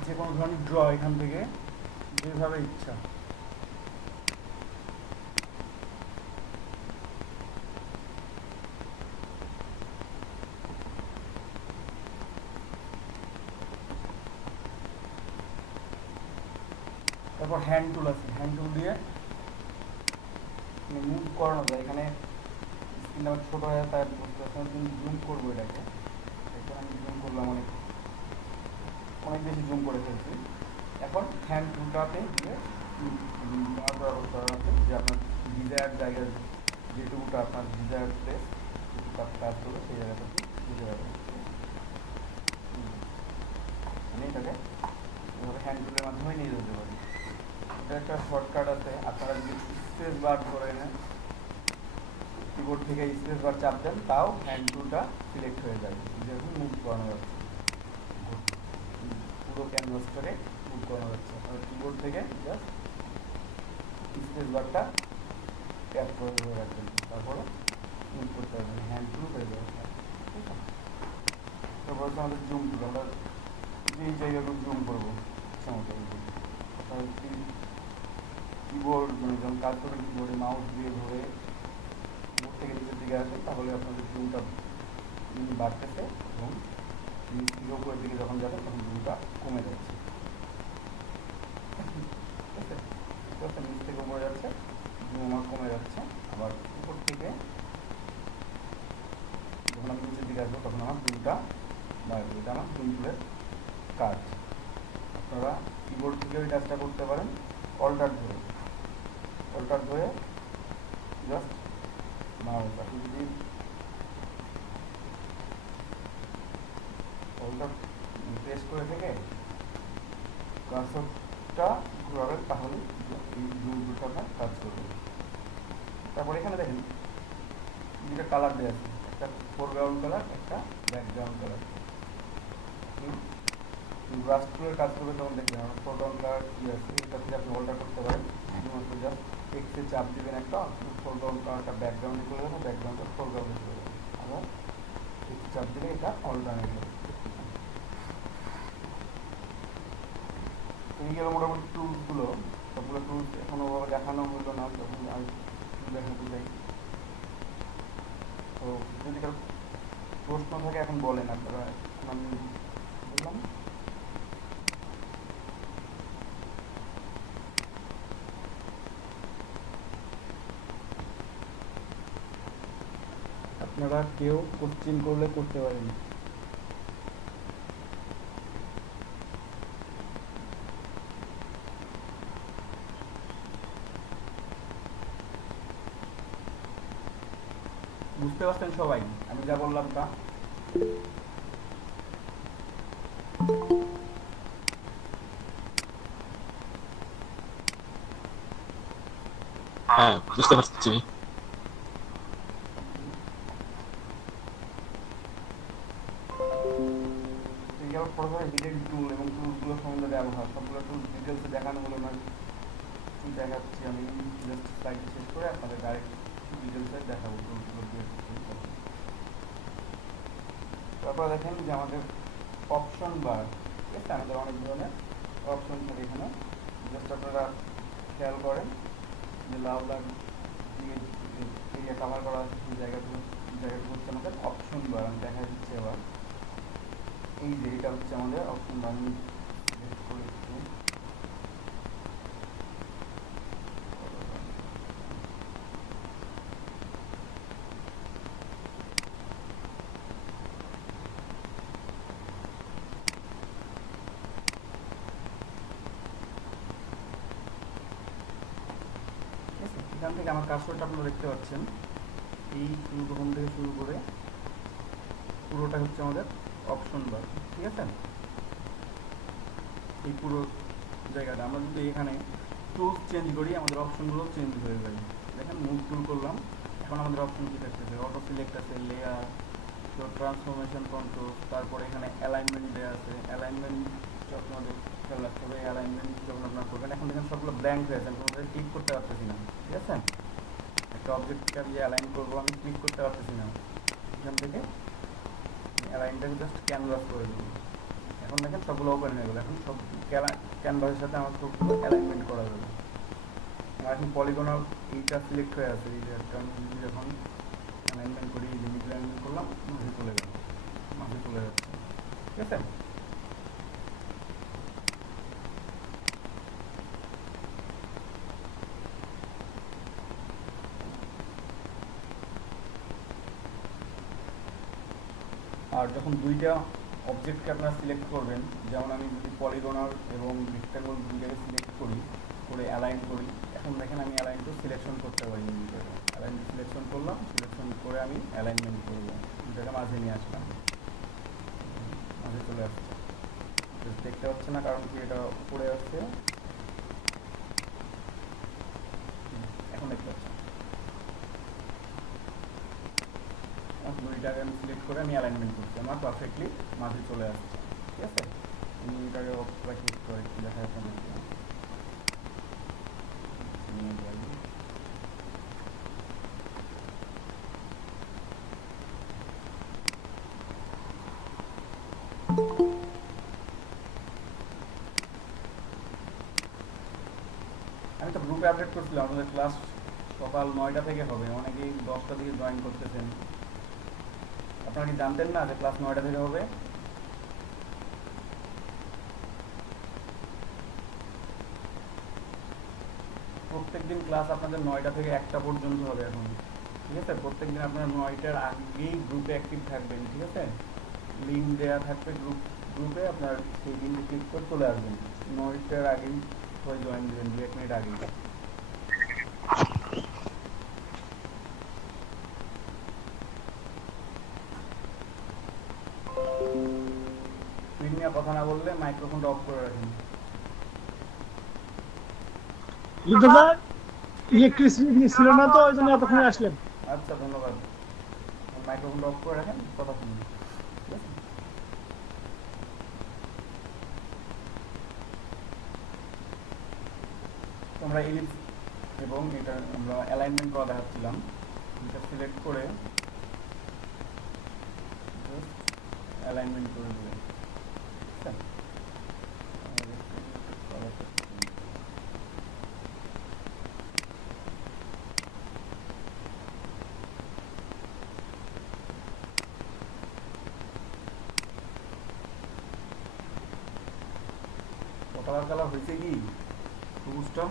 যে কোনো ধরনের ড্র এখান থেকে যেভাবে ইচ্ছা, তারপর হ্যান্ড টুল আছে, হ্যান্ড টুল দিয়ে মুভ করানো যায়। এখানে স্ক্রিনটা আমার ছোটো হয়ে তাই বুঝতে পারছি না, কিন্তু জুম করবো এটাকে। এখানে আমি জুম করলাম, অনেক বেশি জুম করে ফেলছি। এখন হ্যান্ড টুলটাতে গিয়ে করতে হবে যে আপনার ডিজায়ার জায়গায় যেটুকুটা আপনার ডিজায়ার প্লেস কাজ করবে সেই জায়গাটা দিতে পারবেন। আমি এটাকে এভাবে হ্যান্ড টুলের মাধ্যমে নিয়ে যেতে পারি। এটা একটা শর্টকাট আছে। আপনারা যদি স্পেস বার করে নেন, কিবোর্ড থেকে স্পেস বার চাপ দেন, তাও হ্যান্ড টুলটা সিলেক্ট হয়ে যায়। যেরকম মুভ করানো যাচ্ছে, পুরো ক্যানভাসটাকে মুভ করানো যাচ্ছে। আপনার কিবোর্ড থেকে জাস্ট স্পেস বারটা ট্যাপ করে ধরে রাখবেন, তারপরে মুভ করতে পারবেন, হ্যান্ড টুল হয়ে যাবে। ঠিক আছে, তারপর হচ্ছে আমাদের জুম টুল। আমরা এই জায়গাগুলো জুম করবো ইচ্ছা মতো। কিবোর্ড মানে যখন কাজ করবেন কিবোর্ডে মাউস দিয়ে ধরে উপর থেকে নিচের দিকে আসে, তাহলে আপনাদের জুমটা বাড়তেছে এবং নিচ থেকে উপরের দিকে যখন যাবে তখন জুমটা কমে যাচ্ছে। ঠিক আছে, নিচ থেকে উপরে যাচ্ছে, জুম আমার কমে যাচ্ছে। আবার উপর থেকে যখন আমি নিচের দিকে আসবো তখন আমার জুমটা বাড়বে। এটা আমার জুম টুলের কাজ। আপনারা কিবোর্ড থেকে ওই কাজটা করতে পারেন অল্টার ধরে জাস্ট মাউস। আপনি যদি হোল্ডার প্রেস করে থেকে কার্সরটা ঘোরাবেন, তাহলে এই দুটো আপনার কাজ করবে। তারপর এখানে দেখেন দুটো কালার দেওয়া আছে, একটা ফোরগ্রাউন্ড কালার, একটা ব্যাকগ্রাউন্ড কালার। ব্রাশ টুলের কাজ করবে তখন দেখবেন আমার ফোরগ্রাউন্ড কালার কি আছে, এটা থেকে আপনি অল্টার করতে পারেন। শুধুমাত্র জাস্ট টেক্সটে চাপ দিবেন একটা, ফোরগ্রাউন্ড কালারটা ব্যাকগ্রাউন্ডে চলে যাবে, ব্যাকগ্রাউন্ডটা ফোরগ্রাউন্ডে চলে যাবে। আবার টেক্সট চাপ দিলে এটা অল্টারনেট হবে। এই গেল মোটামুটি টুলসগুলো। সবগুলো টুলস এখনো দেখানো হলো না, তখন আমি দেখাতে চাই। তো যদি কারো প্রশ্ন থাকে এখন বলেন আপনারা। এখন আমি বললাম আপনারা কেউ কোশ্চিন করলে করতে পারেন। বুঝতে পারছেন সবাই আমি যা বললাম তা? হ্যাঁ, বুঝতে পারছি। প্রথমে হিডেন টুল এবং টুলসগুলো সম্বন্ধে ব্যবহার, সবগুলো টুলস ডিটেলসে দেখানো হলো না, দেখাচ্ছি আমি জাস্ট স্লাইডে শেষ করে আপনাদের ডাইরেক্ট ডিটেলসে দেখাবো টুলসগুলো দিয়ে। তারপর দেখেন যে আমাদের অপশন বার, ঠিক আছে, আমাদের অনেক ধরনের অপশন থাকে এখানে। জাস্ট আপনারা খেয়াল করেন যে লাভ লাভ দিয়ে এরিয়া কাভার করা আছে সেই জায়গাগুলো হচ্ছে আমাদের অপশন বার। আমি দেখা দিচ্ছি আবার, এই যে এটা হচ্ছে আমাদের অপশন বার। আমি সিলেক্ট করে দিচ্ছি, এখান থেকে আমার কাজটা আপনারা দেখতে পাচ্ছেন। এই প্রথম থেকে শুরু করে পুরোটা হচ্ছে আমাদের অপশন বার, ঠিক আছে। এই পুরো জায়গাটা আমরা যদি এখানে টুলস চেঞ্জ করি আমাদের অপশনগুলো চেঞ্জ হয়ে যায়। দেখেন মুভ টুল করলাম, এখন আমাদের অপশন কি থাকতেছে, অটো সিলেক্ট আছে, লেয়ার, তো ট্রান্সফরমেশন কন্ট্রোল, তারপরে এখানে অ্যালাইনমেন্ট দেওয়া আছে। অ্যালাইনমেন্ট আপনাদের খেয়াল রাখতে হবে, অ্যালাইনমেন্ট যখন আপনারা করবেন। এখন দেখেন সবগুলো ব্ল্যাঙ্ক হয়ে আছে, আমি কোনোটাই ক্লিক করতে পারতেছি না, ঠিক আছে। একটা অবজেক্টকে আমি যে অ্যালাইন করবো আমি ক্লিক করতে পারতেছি না, এখান থেকে অ্যালাইনটাকে জাস্ট ক্যানভাস করে দেবো। এখন দেখেন সবগুলো ওপেন হয়ে গেলো। এখন সব ক্যানভাসের সাথে আমার সবগুলো অ্যালাইনমেন্ট করা যাবে। আমার এখন পলিগনাল এইটা সিলেক্ট হয়ে আছে, এই যে একটা আমি যখন অ্যালাইনমেন্ট করি, এই লিমিট অ্যালাইনমেন্ট করলাম, মাঝে চলে গেল, মাঝে চলে যাচ্ছে, ঠিক আছে। আর যখন দুইটা অবজেক্টকে আপনারা সিলেক্ট করবেন, যেমন আমি যদি পলিগনাল এবং রেক্ট্যাঙ্গল দুইটাকে সিলেক্ট করি, করে অ্যালাইন করি, এখন দেখেন আমি অ্যালাইন টু সিলেকশন করতে পারি। দুইটাকে অ্যালাইন সিলেকশন করলাম, সিলেকশন করে আমি অ্যালাইনমেন্ট করবো, দুইটাকে মাঝে নিয়ে আসলাম, মাঝে চলে আসছে। দেখতে পাচ্ছে না কারণ কি এটা উপরে আসছে, এখন দেখতে পাচ্ছি। দুইটাকে আমি সিলেক্ট করে আমি অ্যালাইনমেন্ট করছি, আমার পারফেক্টলি মাঝে চলে আসছে, ঠিক আছে। আমি এটাকে ক্লিক করে একটু দেখা যাচ্ছে না, আমি তো গ্রুপে আপডেট করছিলাম আমাদের ক্লাস সকাল 9টা থেকে হবে, অনেকেই 10টা থেকে জয়েন করতেছেন। আপনারা কি জানতেন না যে ক্লাস 9টা থেকে হবে? প্রত্যেকদিন ক্লাস আপনাদের 9টা থেকে 1টা পর্যন্ত হবে এখন, ঠিক আছে। প্রত্যেকদিন আপনারা 9টার আগেই গ্রুপে অ্যাক্টিভ থাকবেন, ঠিক আছে। লিঙ্ক দেওয়া থাকবে গ্রুপে, আপনার সেই লিঙ্কে ক্লিক করে চলে আসবেন। 9টার আগেই সবাই জয়েন দেবেন, 2-1 মিনিট আগেই। নিয়ে কথা না বললে মাইক্রোফোনটা অফ করে রাখেন। দাদা ইলেকট্রিসিটি ছিল না তো ওই জন্য এতক্ষণে আসলেন। আচ্ছা ধন্যবাদ। মাইক্রোফোনটা অফ করে রাখেন, কথা শুনুন। ঠিক আছে? তোমরা ইলিপস এবং এটা আমরা অ্যালাইনমেন্ট করা দেখাচ্ছিলাম, এটা সিলেক্ট করে অ্যালাইনমেন্ট করে দেবে। ঠিক আছে? পতাকার কালার হয়েছে কি সবুজটা?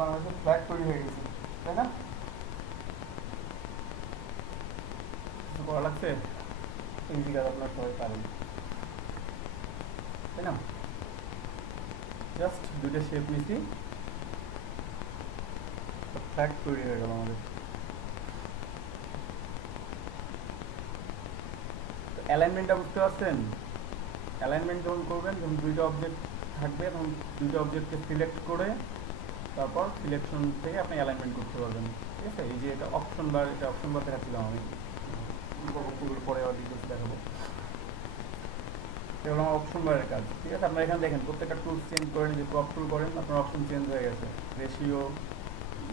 বাংলাদেশের ফ্ল্যাগ তৈরি হয়ে গেছে, তাই না? কিছু করা লাগছে এই জায়গায়, আপনার সবাই পারেন, তাই না? জাস্ট দুইটা শেপ নিচ্ছি, ফ্ল্যাগ তৈরি হয়ে গেল আমাদের। অ্যালাইনমেন্টটা বুঝতে পারছেন? অ্যালাইনমেন্ট যখন করবেন, যখন দুইটা অবজেক্ট থাকবে তখন দুইটা অবজেক্টকে সিলেক্ট করে তারপর সিলেকশন থেকে আপনি অ্যালাইনমেন্ট করতে পারবেন। ঠিক আছে? এই যে এটা অপশন বার, এটা অপশন বার দেখাচ্ছিলাম আমি, পরে আবার ডিটেলস দেখাবো। এটা হলো আমার অপশন বারের কাজ। ঠিক আছে? আপনারা এখানে দেখেন প্রত্যেকটা টুলস চেঞ্জ করেন, যে ক্রপ টুল করেন আপনার অপশন চেঞ্জ হয়ে গেছে, রেশিও,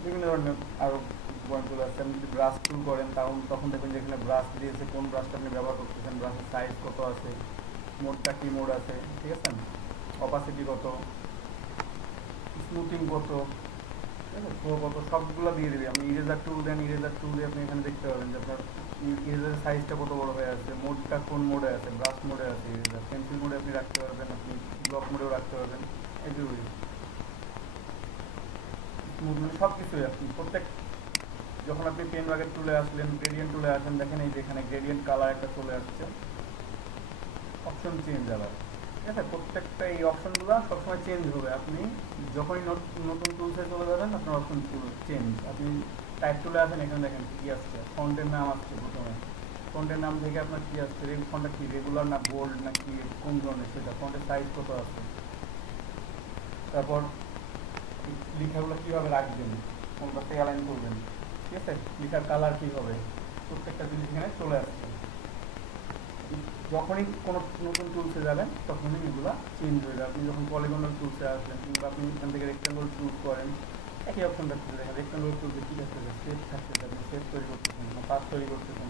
বিভিন্ন ধরনের আরও পয়েন্টগুলো আছে। আপনি যদি ব্রাশ টুল করেন তখন দেখবেন যে এখানে ব্রাশ দিয়েছে, কোন ব্রাশটা আপনি ব্যবহার করতেছেন, ব্রাশের সাইজ কত আছে, মোডটা কী মোড আছে, ঠিক আছে, অপাসিটি কত, স্মুথিং কত, ঠিক আছে, ফ্লো কত, সবগুলো দিয়ে দেবে। আপনি ইরেজার টুল দেন, ইরেজার টুল দিয়ে আপনি এখানে দেখতে পাবেন যে আপনার ইরেজারের সাইজটা কত বড় হয়ে আছে, মোডটা কোন মোডে আছে, ব্রাশ মোডে আছে ইরেজার, পেন্সিল মোডে আপনি রাখতে পারবেন, আপনি ব্লক মোডেও রাখতে পারবেন, এগুলোই স্মুথ মানে সব কিছুই। আপনি প্রত্যেক যখন আপনি পেন ওয়াগের টুলে আসলেন, গ্রেডিয়েন্ট টুলে আসেন, দেখেন এই যে এখানে গ্রেডিয়েন্ট কালার একটা চলে আসছে, অপশন চেঞ্জ আবার। ঠিক আছে? প্রত্যেকটা এই অপশনগুলো সবসময় চেঞ্জ হবে। আপনি যখনই নতুন টুলসে চলে যাবেন আপনার অপশন চেঞ্জ। আপনি টাইপ টুলে আসেন, এখানে দেখেন কী আসছে, ফন্টের নাম আসছে প্রথমে, ফন্টের নাম থেকে আপনার কী আসছে, ফন্টটা কি রেগুলার না বোল্ড না কি কোন ধরনের সেটা, ফন্টের সাইজ কত আছে, তারপর লেখাগুলো কীভাবে রাখবেন, কোনটা থেকে অ্যালাইন করবেন, ঠিক আছে, লেখার কালার কী হবে, প্রত্যেকটা জিনিস এখানে চলে আসছে। যখনই কোনো নতুন টুলসে যাবেন তখনই এগুলো চেঞ্জ হয়ে যাবে। আপনি যখন পলিগনাল টুলসে আসবেন কিংবা আপনি এখান থেকে রেক্টাঙ্গল চুজ করেন, একই অপশন থাকছে, দেখেন রেক্টাঙ্গল টুলসে কী থাকতেছে, শেপ থাকতেছে, আপনি শেপ তৈরি করতেছেন না পাস তৈরি করতেছেন,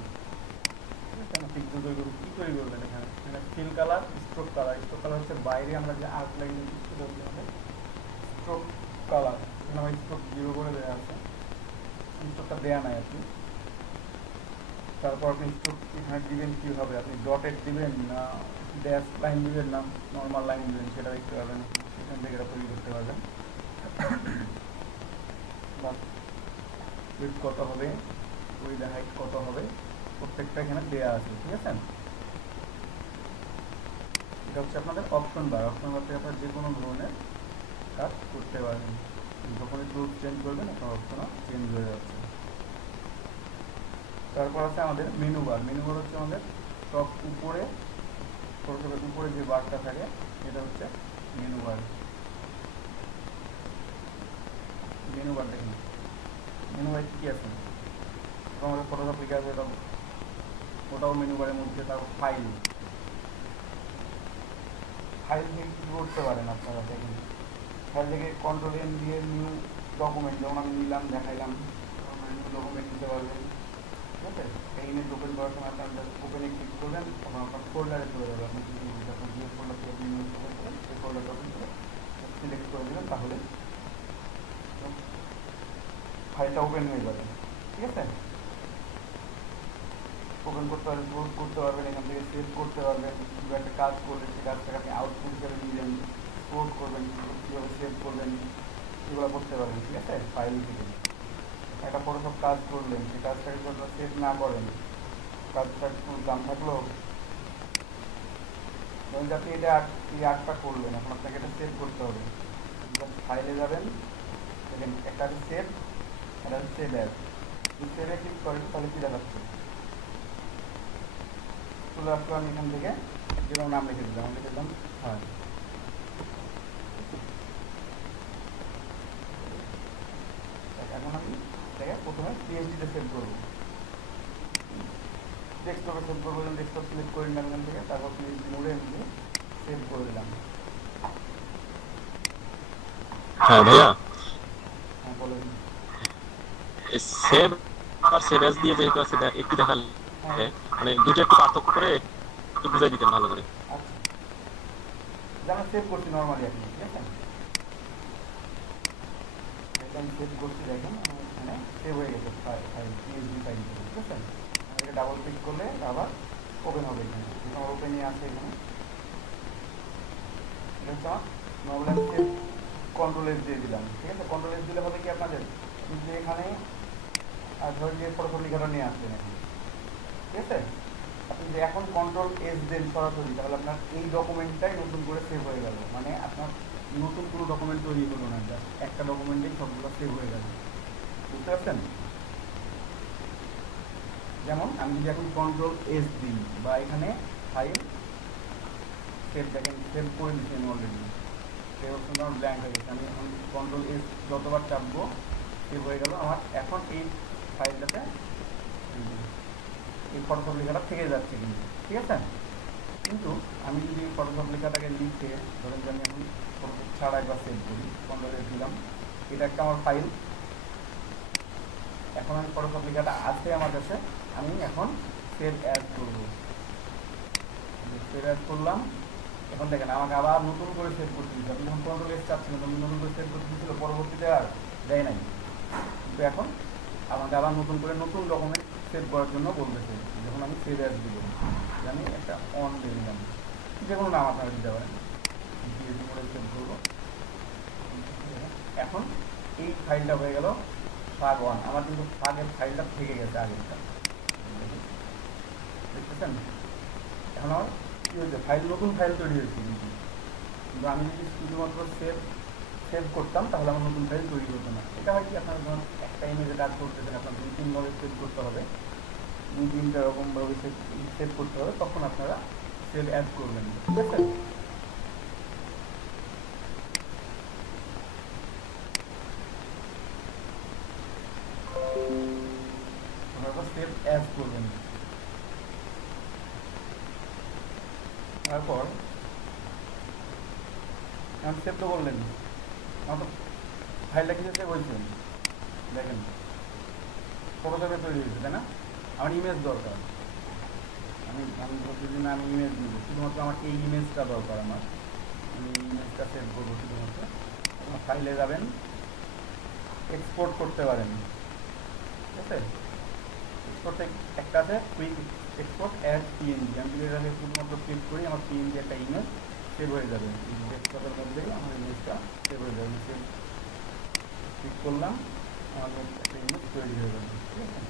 ঠিক আছে, না পিক্সেল তৈরি করবেন, কী তৈরি করবেন এখানে, এখানে fill colour, stroke colour. Stroke colour হচ্ছে বাইরে আমরা যে আর্ট লাইন স্ট্রোক কালার, এখানে আমার স্ট্রোক 0 করে দেওয়া আছে, স্ট্রোকটা দেওয়া নাই আপনি। তারপর আপনি স্ট্রোক এখানে দিবেন কীভাবে, আপনি ডটেড দিবেন না ড্যাশ লাইন দিবেন না নর্মাল লাইন দিবেন সেটা দেখতে পাবেন, সেখান থেকে এটা তৈরি করতে পারবেন। উইডথ কত হবে, উইথ হাইট কত হবে, প্রত্যেকটা এখানে দেওয়া আছে। ঠিক আছে? এটা হচ্ছে আপনাদের অপশন বার। অপশন বার থেকে আপনার যে কোনো ধরনের কাজ করতে পারবেন। যখনই টুল চেঞ্জ করবেন আপনার অপশনও চেঞ্জ হয়ে যাচ্ছে। তারপর আছে আমাদের মেনু বার। মেনু বার হচ্ছে আমাদের টপ উপরে, উপরে যে বারটা থাকে এটা হচ্ছে মেনু বার। মেনু বার দেখুন, মেনু বার কী আছে, আমাদের ফটোশপ লিখে আছে, ওটাও মেনু বারের মধ্যে। তারপর ফাইল, ফাইল থেকে কী করতে পারেন আপনারা দেখুন, ফাইল থেকে কন্ট্রোল এন দিয়ে নিউ ডকুমেন্ট, যেমন আমি নিলাম দেখাইলাম, নিউ ডকুমেন্ট নিতে পারবেন। ঠিক আছে? এই ইমেজ ওপেন করার সময় আপনার ওপেনে ক্লিক করবেন, তখন আপনার ফোল্ডারে চলে যাবে। আপনি যদি আপনার যে ফোল্ডার থেকে আপনি ইউজ ওপেন করেন সেই ফোল্ডারটা ওপেন করে সিলেক্ট করে দেবেন, তাহলে ফাইলটা ওপেন হয়ে যাবে। ঠিক আছে? ওপেন করতে পারবেন, ক্লোজ করতে পারবেন, এখান থেকে সেভ করতে পারবেন। কীভাবে একটা কাজ করলে সেই কাজটাকে আপনি আউটপুট হিসেবে নিলেন, স্টোর করবেন, কীভাবে সেভ করবেন, সেগুলো করতে পারেন, ঠিক আছে? ফাইল থেকে একটা ফটোশপ কাজ করলেন, সেই কাজটাকে যদি আপনারা সেভ না করেন, কাজটা একটু দাম থাকলেও ধরুন যে আপনি এই আর্টটা করলেন, এখন আপনাকে এটা সেভ করতে হবে। ফাইলে যাবেন, দেখেন একটা আছে সেভ, একটা আছে সেভ অ্যাজ। যদি সেভে ক্লিক করেন তাহলে কী দেখাচ্ছে, চলে আসলো। আমি এখান থেকে যেরকম নাম লিখে দিলাম, আমি লিখে দিলাম হ্যাঁ। এখন আমি এটাকে প্রথমে পিএইচডিতে সেভ করবো, ডেস্কটপে সেভ করবো। ডেস্কটপ সিলেক্ট করে নিলাম এখান থেকে, তারপর পিএইচডি মোডে আমি সেভ করে দিলাম। হ্যাঁ ভাইয়া, হ্যাঁ বলে দিন। সেভ আর সেভ অ্যাজ দিয়ে যেহেতু আছে একটু দেখালে মানে দুটো একটু পার্থক্য করে একটু বুঝাই দিতেন ভালো করে। আচ্ছা, যেমন সেভ করছি নর্মালি আপনি, ঠিক আছে? আমি সেভ করছি, দেখেন আমার এখানে সেভ হয়ে গেছে ফাইল, পিএইচডি ফাইল, ঠিক আছে? আমি এটা ডাবল ক্লিক করলে আবার ওপেন হবে। এখানে আমার ওপেনই আছে এখানে, এটা হচ্ছে আমার নর্মাল। আমি সেভ কন্ট্রোল এস দিয়ে দিলাম, ঠিক আছে? কন্ট্রোল এস দিলে হবে কি আপনাদের, কিন্তু এখানে আর ধরেন যে ফটোফট লেখাটা নিয়ে আসবেন এখানে, ঠিক আছে? আপনি যদি এখন কন্ট্রোল এস দেন সরাসরি, তাহলে আপনার এই ডকুমেন্টটাই নতুন করে সেভ হয়ে গেল। মানে আপনার নতুন কোনো ডকুমেন্ট তৈরি হলো না, জাস্ট একটা ডকুমেন্টেই সবগুলো সেভ হয়ে গেল। বুঝতে পারছেন? যেমন আমি যদি এখন কন্ট্রোল এস দিই বা এখানে ফাইল সেভ, দেখেন সেভ করে দিচ্ছি আমি অলরেডি, সেভ অপশন আমার ব্ল্যাঙ্ক হয়ে গেছে। আমি এখন কন্ট্রোল এস যতবার চাপবো সেভ হয়ে গেল আমার। এখন এই ফাইলটাতে এই ফটোশপ লেখাটা থেকে যাচ্ছে কিন্তু, ঠিক আছে? কিন্তু আমি যদি ফটোশপ লেখাটাকে লিখে ধরেন যে আমি এখন ফটোশপ ছাড়া একবার সেভ করি, কন্ট্রোল এস দিলাম, এটা একটা আমার ফাইল। এখন আমি ফটোশপ লেখাটা আছে আমার কাছে, আমি এখন সেভ অ্যাজ করবো। সেভ অ্যাজ করলাম। এখন দেখেন আমাকে আবার নতুন করে সেভ করতে দিচ্ছে। আপনি যখন কন্ট্রোল এস চাচ্ছিলেন তখন নতুন করে সেভ করতে দিচ্ছিল, পরবর্তীতে আর দেয় নাই। কিন্তু এখন আমাকে আবার নতুন করে নতুন ডকুমেন্ট সেভ করার জন্য বলতেছে। যখন আমি সেভ অ্যাজ দিব, আমি একটা অন দিয়ে দিলাম, যে কোনো নাম আপনারা দিতে পারেন, পিএইচডি মোডে সেভ করবো। এখন এই ফাইলটা হয়ে গেল ফাগ ওয়ান। আমার কিন্তু ফাগের ফাইলটা থেকে গেছে আগেরটা, দেখতেছেন? এখন আমার কী হয়েছে, ফাইল নতুন ফাইল তৈরি হয়েছে। কিন্তু আমি যদি শুধুমাত্র সেভ করতাম তাহলে আমার নতুন ফাইল তৈরি হতো না। এটা হয় কি, আপনারা যখন একটা ইমেজে কাজ করতেছেন আপনার 2-3 ভাবে সেভ করতে হবে, 2-3টা রকমভাবে সেভ করতে হবে, তখন আপনারা সেভ অ্যাড করবেন, ঠিক আছে? সেভ অ্যাড করবেন। তারপর এখন সেভ তো করলেন, আমার তো ফাইলটা কিছু সেভ হয়েছে, দেখেন ফটোশপে তৈরি হয়েছে, তাই না? আমার ইমেজ দরকার, আমি প্রতিদিন আমি ইমেজ দিব, শুধুমাত্র আমার এই ইমেজটা দরকার। আমি ইমেজটা সেভ করবো শুধুমাত্র। আমার ফাইলে যাবেন, এক্সপোর্ট করতে পারেন, ঠিক আছে? এক্সপোর্টে একটা আছে কুইক এক্সপোর্ট অ্যাজ পিএনজি। আমি যদি এটাকে শুধুমাত্র ক্লিক করি আমার পিএনজি একটা ইমেজ সেভ হয়ে যাবে। ডেস্কটপের মধ্যেই আমার ইমেজটা সেভ হয়ে যাবে। সেভ ক্লিক করলাম, আমার একটা ইমেজ তৈরি হয়ে যাবে, ঠিক আছে?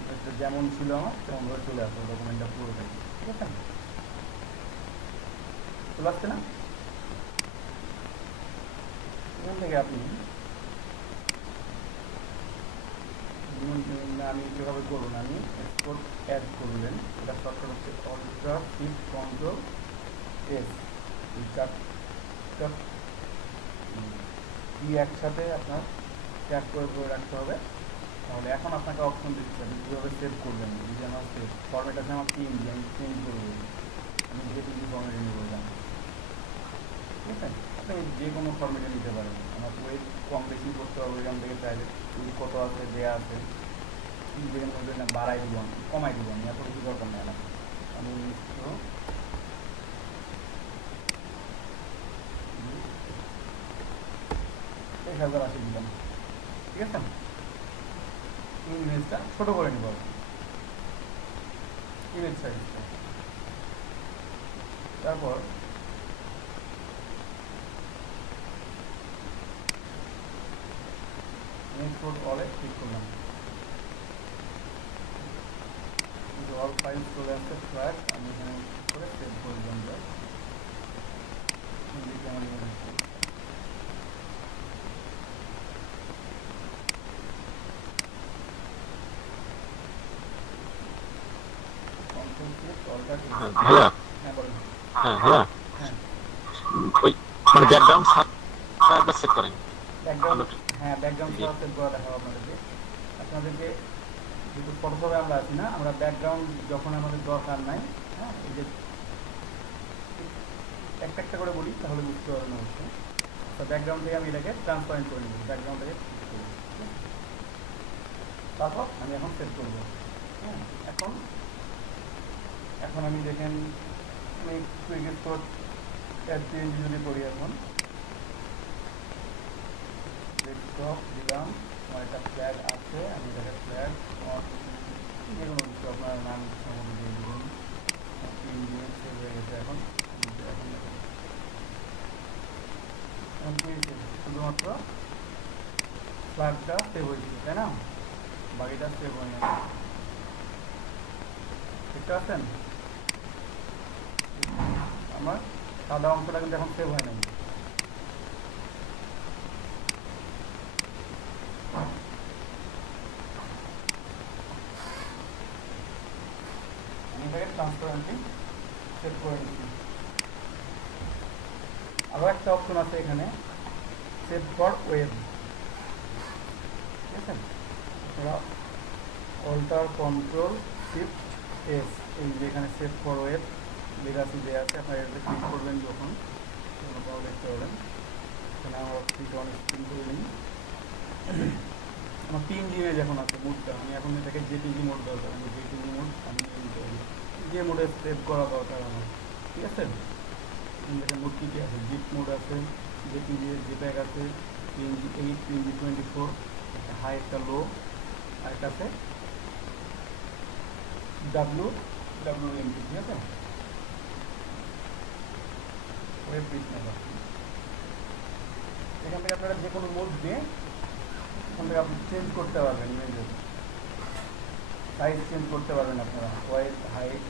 ইমেজটা যেমন ছিল আমার তেমনভাবে চলে আসবে ডকুমেন্টটা পুরোটাই, ঠিক আছে? চলে আসছে না? এখান থেকে আপনি আমি কীভাবে করবো না, আমি এক্সপোর্ট অ্যাড করলেন, এটা শর্টকাট হচ্ছে Alt+Shift+Ctrl+S। এই চারটা কি একসাথে আপনার ট্যাগ করে ধরে রাখতে হবে। তাহলে এখন আপনাকে অপশন দিচ্ছে আপনি কীভাবে সেভ করবেন। যদি আমার সেভ ফরম্যাট আছে আমার পিএনজি, আমি চেঞ্জ করবো, আমি জেপিজি ফরম্যাটে নিয়ে বললাম, ঠিক আছে? আপনি যে কোনো ফরম্যাটে নিতে পারেন। আমার ওয়েট কম বেশি করতে হবে, এখান থেকে চাইলে কত আছে দেওয়া আছে, যেখানে মধ্যে না বাড়াই দিব, আমি কমাই দিব, আমি এত কিছু দরকার নেই। আমি 1080 দিলাম, ঠিক আছে? এই ইমেজটা ছোটো করে নিব, ইমেজ সাইজটা। তারপর এক্সপোর্ট অলে ক্লিক করলাম, অল ফাইল চলে আসছে ফ্ল্যাগ, আমি এখানে করে সেভ করে দিলাম। আমার ভাইয়া, হ্যাঁ ভাইয়া, ওই মানে ব্যাকগ্রাউন্ড একবার সেট করেন। হ্যাঁ, ব্যাকগ্রাউন্ড সেভ করা দেখাবো আপনাদেরকে। আপনাদেরকে যেহেতু ফটোশপে আমরা আছি না, আমরা ব্যাকগ্রাউন্ড যখন আমাদের দরকার নাই, হ্যাঁ, এই যে একটা একটা করে বলি তাহলে বুঝতে পারবেন অবশ্যই। তো ব্যাকগ্রাউন্ড থেকে আমি এটাকে ট্রান্সপারেন্ট করে নেব, ব্যাকগ্রাউন্ডটাকে তারপর আমি এখন সেভ করবো। হ্যাঁ, এখন আমি দেখেন আমি কুইক এক্সপোর্ট যদি করি, এখন ডেস্কটপ দিলাম, আমার একটা ফ্ল্যাগ আছে, আমি এটাকে ফ্ল্যাগ যে কোনো কিছু আপনার নাম সম্বন্ধে দিয়ে দিবেন। 3 মিনিট সেভ হয়ে গেছে। এখন শুধুমাত্র ফ্ল্যাগটা সেভ হয়েছিল, তাই না? বাকিটা সেভ হয় না, দেখতে পাচ্ছেন? আমার সাদা অংশটা কিন্তু এখন সেভ হয় নাই। আমি এটাকে ট্রান্সপারেন্টলি সেভ করে নিচ্ছি। আরও একটা অপশন আছে এখানে, সেভ ফর ওয়েব, ঠিক আছে? আপনারা অল্টার কন্ট্রোল শিফট এস, এই যে এখানে সেভ ফর ওয়েব লেগাসি দেওয়া আছে, আপনারা এটাতে ক্লিক করবেন যখন আপনারা দেখতে পাবেন। এখানে আমরা ক্লিক অন স্ক্রিন করে নিই। আমার 3 ইমেজ এখন আছে মোডটা, আমি এখন এটাকে জেপিজি মোড দরকার, আমি জেপিজি মোড আমি যে মোডে সেভ করা দরকার আমার, ঠিক আছে? দেখেন মোড কী কী আছে, জিপ মোড আছে, জেপিজি জেপ্যাগ আছে, পিএনজি 8, পিএনজি 24, একটা হাই একটা লো, আর একটা আছে WMP, ঠিক আছে? Web bitmap. এখান থেকে আপনারা যে কোনো মোড দিয়ে এখান থেকে আপনি চেঞ্জ করতে পারবেন, ইমেজের সাইজ চেঞ্জ করতে পারবেন আপনারা, ওয়াইড হাইট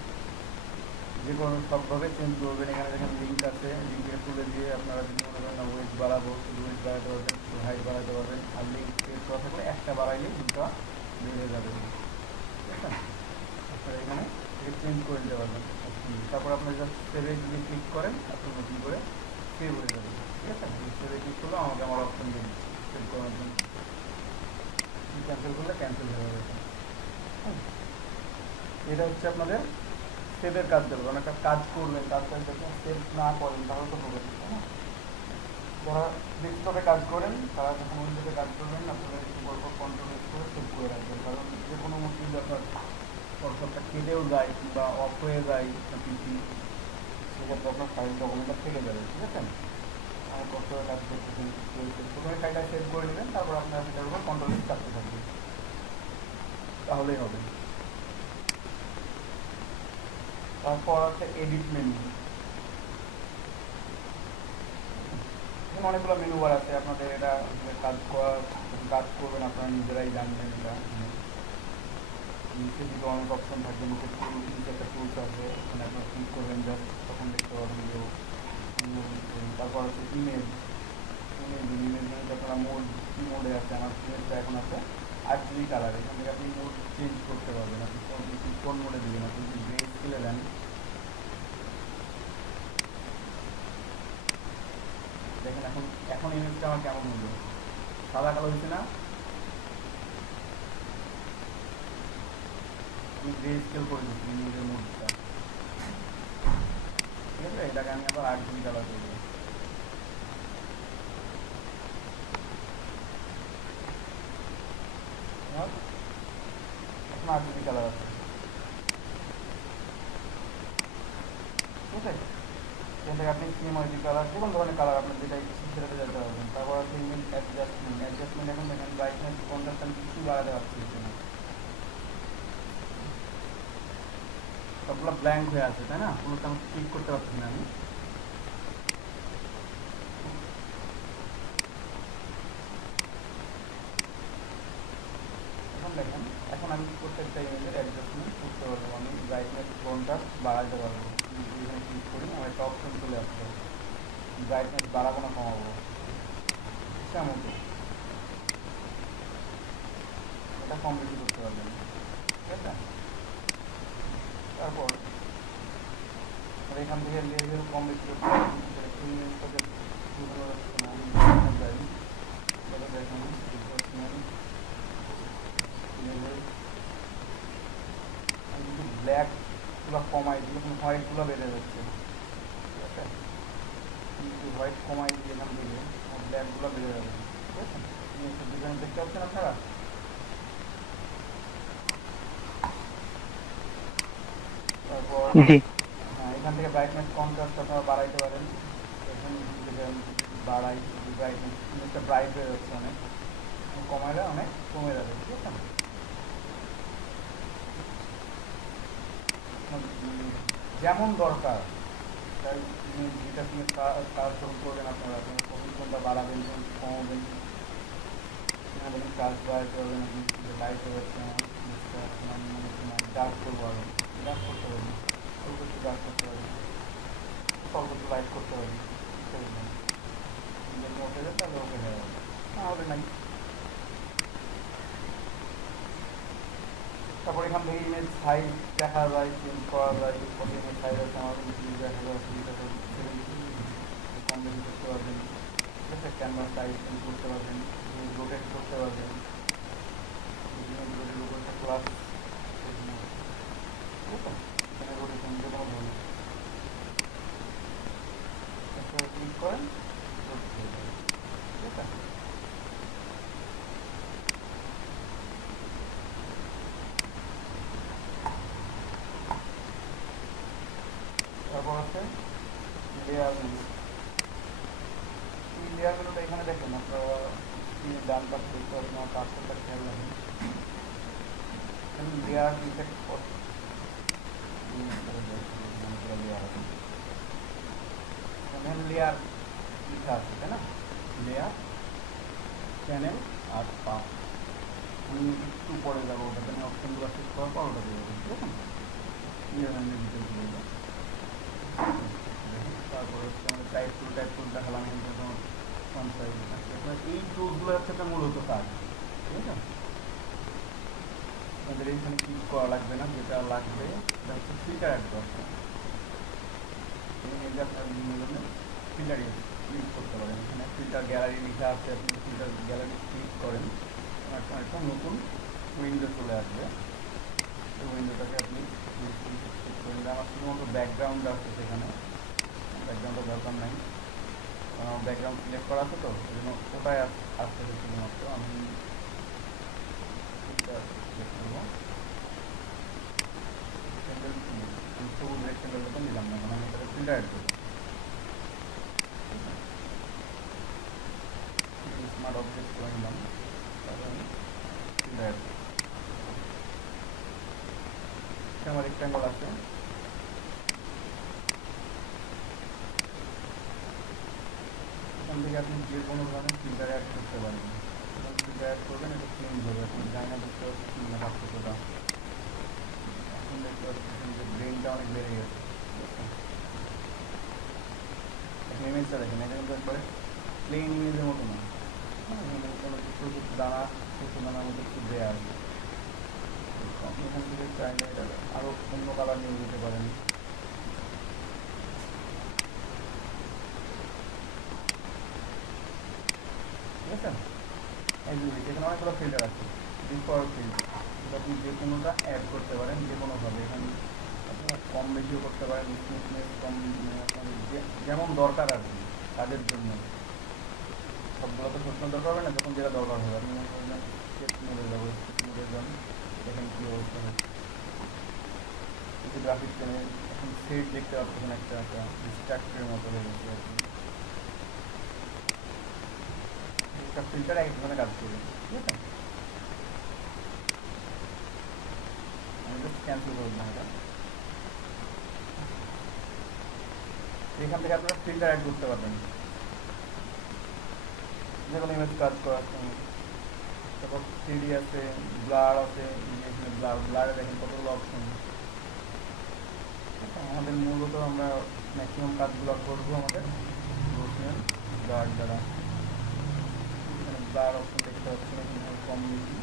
যে কোনো সবভাবে চেঞ্জ করবেন। এখানে দেখেন লিঙ্ক আছে, লিঙ্কের তুলে দিয়ে আপনারা যদি মনে করেন না ওয়েট বাড়াবো, ওয়েট বাড়াতে পারবেন, হাইট বাড়াতে পারবেন। আর লিঙ্ক এর কথা থাকলে একটা বাড়াইলে দুটো বেড়ে যাবে, ঠিক আছে? আপনারা এখানে চেঞ্জ করে দিতে পারবেন। তারপর আপনার জাস্ট সেভে যদি ক্লিক করেন, আপনি নতুন করে সেভ হয়ে যাবে, ঠিক আছে? সেভে ক্লিক করলে আমাকে আমার অপশন দিন সেভ করার জন্য, ক্যান্সেল করলে ক্যান্সেল হয়ে যাবে। এটা হচ্ছে আপনাদের সেভের কাজ দেবে, কারণ একটা কাজ করবেন, কাজটা যখন সেভ না করেন তাহলে তো হবে, তাই না? যারা ডেস্কটপে কাজ করেন তারা যখন উইন্ডোতে কাজ করবেন আপনারা কন্ট্রোল করে সেভ করে রাখবেন, কারণ যে কোনো মুহূর্তে যদি আপনার ফটোশপটা কেটেও যায় কিংবা অফ হয়ে যায় পিসি, সেক্ষেত্রে আপনার ফাইল ডকুমেন্টটা থেকে যাবে, ঠিক আছে? আমার কষ্ট করে কাজ করতেছেন, প্রথমে ফাইলটা সেভ করে নেবেন, তারপর আপনার সেটার উপর কন্ট্রোল কাটতে থাকবেন, তাহলেই হবে। তারপর আছে এডিট মেনু, অনেকগুলো মেনু বার আছে, আপনাদের এটা কাজ করবেন আপনারা নিজেরাই জানবেন। এটা নিচে দিকে অনেক অপশন থাকবে, নিচে একটা টুলস আছে, এখানে আপনার ক্লিক করবেন, জাস্ট তখন দেখতে পাবেন যে। তারপর আছে ইমেজ মধ্যে আপনারা মোড কি মোডে আছে, আমার ইমেজটা এখন আছে RGB কালার, এখান থেকে আপনি মোড চেঞ্জ করতে পারবেন, আপনি কোন মোডে দেবেন। আপনি যদি গ্রে স্কেলে দেন, দেখেন এখন ইমেজটা আমার কেমন হলো, সাদা কালো হয়েছে না? আমি গ্রে স্কেল করে দিচ্ছি ইমেজের মোডটা, ঠিক আছে? এটাকে আমি আবার RGB কালার করবো। এখন RGB কালার আছে, ঠিক আছে? এখান থেকে আপনি সিএমআইডি কালার, যে কোনো ধরনের কালার আপনার যেটা ইচ্ছে সেটাতে যেতে পারবেন। তারপর আছে ইমেজ অ্যাডজাস্টমেন্ট, এখন দেখেন ব্রাইটনেস কন্ট্রাস্ট আমি কিছু বাড়াতে পারছি না, সবগুলো ব্ল্যাঙ্ক হয়ে আছে, তাই না? কোনোটা আমি ক্লিক করতে পারছি না আমি। দেখেন এখন আমি প্রত্যেকটা ইমেজের অ্যাডজাস্টমেন্ট করতে পারবো, আমি ব্রাইটনেস কোনটা বাড়াতে পারবো, এখানে ক্লিক করি আমার একটা অপশন চলে আসছে ব্রাইটনেস বাড়াবো না কমাবো ইচ্ছা মতো এটা কম বেশি করতে পারবেন, ঠিক আছে। তারপর এখান থেকে লেভেল কম বেশি করতে পারবেন, ইমেজটাকে দেখেন ব্ল্যাক গুলো কমাই দিলে হোয়াইট গুলো বেড়ে যাচ্ছে, ঠিক আছে। হোয়াইট কমাই দিলে এখান থেকে ব্ল্যাক গুলো বেড়ে যাবে, ঠিক আছে। ডিজাইন দেখতে পাচ্ছেন আপনারা। তারপর হ্যাঁ এখান থেকে ব্রাইটনেস কন্ট্রাস্ট আপনারা বাড়াইতে পারেন, বাড়াই ব্রাইটনেস জিনিসটা ব্রাইট হয়ে যাচ্ছে অনেক, কমাইলে অনেক কমে যাবে, ঠিক আছে। যেমন দরকার তাই যেটা তুমি কাজ শুরু করবেন আপনারা কোনটা বাড়াবেন কমাবেন, কাজ বাড়াতে পারবেন, লাইট হয়ে যাচ্ছে ডার্ক করবো আরো ডার্ক করতে পারবেন, অল্প একটু ডার্ক করতে পারবেন, অল্প একটু লাইট করতে পারবেন, ওকে তাহলে ওকে হয়ে যাবে, না হলে নাই। তারপর এখান থেকে ইমেজ সাইজ দেখা যায়, চেঞ্জ করা যায়, কত ইমেজ সাইজ আছে আমার দেখা যায়, কম বেশি করতে পারবেন, ঠিক আছে। ক্যানভাস সাইজ চেঞ্জ করতে পারবেন, রোটেট করতে পারবেন, ক্লাস এখানে রোটেশন যে কোনো ধরনের ক্লিক করেন, ঠিক আছে। তারপর আছে লেয়ার মেনু। এই লেয়ার মেনুটা এখানে দেখেন আপনারা ডান পাশে দেখতে পাচ্ছেন, আমার পার্সেলটা খেয়াল রাখেন, লেয়ার ইফেক্ট লেয়ার আছে, লেয়ার লিখা আছে তাই না, লেয়ার চ্যানেল আর পাথ। আমি একটু পরে যাবো ওটাতে, আমি অপশনগুলো শেষ করার পর ওটা দিয়ে যাবো, ঠিক আছে। ডিটেলসগুলো তারপর হচ্ছে আমাদের টাইপ টুল দেখালাম, কিন্তু ফন্ট সাইজ এই টুলসগুলো হচ্ছে একটা মূলত কাজ, ঠিক আছে। আমাদের এইখানে ক্লিক করা লাগবে না, যেটা লাগবে সেটা হচ্ছে ফিল্টার অ্যাড করতে, এই যে আপনার বিভিন্ন ধরনের ফিল্টার ইউজ করতে পারেন। এখানে ফিল্টার গ্যালারি লেখা আছে, আপনি ফিল্টার গ্যালারি ক্লিক করেন, একটা নতুন উইন্ডো চলে আসবে, এই উইন্ডোটাকে আপনি আমার শুধুমাত্র ব্যাকগ্রাউন্ড আছে, সেখানে ব্যাকগ্রাউন্ডের দরকার নাই, ব্যাকগ্রাউন্ড সিলেক্ট করা আছে তো ওই জন্য ওটাই আসতে শুধুমাত্র। আমি সবুজ রেক্টেঙ্গেলটা নিলাম না, কারণ আমি এটাকে ফিল্টার অ্যাড করবো, স্মার্ট অবজেক্ট করে নিলাম, তারপর আমি ফিল্টার অ্যাড করবো। আমার রেক্টেঙ্গল আছে, এখান থেকে আপনি যে কোনো ধরনের ফিল্টার অ্যাড করতে পারেন, ফিল্টার অ্যাড করবেন, এটা চেঞ্জ হবে, আপনি জানি না বুঝতে পারছেন না পার্থক্যটা। এখন দেখতে পাচ্ছেন যে ব্রেনটা অনেক বেড়ে গেছে, এখন ইমেজটা দেখেন, এটা কিন্তু একবারে প্লেন ইমেজের মতো না, কোনো কিছু দানা দানার মধ্যে একটু দেয়া আছে। আপনি এখান থেকে চাইলে এটা আরও অন্য কালার নিয়ে দিতে পারেন, ঠিক আছে। এখানে অনেকগুলো ফিল্টার আছে, ডিফল্ট ফিল্টার, আপনি যে কোনোটা অ্যাড করতে পারেন যে কোনোভাবে, এখানে আপনারা কম বেশিও করতে পারেন, স্মুথনেস কম, যেমন দরকার আর কি কাজের জন্য। সবগুলো তো সবসময় দরকার হবে না, যখন যেটা দরকার হবে আপনি স্কেচ মোডে যাবো, স্কেচ মোডে যান, দেখেন কী অবস্থা হয়। গ্রাফিক পেনে এখন সেট দেখতে পাচ্ছেন একটা স্ট্রাকচারের মতো হয়ে গেছে আর কি, একটা ফিল্টার এক ধরনের কাজ করবে, ঠিক আছে। আমি জাস্ট ক্যান্সেল করে দিলাম এটা। এখান থেকে আপনারা ফিল্টার অ্যাড করতে পারবেন যে কোনো ইমেজ কাজ করার সময়, তারপর 3D আছে, ব্লার আছে, এই যে এখানে ব্লারে দেখেন কতগুলো অপশন। আমাদের মূলত আমরা ম্যাক্সিমাম কাজগুলো করবো আমাদের রোশনের ব্লার দ্বারা। এখানে ব্লার অপশন দেখতে পাচ্ছেন, এখানে কম বেশি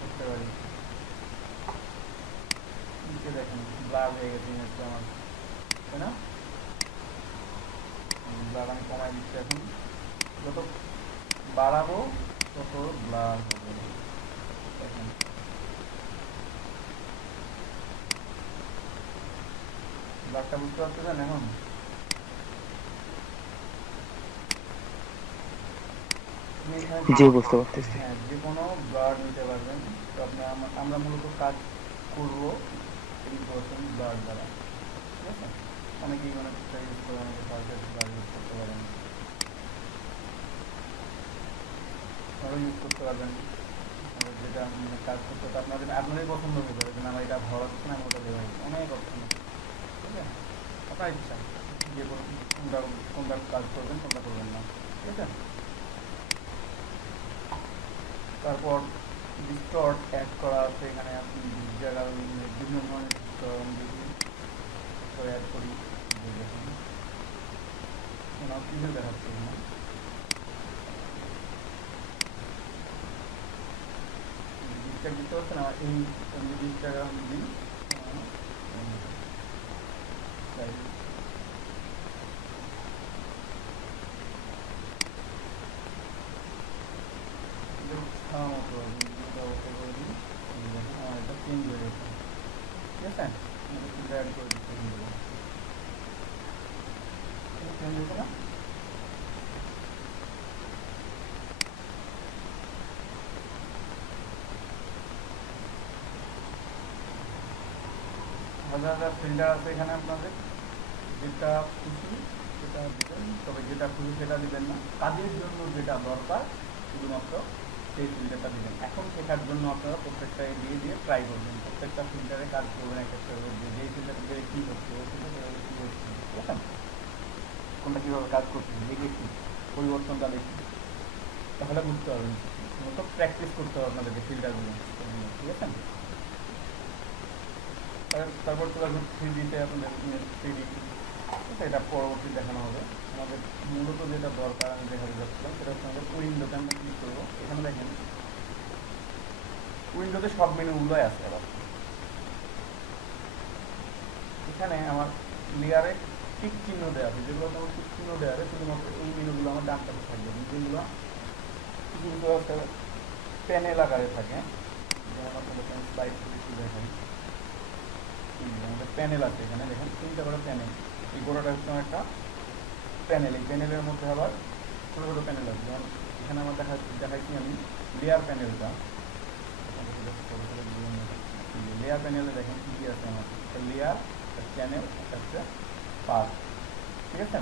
করতে পারি। নিচে দেখেন ব্লার হয়ে গেছে ইমেজটা আমার, তাই না? ব্লার আমি কমাই দিচ্ছি। এখন যত বাড়াবো তত ব্লার হবে। দেখেন ব্লারটা বুঝতে পারতেছেন এখন? জি, বুঝতে পারতেছি। হ্যাঁ, যে কোনো ব্লার নিতে পারবেন। তো আপনি আমরা মূলত কাজ করবো এই পার্সন ব্লার দ্বারা, ঠিক আছে? অনেকেই অনেক ইউজ করে, অনেকে সার্ফেস ব্লার ইউজ করতে পারেন, আরও ইউজ করতে পারবেন। যেটা কাজ করতে আপনারই পছন্দ হতে পারে, যে আমার এটা ভালো লাগছে না, আমি ওটা দেওয়া অনেক অপশন আছে, ঠিক আছে? আপনার ইচ্ছা যে কোনটা কাজ করবেন, কোনটা করবেন না, ঠিক আছে? তারপর ডিস্টর্ট অ্যাড করা আছে এখানে। আপনি জায়গায় বিভিন্ন ধরনের করে অ্যাড করি, দেখুন কিছু দেখাচ্ছে এখানে। ডিসটা দিতে হচ্ছে না, এই ডিসটাকে আমি দিই মতো করে দিই। এটা চেঞ্জ হয়ে গেছে, ঠিক আছে? অ্যাড করে দিচ্ছি, চেঞ্জ হয়েছে না? হাজার হাজার ফিল্টার আছে এখানে, আপনাদের যেটা খুশি সেটা দেবেন, তবে যেটা খুশি সেটা দেবেন না। কাজের জন্য যেটা দরকার শুধুমাত্র সেই ফিল্টারটা দেবেন। এখন শেখার জন্য আপনারা প্রত্যেকটা দিয়ে ট্রাই করবেন, প্রত্যেকটা ফিল্টারে কাজ করবেন একটা একটা করে, যেই ফিল্টার দিয়ে কী হচ্ছে ওই ফিল্টার কী হচ্ছে, ঠিক আছে? কোনটা কীভাবে কাজ করছে দেখে কি পরিবর্তনটা দেখি, তাহলে বুঝতে পারবেন। মতো প্র্যাকটিস করতে হবে আপনাদেরকে ফিল্টারগুলো, ঠিক আছে? তারপর চলে আসবে 3Dতে, আপনাদের 3D, এটা পরবর্তী দেখানো হবে। আমাদের মূলত যেটা দরকার আমি দেখাতে যাচ্ছিলাম সেটা হচ্ছে আমাদের উইন্ডোতে আমরা ক্লিক করবো। এখানে দেখেন উইন্ডোতে সব মেনুগুলোই আছে। আবার এখানে আমার লেয়ারে টিক চিহ্ন দেওয়া আছে, যেগুলো আমার টিক চিহ্ন দেওয়া আছে শুধুমাত্র এই মেনুগুলো আমার ডান পাশে থাকবে। যেগুলো কিছু কিছু আছে প্যানেল আকারে থাকে, যেমন আপনাদের স্লাইড কিছু দেখেন, আমাদের প্যানেল আছে এখানে দেখেন 3টা করে প্যানেল। এই গোড়াটা হচ্ছে একটা প্যানেল, এই প্যানেলের মধ্যে আবার ছোটো ছোটো প্যানেল আছে। যেমন এখানে আমার দেখাচ্ছি আমি লেয়ার প্যানেলটা। লেয়ার প্যানেলে দেখেন কী কী আছে আমার, একটা লেয়ার, একটা চ্যানেল, একটা পাথ, ঠিক আছে?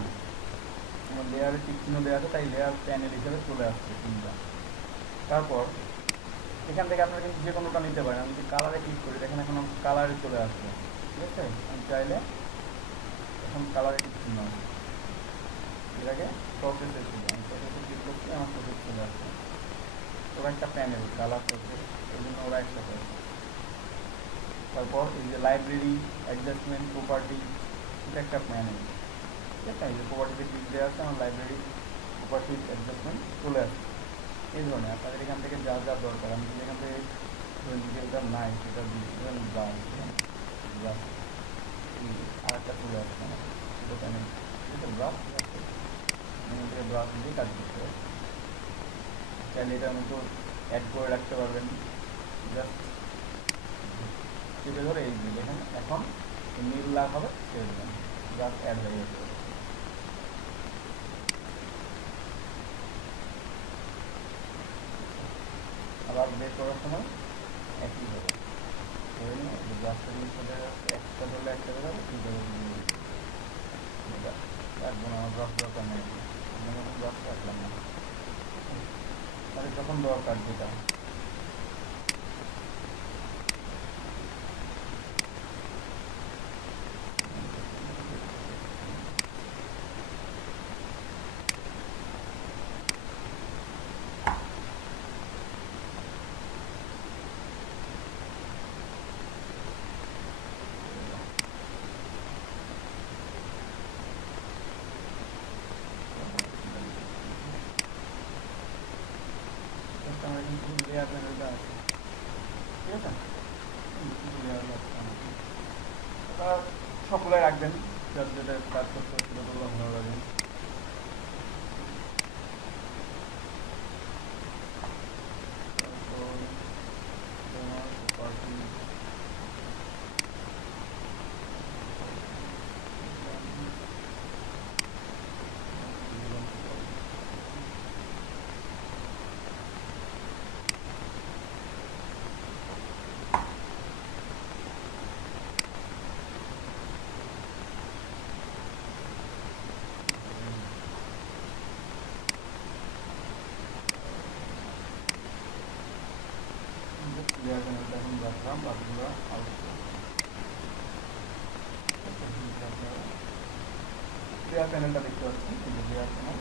আমার লেয়ারে টিক চিহ্ন দেওয়া আছে, তাই লেয়ার প্যানেল হিসেবে চলে আসছে 3টা। তারপর এখান থেকে আপনারা কিন্তু যে কোনোটা নিতে পারেন। আমি যদি কালারে ক্লিক করি দেখেন এখন আমার কালারে চলে আসবে, ঠিক আছে? আমি চাইলে এখন কালারে টিক চিহ্ন আছে, এটাকে প্রসেসে ছিল, আমি প্রসেসে ক্লিক করছি, আমার প্রসেস চলে আসছে। ওরা একটা প্যানেল কালার প্রসেস, এই জন্য ওরা একটা আছে। তারপর এই যে লাইব্রেরি, অ্যাডজাস্টমেন্ট, প্রপার্টি, এটা একটা প্যানেল, ঠিক আছে? এই যে প্রপার্টিতে ক্লিক দেওয়া আছে, আমার লাইব্রেরি, প্রপার্টি, অ্যাডজাস্টমেন্ট চলে আসছে। এই ধরনের আপনাদের এখান থেকে যা যা দরকার, আমি যদি এখান থেকে যেটা নাই সেটা দিয়ে ব্রাশ ব্রাশ আর একটা চলে আসছে আমার সেটা প্যানেল, ঠিক আছে? ব্রাশ এখান থেকে ব্রাশ দিয়ে কাজ করতে হবে। চাইলে এটার মতো অ্যাড করে রাখতে পারবেন, জাস্ট চেপে ধরে এই যে দেখেন এখন নীল লাভ হবে, ছেড়ে দেবেন, ব্রাশ অ্যাড হয়ে গেছে। আবার বের করার সময় একই হবে, ধরে নিয়ে ব্রাশটা জিনিস চলে যাচ্ছে, একটা ধরলে একটা ধরে যাবে, দুটো রাখবো না, আমার ব্রাশ দরকার নেই, ব্রাশ রাখলাম না, তাহলে যখন দরকার যেটা ঠিক আছে? কিছু লেয়ার লাগছে আমাকে। ওটা সবগুলাই রাখবেন, যার যেটা কাজ করতে হচ্ছিল ওগুলো ভালো লাগে। তারপর তোমার property, লেয়ার প্যানেলটা এখন রাখলাম, বাকিগুলো আউট লেয়ার প্যানেলটা দেখতে পাচ্ছি, কিন্তু লেয়ার প্যানেল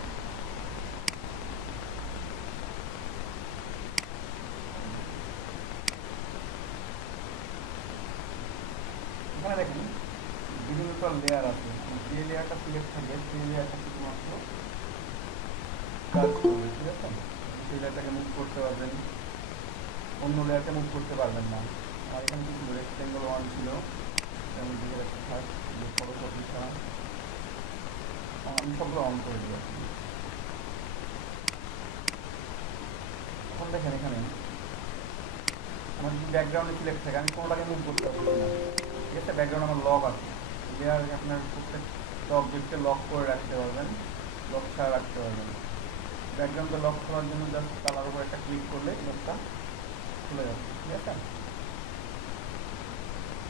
এখানে দেখুন বিভিন্ন লেয়ার আছে, যে লেয়ারটা সিলেক্ট থাকে সেই লেয়ারটা শুধুমাত্র কাজ করবে, ঠিক আছে? সেই লেয়ারটাকে মুভ করতে পারবেন, অন্য লেয়ারটা মুভ করতে পারবেন না। আর এখানে কি ছিল, রেক্টেঙ্গল 1 ছিল, আমি দিকে রাখছি ফার্স্ট, যে ফটোকপি ছাড়া আমি সবগুলো অন করে দিই। এখন দেখেন এখানে আমার যদি ব্যাকগ্রাউন্ডে সিলেক্ট থাকে আমি কোনোটাকে মুভ করতে পারছি না, ঠিক আছে? ব্যাকগ্রাউন্ড আমার লক আছে, লেয়ার আপনার প্রত্যেকটা অবজেক্টকে লক করে রাখতে পারবেন, লক ছাড়া রাখতে পারবেন। ব্যাকগ্রাউন্ডে লক করার জন্য জাস্ট কালার উপর একটা ক্লিক করলে লকটা খুলে যাচ্ছে, ঠিক আছে?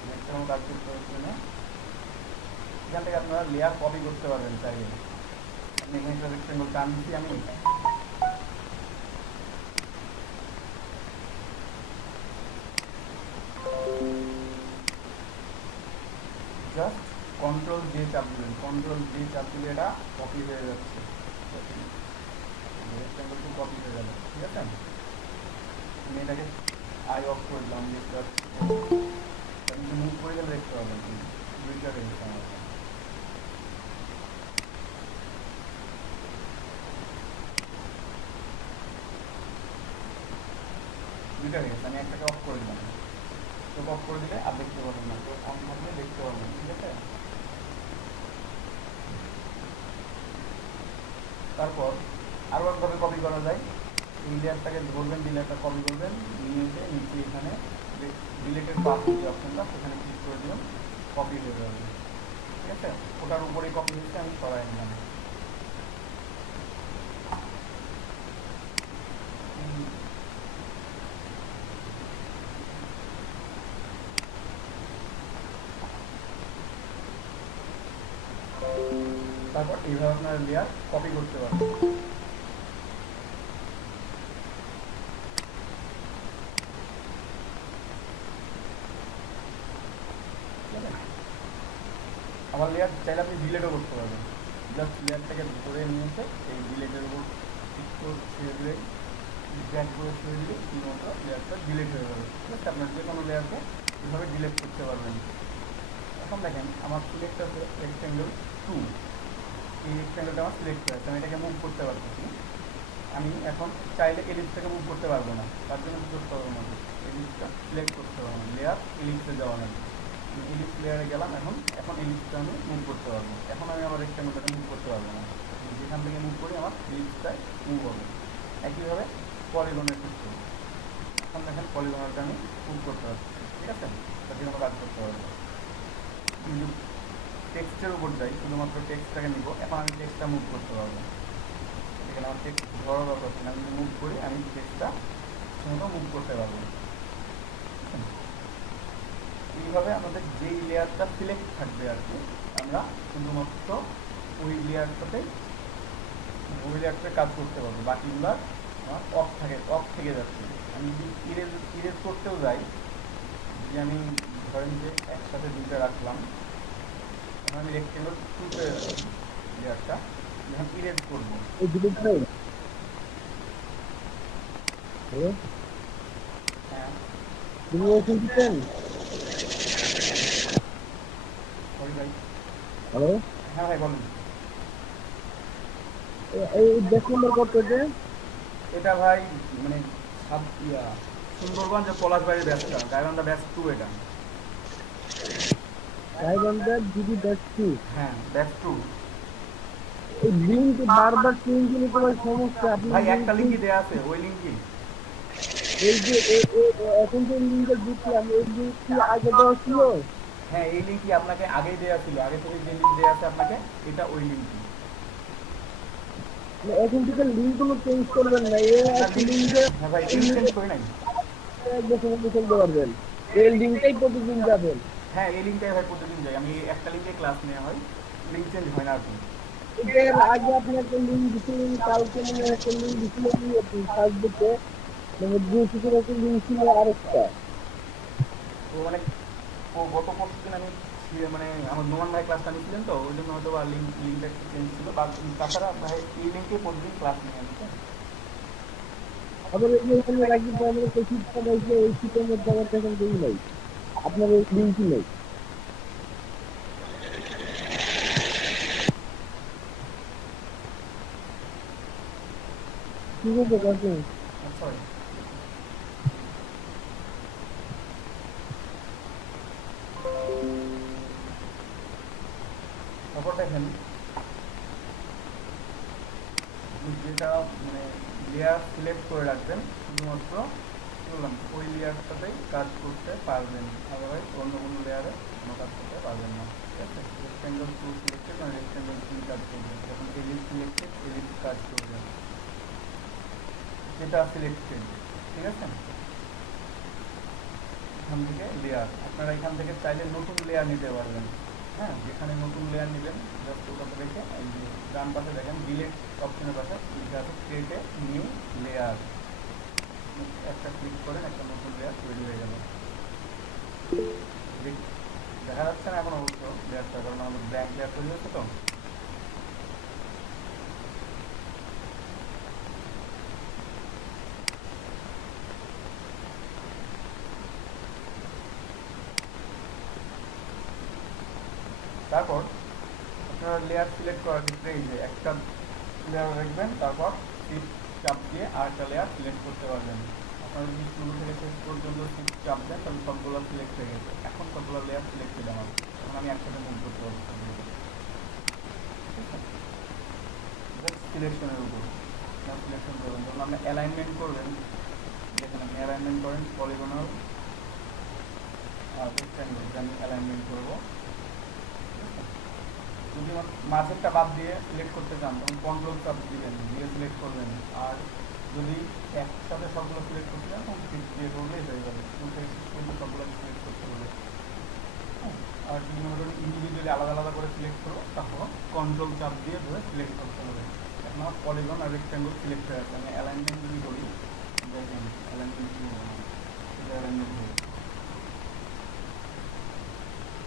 নেক্সট আমার কাজ করতে হচ্ছে না, এখান থেকে আপনারা লেয়ার কপি করতে পারবেন চাইলে। আমি এখানে একটা রেক্টেঙ্গল টান দিচ্ছি, আমি জাস্ট কন্ট্রোল জে চাপ দিবেন, কন্ট্রোল জে চাপ দিলে এটা কপি হয়ে যাচ্ছে, রেক্টেঙ্গল টু কপি হয়ে গেল, ঠিক আছে? আমি এটাকে আই অফ করে দিলাম, দেখতে পাচ্ছি মুভ করে গেলে দেখতে পাবেন দুইটা রয়েছে আমার। দুইটা রয়েছে, আমি একটাকে অফ করে দিলাম, তো অফ করে দিলে আর দেখতে পাবেন না, তো অন থাকলে দেখতে পাবেন, ঠিক আছে? তারপর আরও একভাবে কপি করা যায়, এই লেয়ারটাকে ধরবেন, লেয়ারটা কপি করবেন, নিয়ে এসে নিচে এখানে ডিলেটেড পাথ যে অপশনটা সেখানে ক্লিক করে দিলাম, কপি হয়ে যাবে, ঠিক আছে? ওটার উপরেই কপি হচ্ছে, আমি সরাই নিলাম। তারপর এইভাবে আপনার লেয়ার কপি করতে পারবেন। আবার লেয়ার চাইলে আপনি ডিলেটও করতে পারবেন, জাস্ট লেয়ারটাকে ধরে নিয়ে এসে এই ডিলেটের উপর একটু ছেড়ে দিলে, ব্যাক করে ছেড়ে দিলে শুধুমাত্র লেয়ারটা ডিলেট হয়ে যাবে, ঠিক আছে? আপনার যে কোনো লেয়ারকে এভাবে ডিলেট করতে পারবেন। এখন দেখেন আমার সিলেক্ট আছে রেক্টেঙ্গল 2, এই রেক্টেঙ্গলটা আমার সিলেক্ট হয়ে আছে, আমি এটাকে মুভ করতে পারতেছি। আমি এখন চাইলে এলিপসটাকে মুভ করতে পারবো না, তার জন্য কি করতে হবে আমাকে, এলিপসটা সিলেক্ট করতে হবে না, লেয়ার এলিপসে যাওয়া লাগবে। এলিপস লেয়ারে গেলাম, এখন এলিপসটা আমি মুভ করতে পারবো। এখন আমি আমার রেক্টেঙ্গলটাকে মুভ করতে পারবো না, যেখান থেকে মুভ করি আমার এলিপসটাই মুভ হবে। একইভাবে পলিগনের ক্ষেত্রে এখন দেখেন পলিগনালটা আমি মুভ করতে পারছি, ঠিক আছে? তার জন্য কাজ করতে পারবো। কিন্তু টেক্সটের উপর যাই, শুধুমাত্র টেক্সটটাকে নিব, এখন আমি টেক্সটটা মুভ করতে পারবো। এখানে আমার টেক্সট ধরা দরকার ছিল, আমি মুভ করি, আমি টেক্সটটা সেটা মুভ করতে পারবো। এইভাবে আমাদের যেই লেয়ারটা সিলেক্ট থাকবে আর কি, আমরা শুধুমাত্র ওই লেয়ারটাতে কাজ করতে পারবো, বাকিগুলো আমার অফ থেকে যাচ্ছে। আমি যদি ইরেজ করতেও যাই, যদি আমি ধরেন যে একসাথে দুইটা রাখলাম, আমি রেক্টেঙ্গল 2-তে লেয়ারটা যখন ইরেজ করবো, হ্যাঁ ভাই, হ্যালো, হ্যাঁ ভাই বলুন। এই 10 নম্বর কত যে এটা ভাই মানে সুন্দরগঞ্জ পলাশবাড়ির ব্যাচটা, গাইবান্ধা ব্যাচ 2 এটা। Gaibandha GD batch 2। হ্যাঁ ব্যাচ 2। এই লিংক বারবার চেঞ্জ হলে তোমার সমস্যা। আপনি ভাই একটা লিঙ্কই দেয়া আছে, ওই লিঙ্কই। এই যে এখন যে লিংকটা দিচ্ছিলাম, এই লিংক কি আগে দেওয়া ছিল? হ্যাঁ এই লিঙ্কই আপনাকে আগেই দেয়া ছিল, আগে থেকে যে লিঙ্ক দেয়া আছে আপনাকে, এটা ওই লিঙ্কই। এখন থেকে লিংক গুলো চেঞ্জ করবেন না, এই লিংকে হ্যাঁ ভাই লিঙ্ক চেঞ্জ করি নাই। এক বছর মধ্যে চলতে পারবেন। এই লিংকটাই প্রতিদিন যাবেন। হ্যাঁ এই লিঙ্কটাই ভাই প্রতিদিন যাই আমি, একটা লিঙ্কে ক্লাস নেওয়া হয়, লিঙ্ক চেঞ্জ হয় না আর কি। এর আগে আপনি একটা লিংক দিচ্ছিলেন, কালকে মনে হয় একটা লিংক দিচ্ছিলেন ফেসবুকে, মানে দুটো একটা লিংক ছিল আরেকটা। তো মানে ও গত পরশু দিন আমি মানে আমার নোমান ভাই ক্লাসটা নিয়েছিলেন, তো ওই জন্য হয়তো বা লিঙ্কটা একটু চেঞ্জ ছিল, বা তাছাড়া ভাই এই লিঙ্কে প্রতিদিন ক্লাস নিয়ে আমি। আবার এই যে এখানে রাখি আমাদের কোচিং হয়েছে, ওই শীতের মধ্যে আমার এখন দেরি নাই, আপনার ওই লিঙ্কই নেই। ঠিক আছে কাকুন। আচ্ছা ভাই তারপর দেখেন যেটা মানে লেয়ার সিলেক্ট করে রাখবেন, শুধুমাত্র বললাম ওই লেয়ারটাতেই কাজ করতে পারবেন, আদারওয়াইজ অন্য কোনো লেয়ারে কোনো কাজ করতে পারবেন না। ঠিক আছে, রেক্টেঙ্গল টু সিলেক্টেড মানে রেক্টেঙ্গল টু কাজ করবেন, যখন এলিপ্স সিলেক্টেড এলিপ্স কাজ করবেন, যেটা সিলেক্টেড। ঠিক আছে, এখান থেকে লেয়ার আপনারা এখান থেকে চাইলে নতুন লেয়ার নিতে পারবেন। হ্যাঁ যেখানে নতুন লেয়ার নেবেন জাস্ট ওটাতে রেখে এই যে ডান পাশে দেখেন ডিলেট অপশনের পাশে লেখা আছে ক্রিয়েট এ নিউ লেয়ার, একটা ক্লিক করেন, একটা নতুন লেয়ার তৈরি হয়ে গেল। দেখা যাচ্ছে না এখন অবশ্য লেয়ারটা, কারণ আমাদের ব্ল্যাঙ্ক লেয়ার তৈরি হচ্ছে। তো তারপর আপনারা লেয়ার সিলেক্ট করার ক্ষেত্রে এই যে একটা লেয়ার রাখবেন, তারপর শিফট চাপ দিয়ে আরেকটা লেয়ার সিলেক্ট করতে পারবেন। আপনারা যদি শুরু থেকে শেষ পর্যন্ত শিফট চাপ দেন তাহলে সবগুলো সিলেক্ট হয়ে গেছে। এখন সবগুলো লেয়ার সিলেক্টেড আমার, এখন আমি একসাথে মুভ করতে পারবো সবগুলো। সিলেকশনের উপর সিলেকশন করবেন, যখন আপনি অ্যালাইনমেন্ট করবেন, দেখেন আপনি অ্যালাইনমেন্ট করেন পলিগনাল আর রেক্ট্যাঙ্গেল, আমি অ্যালাইনমেন্ট করবো। যদি মাঝেরটা বাদ দিয়ে সিলেক্ট করতে চান তখন কন্ট্রোল চাপ দিবেন, দিয়ে সিলেক্ট করবেন। আর যদি একসাথে সবগুলো সিলেক্ট করতে চান তখন শিফট দিয়ে করলেই হয়ে যাবে, কিন্তু সবগুলো সিলেক্ট করতে হবে। আর যদি মনে করেন ইন্ডিভিজুয়ালি আলাদা আলাদা করে সিলেক্ট করবো তখন কন্ট্রোল চাপ দিয়ে ধরে সিলেক্ট করতে হবে। এখন আমার পলিগন আর রেক্ট্যাঙ্গল সিলেক্ট হয়ে আছে, আমি অ্যালাইনমেন্ট যদি করি দেখেন অ্যালাইনমেন্ট কি হবে, অ্যালাইনমেন্ট হবে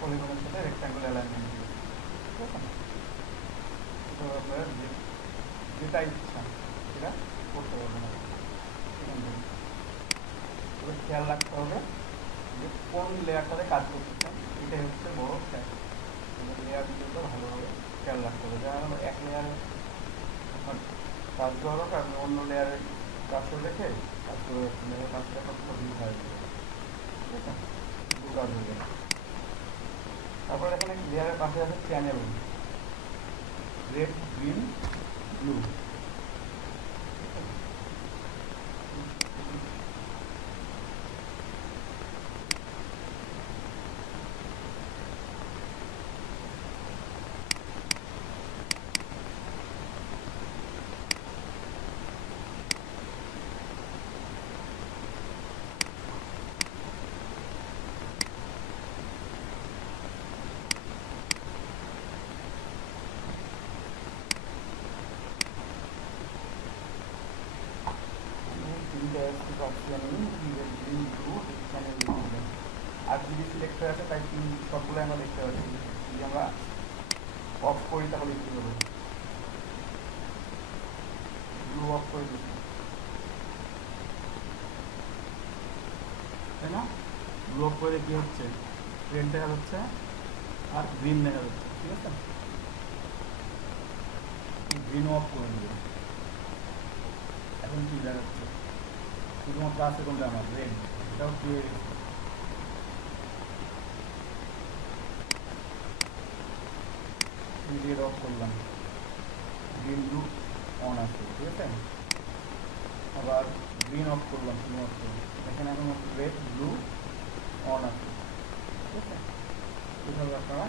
পলিগনের সাথে রেক্ট্যাঙ্গল অ্যালাইনমেন্ট হবে। আপনারা যেটা ইচ্ছা সেটা করতে পারবেন। তবে খেয়াল রাখতে হবে যে কোন লেয়ারটাতে কাজ করতে চান, এটাই হচ্ছে বড় ফ্যাক্ট। লেয়ার ভিডিওটা ভালোভাবে খেয়াল রাখতে হবে, যেন এক লেয়ারে আপনার কাজ করা দরকার, আপনি অন্য লেয়ারে কাজ করে রেখে কাজ করে কাজটা সবই হয়। ঠিক আছে, দু কাজ হয়ে যাবে। তারপর এখানে লেয়ারের পাশে আছে চ্যানেল, রেড গ্রিন ব্লু। আর যদি সিলেক্ট হয়ে আছে তাই সবগুলো আমরা দেখতে পাচ্ছি। যদি আমরা অফ করি তাহলে কি হবে, ব্লু অফ করে দিচ্ছি, তাই না? ব্লু অফ করে কি হচ্ছে, রেড দেখা যাচ্ছে আর গ্রিন দেখা যাচ্ছে। ঠিক আছে, গ্রিন অফ করে দিবে, এখন কি দেখাচ্ছে শুধুমাত্র আছে কোনটা আমার রেড, এটাও কি হয়ে গেছে। রেড অফ করলাম, গ্রিন ব্লু অন আছে, ঠিক আছে। আবার গ্রিন অফ করলাম শুধুমাত্র, এখানে এখন রেড ব্লু অন আছে, ঠিক আছে। এভাবে আপনারা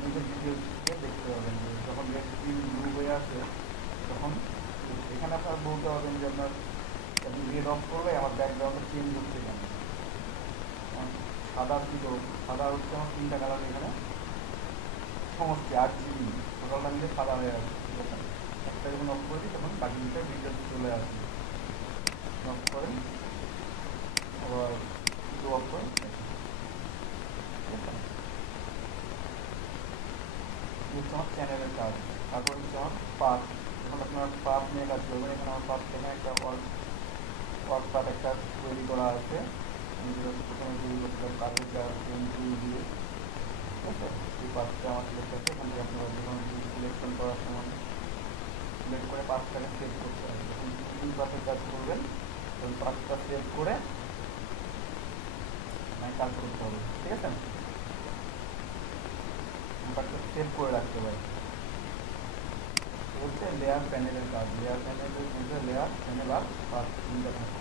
নিজের ডিটেলসকে দেখতে পাবেন যে যখন রেড গ্রিন ব্লু হয়ে আছে তখন এখানে আপনারা বলতে পারবেন যে আপনার রেড অফ করলে আমার ব্যাকগ্রাউন্ডটা চেঞ্জ হচ্ছে কেন। সাদা ছিল, সাদা হচ্ছে আমার 3টা কালার এখানে সমষ্টি 8 GB, টোটালটা মিলে সাদা হয়ে আছে, ঠিক আছে। একটা যখন অফ করে দিই তখন বাকি দুটো ডিটেলস চলে আসে। অফ করেন, আবার দুটো অফ করেন, ঠিক আছে। হচ্ছে আমার চ্যানেলের কাজ। তারপর হচ্ছে আমার পাথ, যখন আপনার পাথ নিয়ে কাজ করবেন, এখানে আমার পাথ থেকে একটা ওয়ার্ক পাথ একটা তৈরি করা আছে। আমি যেটা প্রথমে তৈরি করছিলাম কার্ভেচার পেন টুল দিয়ে, ঠিক আছে। এই পাথটা আমার সিলেক্ট আছে, এখান থেকে আপনারা যখন সিলেকশন করার সময় সিলেক্ট করে পাথটাকে সেভ করতে হবে। যখন দুই পাথের কাজ করবেন তখন পাথটা সেভ করে কাজ করতে হবে, ঠিক আছে। পাথটা সেভ করে রাখতে পারে হচ্ছে লেয়ার প্যানেলের কাজ। লেয়ার প্যানেলের মধ্যে লেয়ার প্যানেল আর পাথ তিনটা থাকে।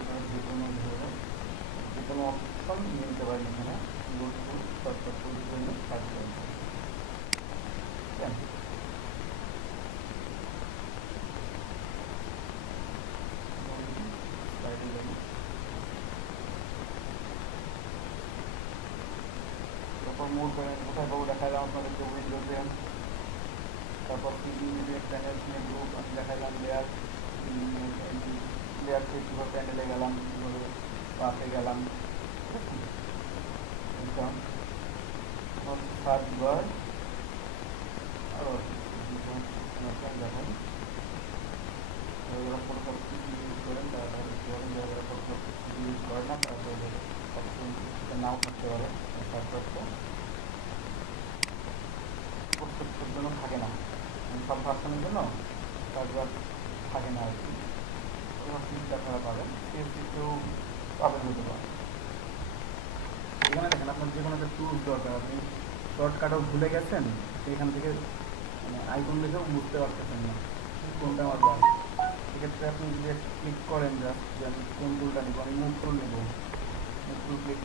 আপনারা যে কোনো ধরনের যে কোনো অপশন নিয়ে নিতে পারেন এখানে কাজ করেন, ঠিক আছে। মোড করেন কোথায় পাবো দেখালাম আপনাদেরকে উইন্ডোজে। তারপর প্যানেল নিয়ে গ্রুপ আমি দেখালাম, লেয়ার লেয়ার থেকে কীভাবে প্যানেলে গেলাম, কীভাবে পাতে গেলাম, সার্চ বার আরও দেখেন যারা ফটোশপ ইউজ করেন তারা যারা ফটোশপ ইউজ করেন না তারা অপশন নাও থাকতে পারে। সার্চ বারটা প্রত্যেকের জন্য থাকে না, সব ভার্সনের জন্য কাজবার থাকে না আর কি। সিটটা আপনারা পাবেন, সেই সিটটাও পাবেন হতে পারে। এখানে দেখেন আপনার যে কোনো একটা টুলস দরকার, আপনি শর্টকাটও ভুলে গেছেন, সেখান থেকে মানে আইকন দেখেও বুঝতে পারতেছেন না কোনটা আমার বার। সেক্ষেত্রে আপনি যদি ক্লিক করেন জাস্ট যে আমি কোন টুলটা নেবো, আমি মুভ টুল নেবো, মুভ টুল ক্লিক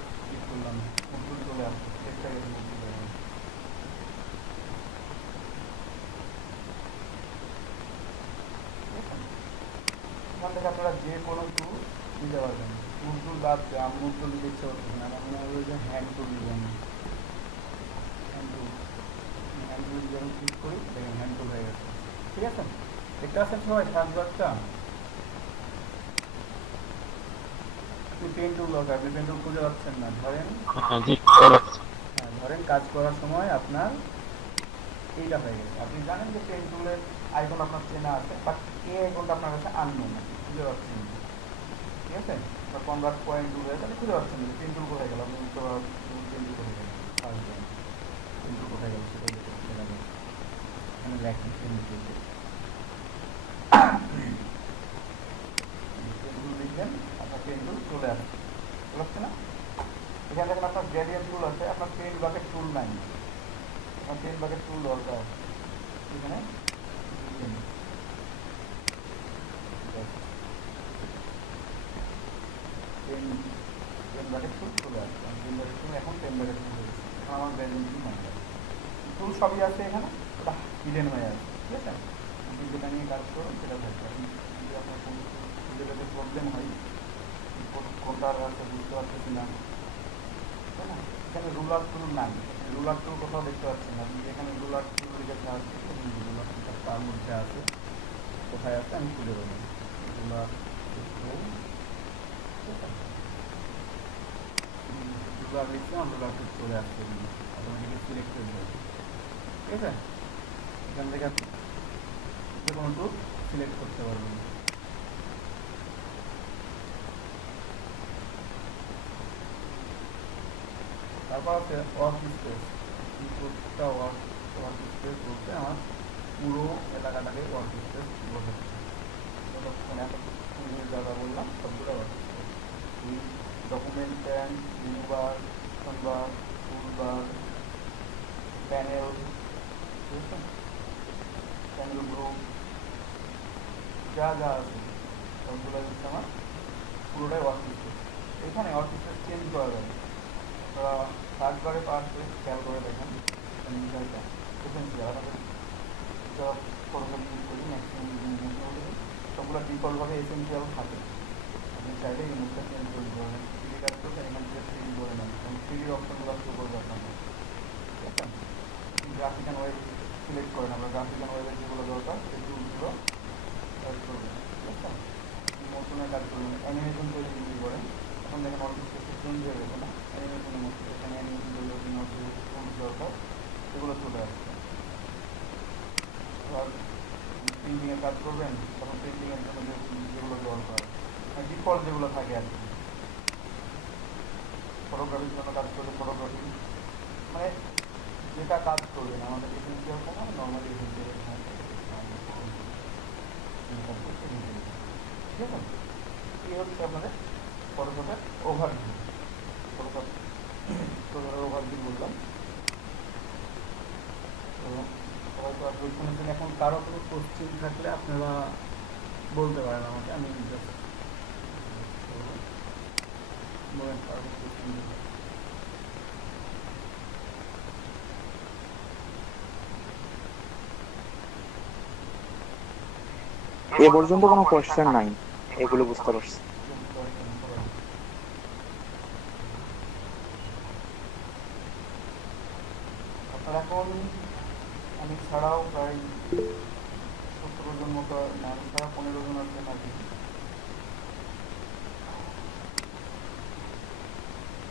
করলাম, মুভ টুল চলে আসছে, সেটাকে মুভ টুল দেবেন। এখান থেকে আপনারা যে কোনো টুল নিতে পারবেন। টুল বাদ আমি মুভ টুল দিতে ইচ্ছে করতেছি না, আমার মনে হবে যে হ্যান্ড টুল দিবেন। হ্যান্ড টুল যখন ক্লিক করি দেখেন হ্যান্ড টুল হয়ে গেছে, ঠিক আছে। দেখতে পাচ্ছেন সবাই সার্চ বারটা। পেন টুল দরকার, আপনি পেন টুল খুঁজে পাচ্ছেন না, ধরেন ধরেন কাজ করার সময় আপনার এইটা হয়ে গেছে, আপনি জানেন যে পেন টুলের আইকন আপনার চেনা আছে, বাট এই আইকনটা আপনার কাছে আননোন, খুঁজে পাচ্ছেন না, ঠিক আছে। বা কনভার্ট পয়েন্ট টুল হয়ে তাহলে খুঁজে পাচ্ছেন না পেন টুল কোথায় গেল, আপনি বুঝতে পারবেন পেন টুল কোথায় গেল, পেন টুল কোথায় গেল সেটা দেখাবে এখানে লেখেন পেন টুল লিখবেন, আপনার পেন টুল চলে আসছে, বুঝতে না। এখানে দেখেন আপনার গ্রেডিয়েন্ট টুল আছে, আপনার পেন বাকেট টুল নাই, আপনার পেন বাকেট টুল দরকার, এখানে পেন বাকেট টুল চলে আসছে, পেন বাকেট টুল এখন পেন বাকেট টুল হয়েছে, এখন আমার গ্রেডিয়েন্ট টুল নাই, টুল সবই আছে এখানে, ওটা হিডেন হয়ে আছে, ঠিক আছে। আপনি যেটা নিয়ে কাজ করুন সেটা থাকবে। যদি আপনার কোনো খুঁজে পেতে প্রবলেম হয় কোনটার আছে বুঝতে পারতেছি না, তাই না। এখানে রুলার টুল নাই, রুলার টুল কোথাও দেখতে পাচ্ছি না, আপনি এখানে রুলার টুল লিখে আসছে, রুলার টুলটা তার মধ্যে আছে, কোথায় আছে আমি খুঁজে পাবো রুলার টুল, রুলার লিখতে আমার রুলার টুল চলে আসছে, অটোমেটিক্যালি সিলেক্ট হয়ে যাবে, ঠিক আছে। এখান থেকে যে কোনো টুল সিলেক্ট করতে পারবেন। তারপর আছে ওয়ার্ক স্পেস, ওয়ার্ক স্পেস বলতে আমার পুরো এলাকাটাকে ওয়ার্ক স্পেস বলে। ততক্ষণে যা যা বললাম সবগুলো work space. Document pane, new bar, bar, tool bar, panel, panel group, যা যা আছে সবগুলো হচ্ছে আমার পুরোটাই ওয়ার্ক স্পেস। এখানে ওয়ার্ক স্পেস চেঞ্জ করা যাবে। সার্চ বারে পাশে খেয়াল করে দেখেন এসেন্সিয়াল সব ফটোকপি ইউজ করি ম্যাক্সিমাম সবগুলো ডিফল্টভাবে এসেন্সিয়াল থাকে। আপনি চাইলে এই মুখটা চেঞ্জ করে দিতে পারেন। থ্রিডি কাজ করতে এখান থেকে থ্রিডি করে নেন, কারণ থ্রিডির অপশনগুলো শো করবে আপনাকে। ঠিক আছে, গ্রাফিক্যান ওয়েব সিলেক্ট করেন, আমরা গ্রাফিক্যান ওয়েবের যেগুলো দরকার সেই টুলগুলো কাজ করবেন। ঠিক আছে, মোশনের কাজ করবেন, অ্যানিমেশন তৈরি যদি করেন এখন দেখেন অনেক কিছু চেঞ্জ হয়ে গেছে না, অ্যানিমেশনের মধ্যে এখানে অ্যানিমেশন তৈরি টুলস দরকার সেগুলো চলে আসছে। আর প্রিন্টিংয়ের কাজ করবেন তখন প্রিন্টিংয়ের জন্য যেগুলো দরকার ডিফল্ট যেগুলো থাকে আর কি, ফটোগ্রাফির জন্য কাজ করলে ফটোগ্রাফি, মানে যেটা কাজ করবেন আমাদের এসেন্সিয়াল কোনো নর্মালি এসেন্সিয়াল। ঠিক আছে, এই হচ্ছে আপনাদের ফটোশপের ওভারভিউ। ফটোশপ ওভারভিউ বললাম। তো হয়তো আপনি শুনেছেন। এখন কারো কোনো কোশ্চেন থাকলে আপনারা বলতে পারেন আমাকে, আমি জাস্ট বলেন কারো কোশ্চেন। এ পর্যন্ত কোনো কোশ্চেন নাই, এগুলো বুঝতে পারছি। আপনার এখন আমি ছাড়াও প্রায় 17 জন মতো, আমি ছাড়া 15 জন আছে নাকি।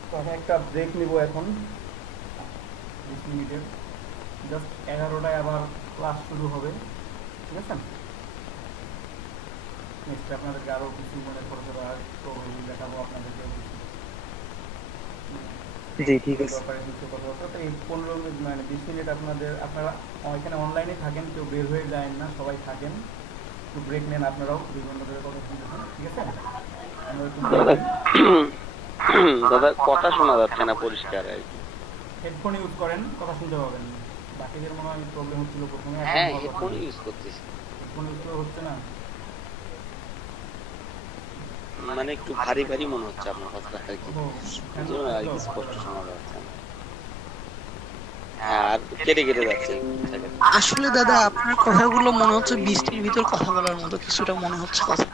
তো আমি একটা ব্রেক নিব এখন 20 মিনিটের, জাস্ট 11টায় আবার ক্লাস শুরু হবে। ঠিক আছে, নেক্সট আপনাদেরকে আরও কিছু মনে করতে দেখাবো আপনাদেরকে। জি ঠিক আছে। তো এই 15 মিনিট মানে 20 মিনিট আপনারা এখানে অনলাইনে থাকেন, কেউ বের হয়ে যায় না, সবাই থাকেন, একটু ব্রেক নেন আপনারাও 2 ঘন্টা ধরে কথা শুনতেছেন। ঠিক আছে, দাদা কথা শোনা যাচ্ছে না পরিষ্কার আর কি। হেডফোন ইউজ করেন, কথা শুনতে পাবেন। বাকিদের মনে হয় প্রবলেম হচ্ছিল প্রথমে। হ্যাঁ হেডফোন ইউজ করতেছি, হেডফোন ইউজ করা হচ্ছে না, মানে একটু ভারী ভারী মনে হচ্ছে আপনার কথাটা আর কি, স্পষ্ট শোনা যাচ্ছে না। হ্যাঁ, আর কেটে কেটে যাচ্ছে। আসলে দাদা আপনার কথাগুলো মনে হচ্ছে বৃষ্টির ভিতর কথা বলার মতো কিছুটা মনে হচ্ছে কথা।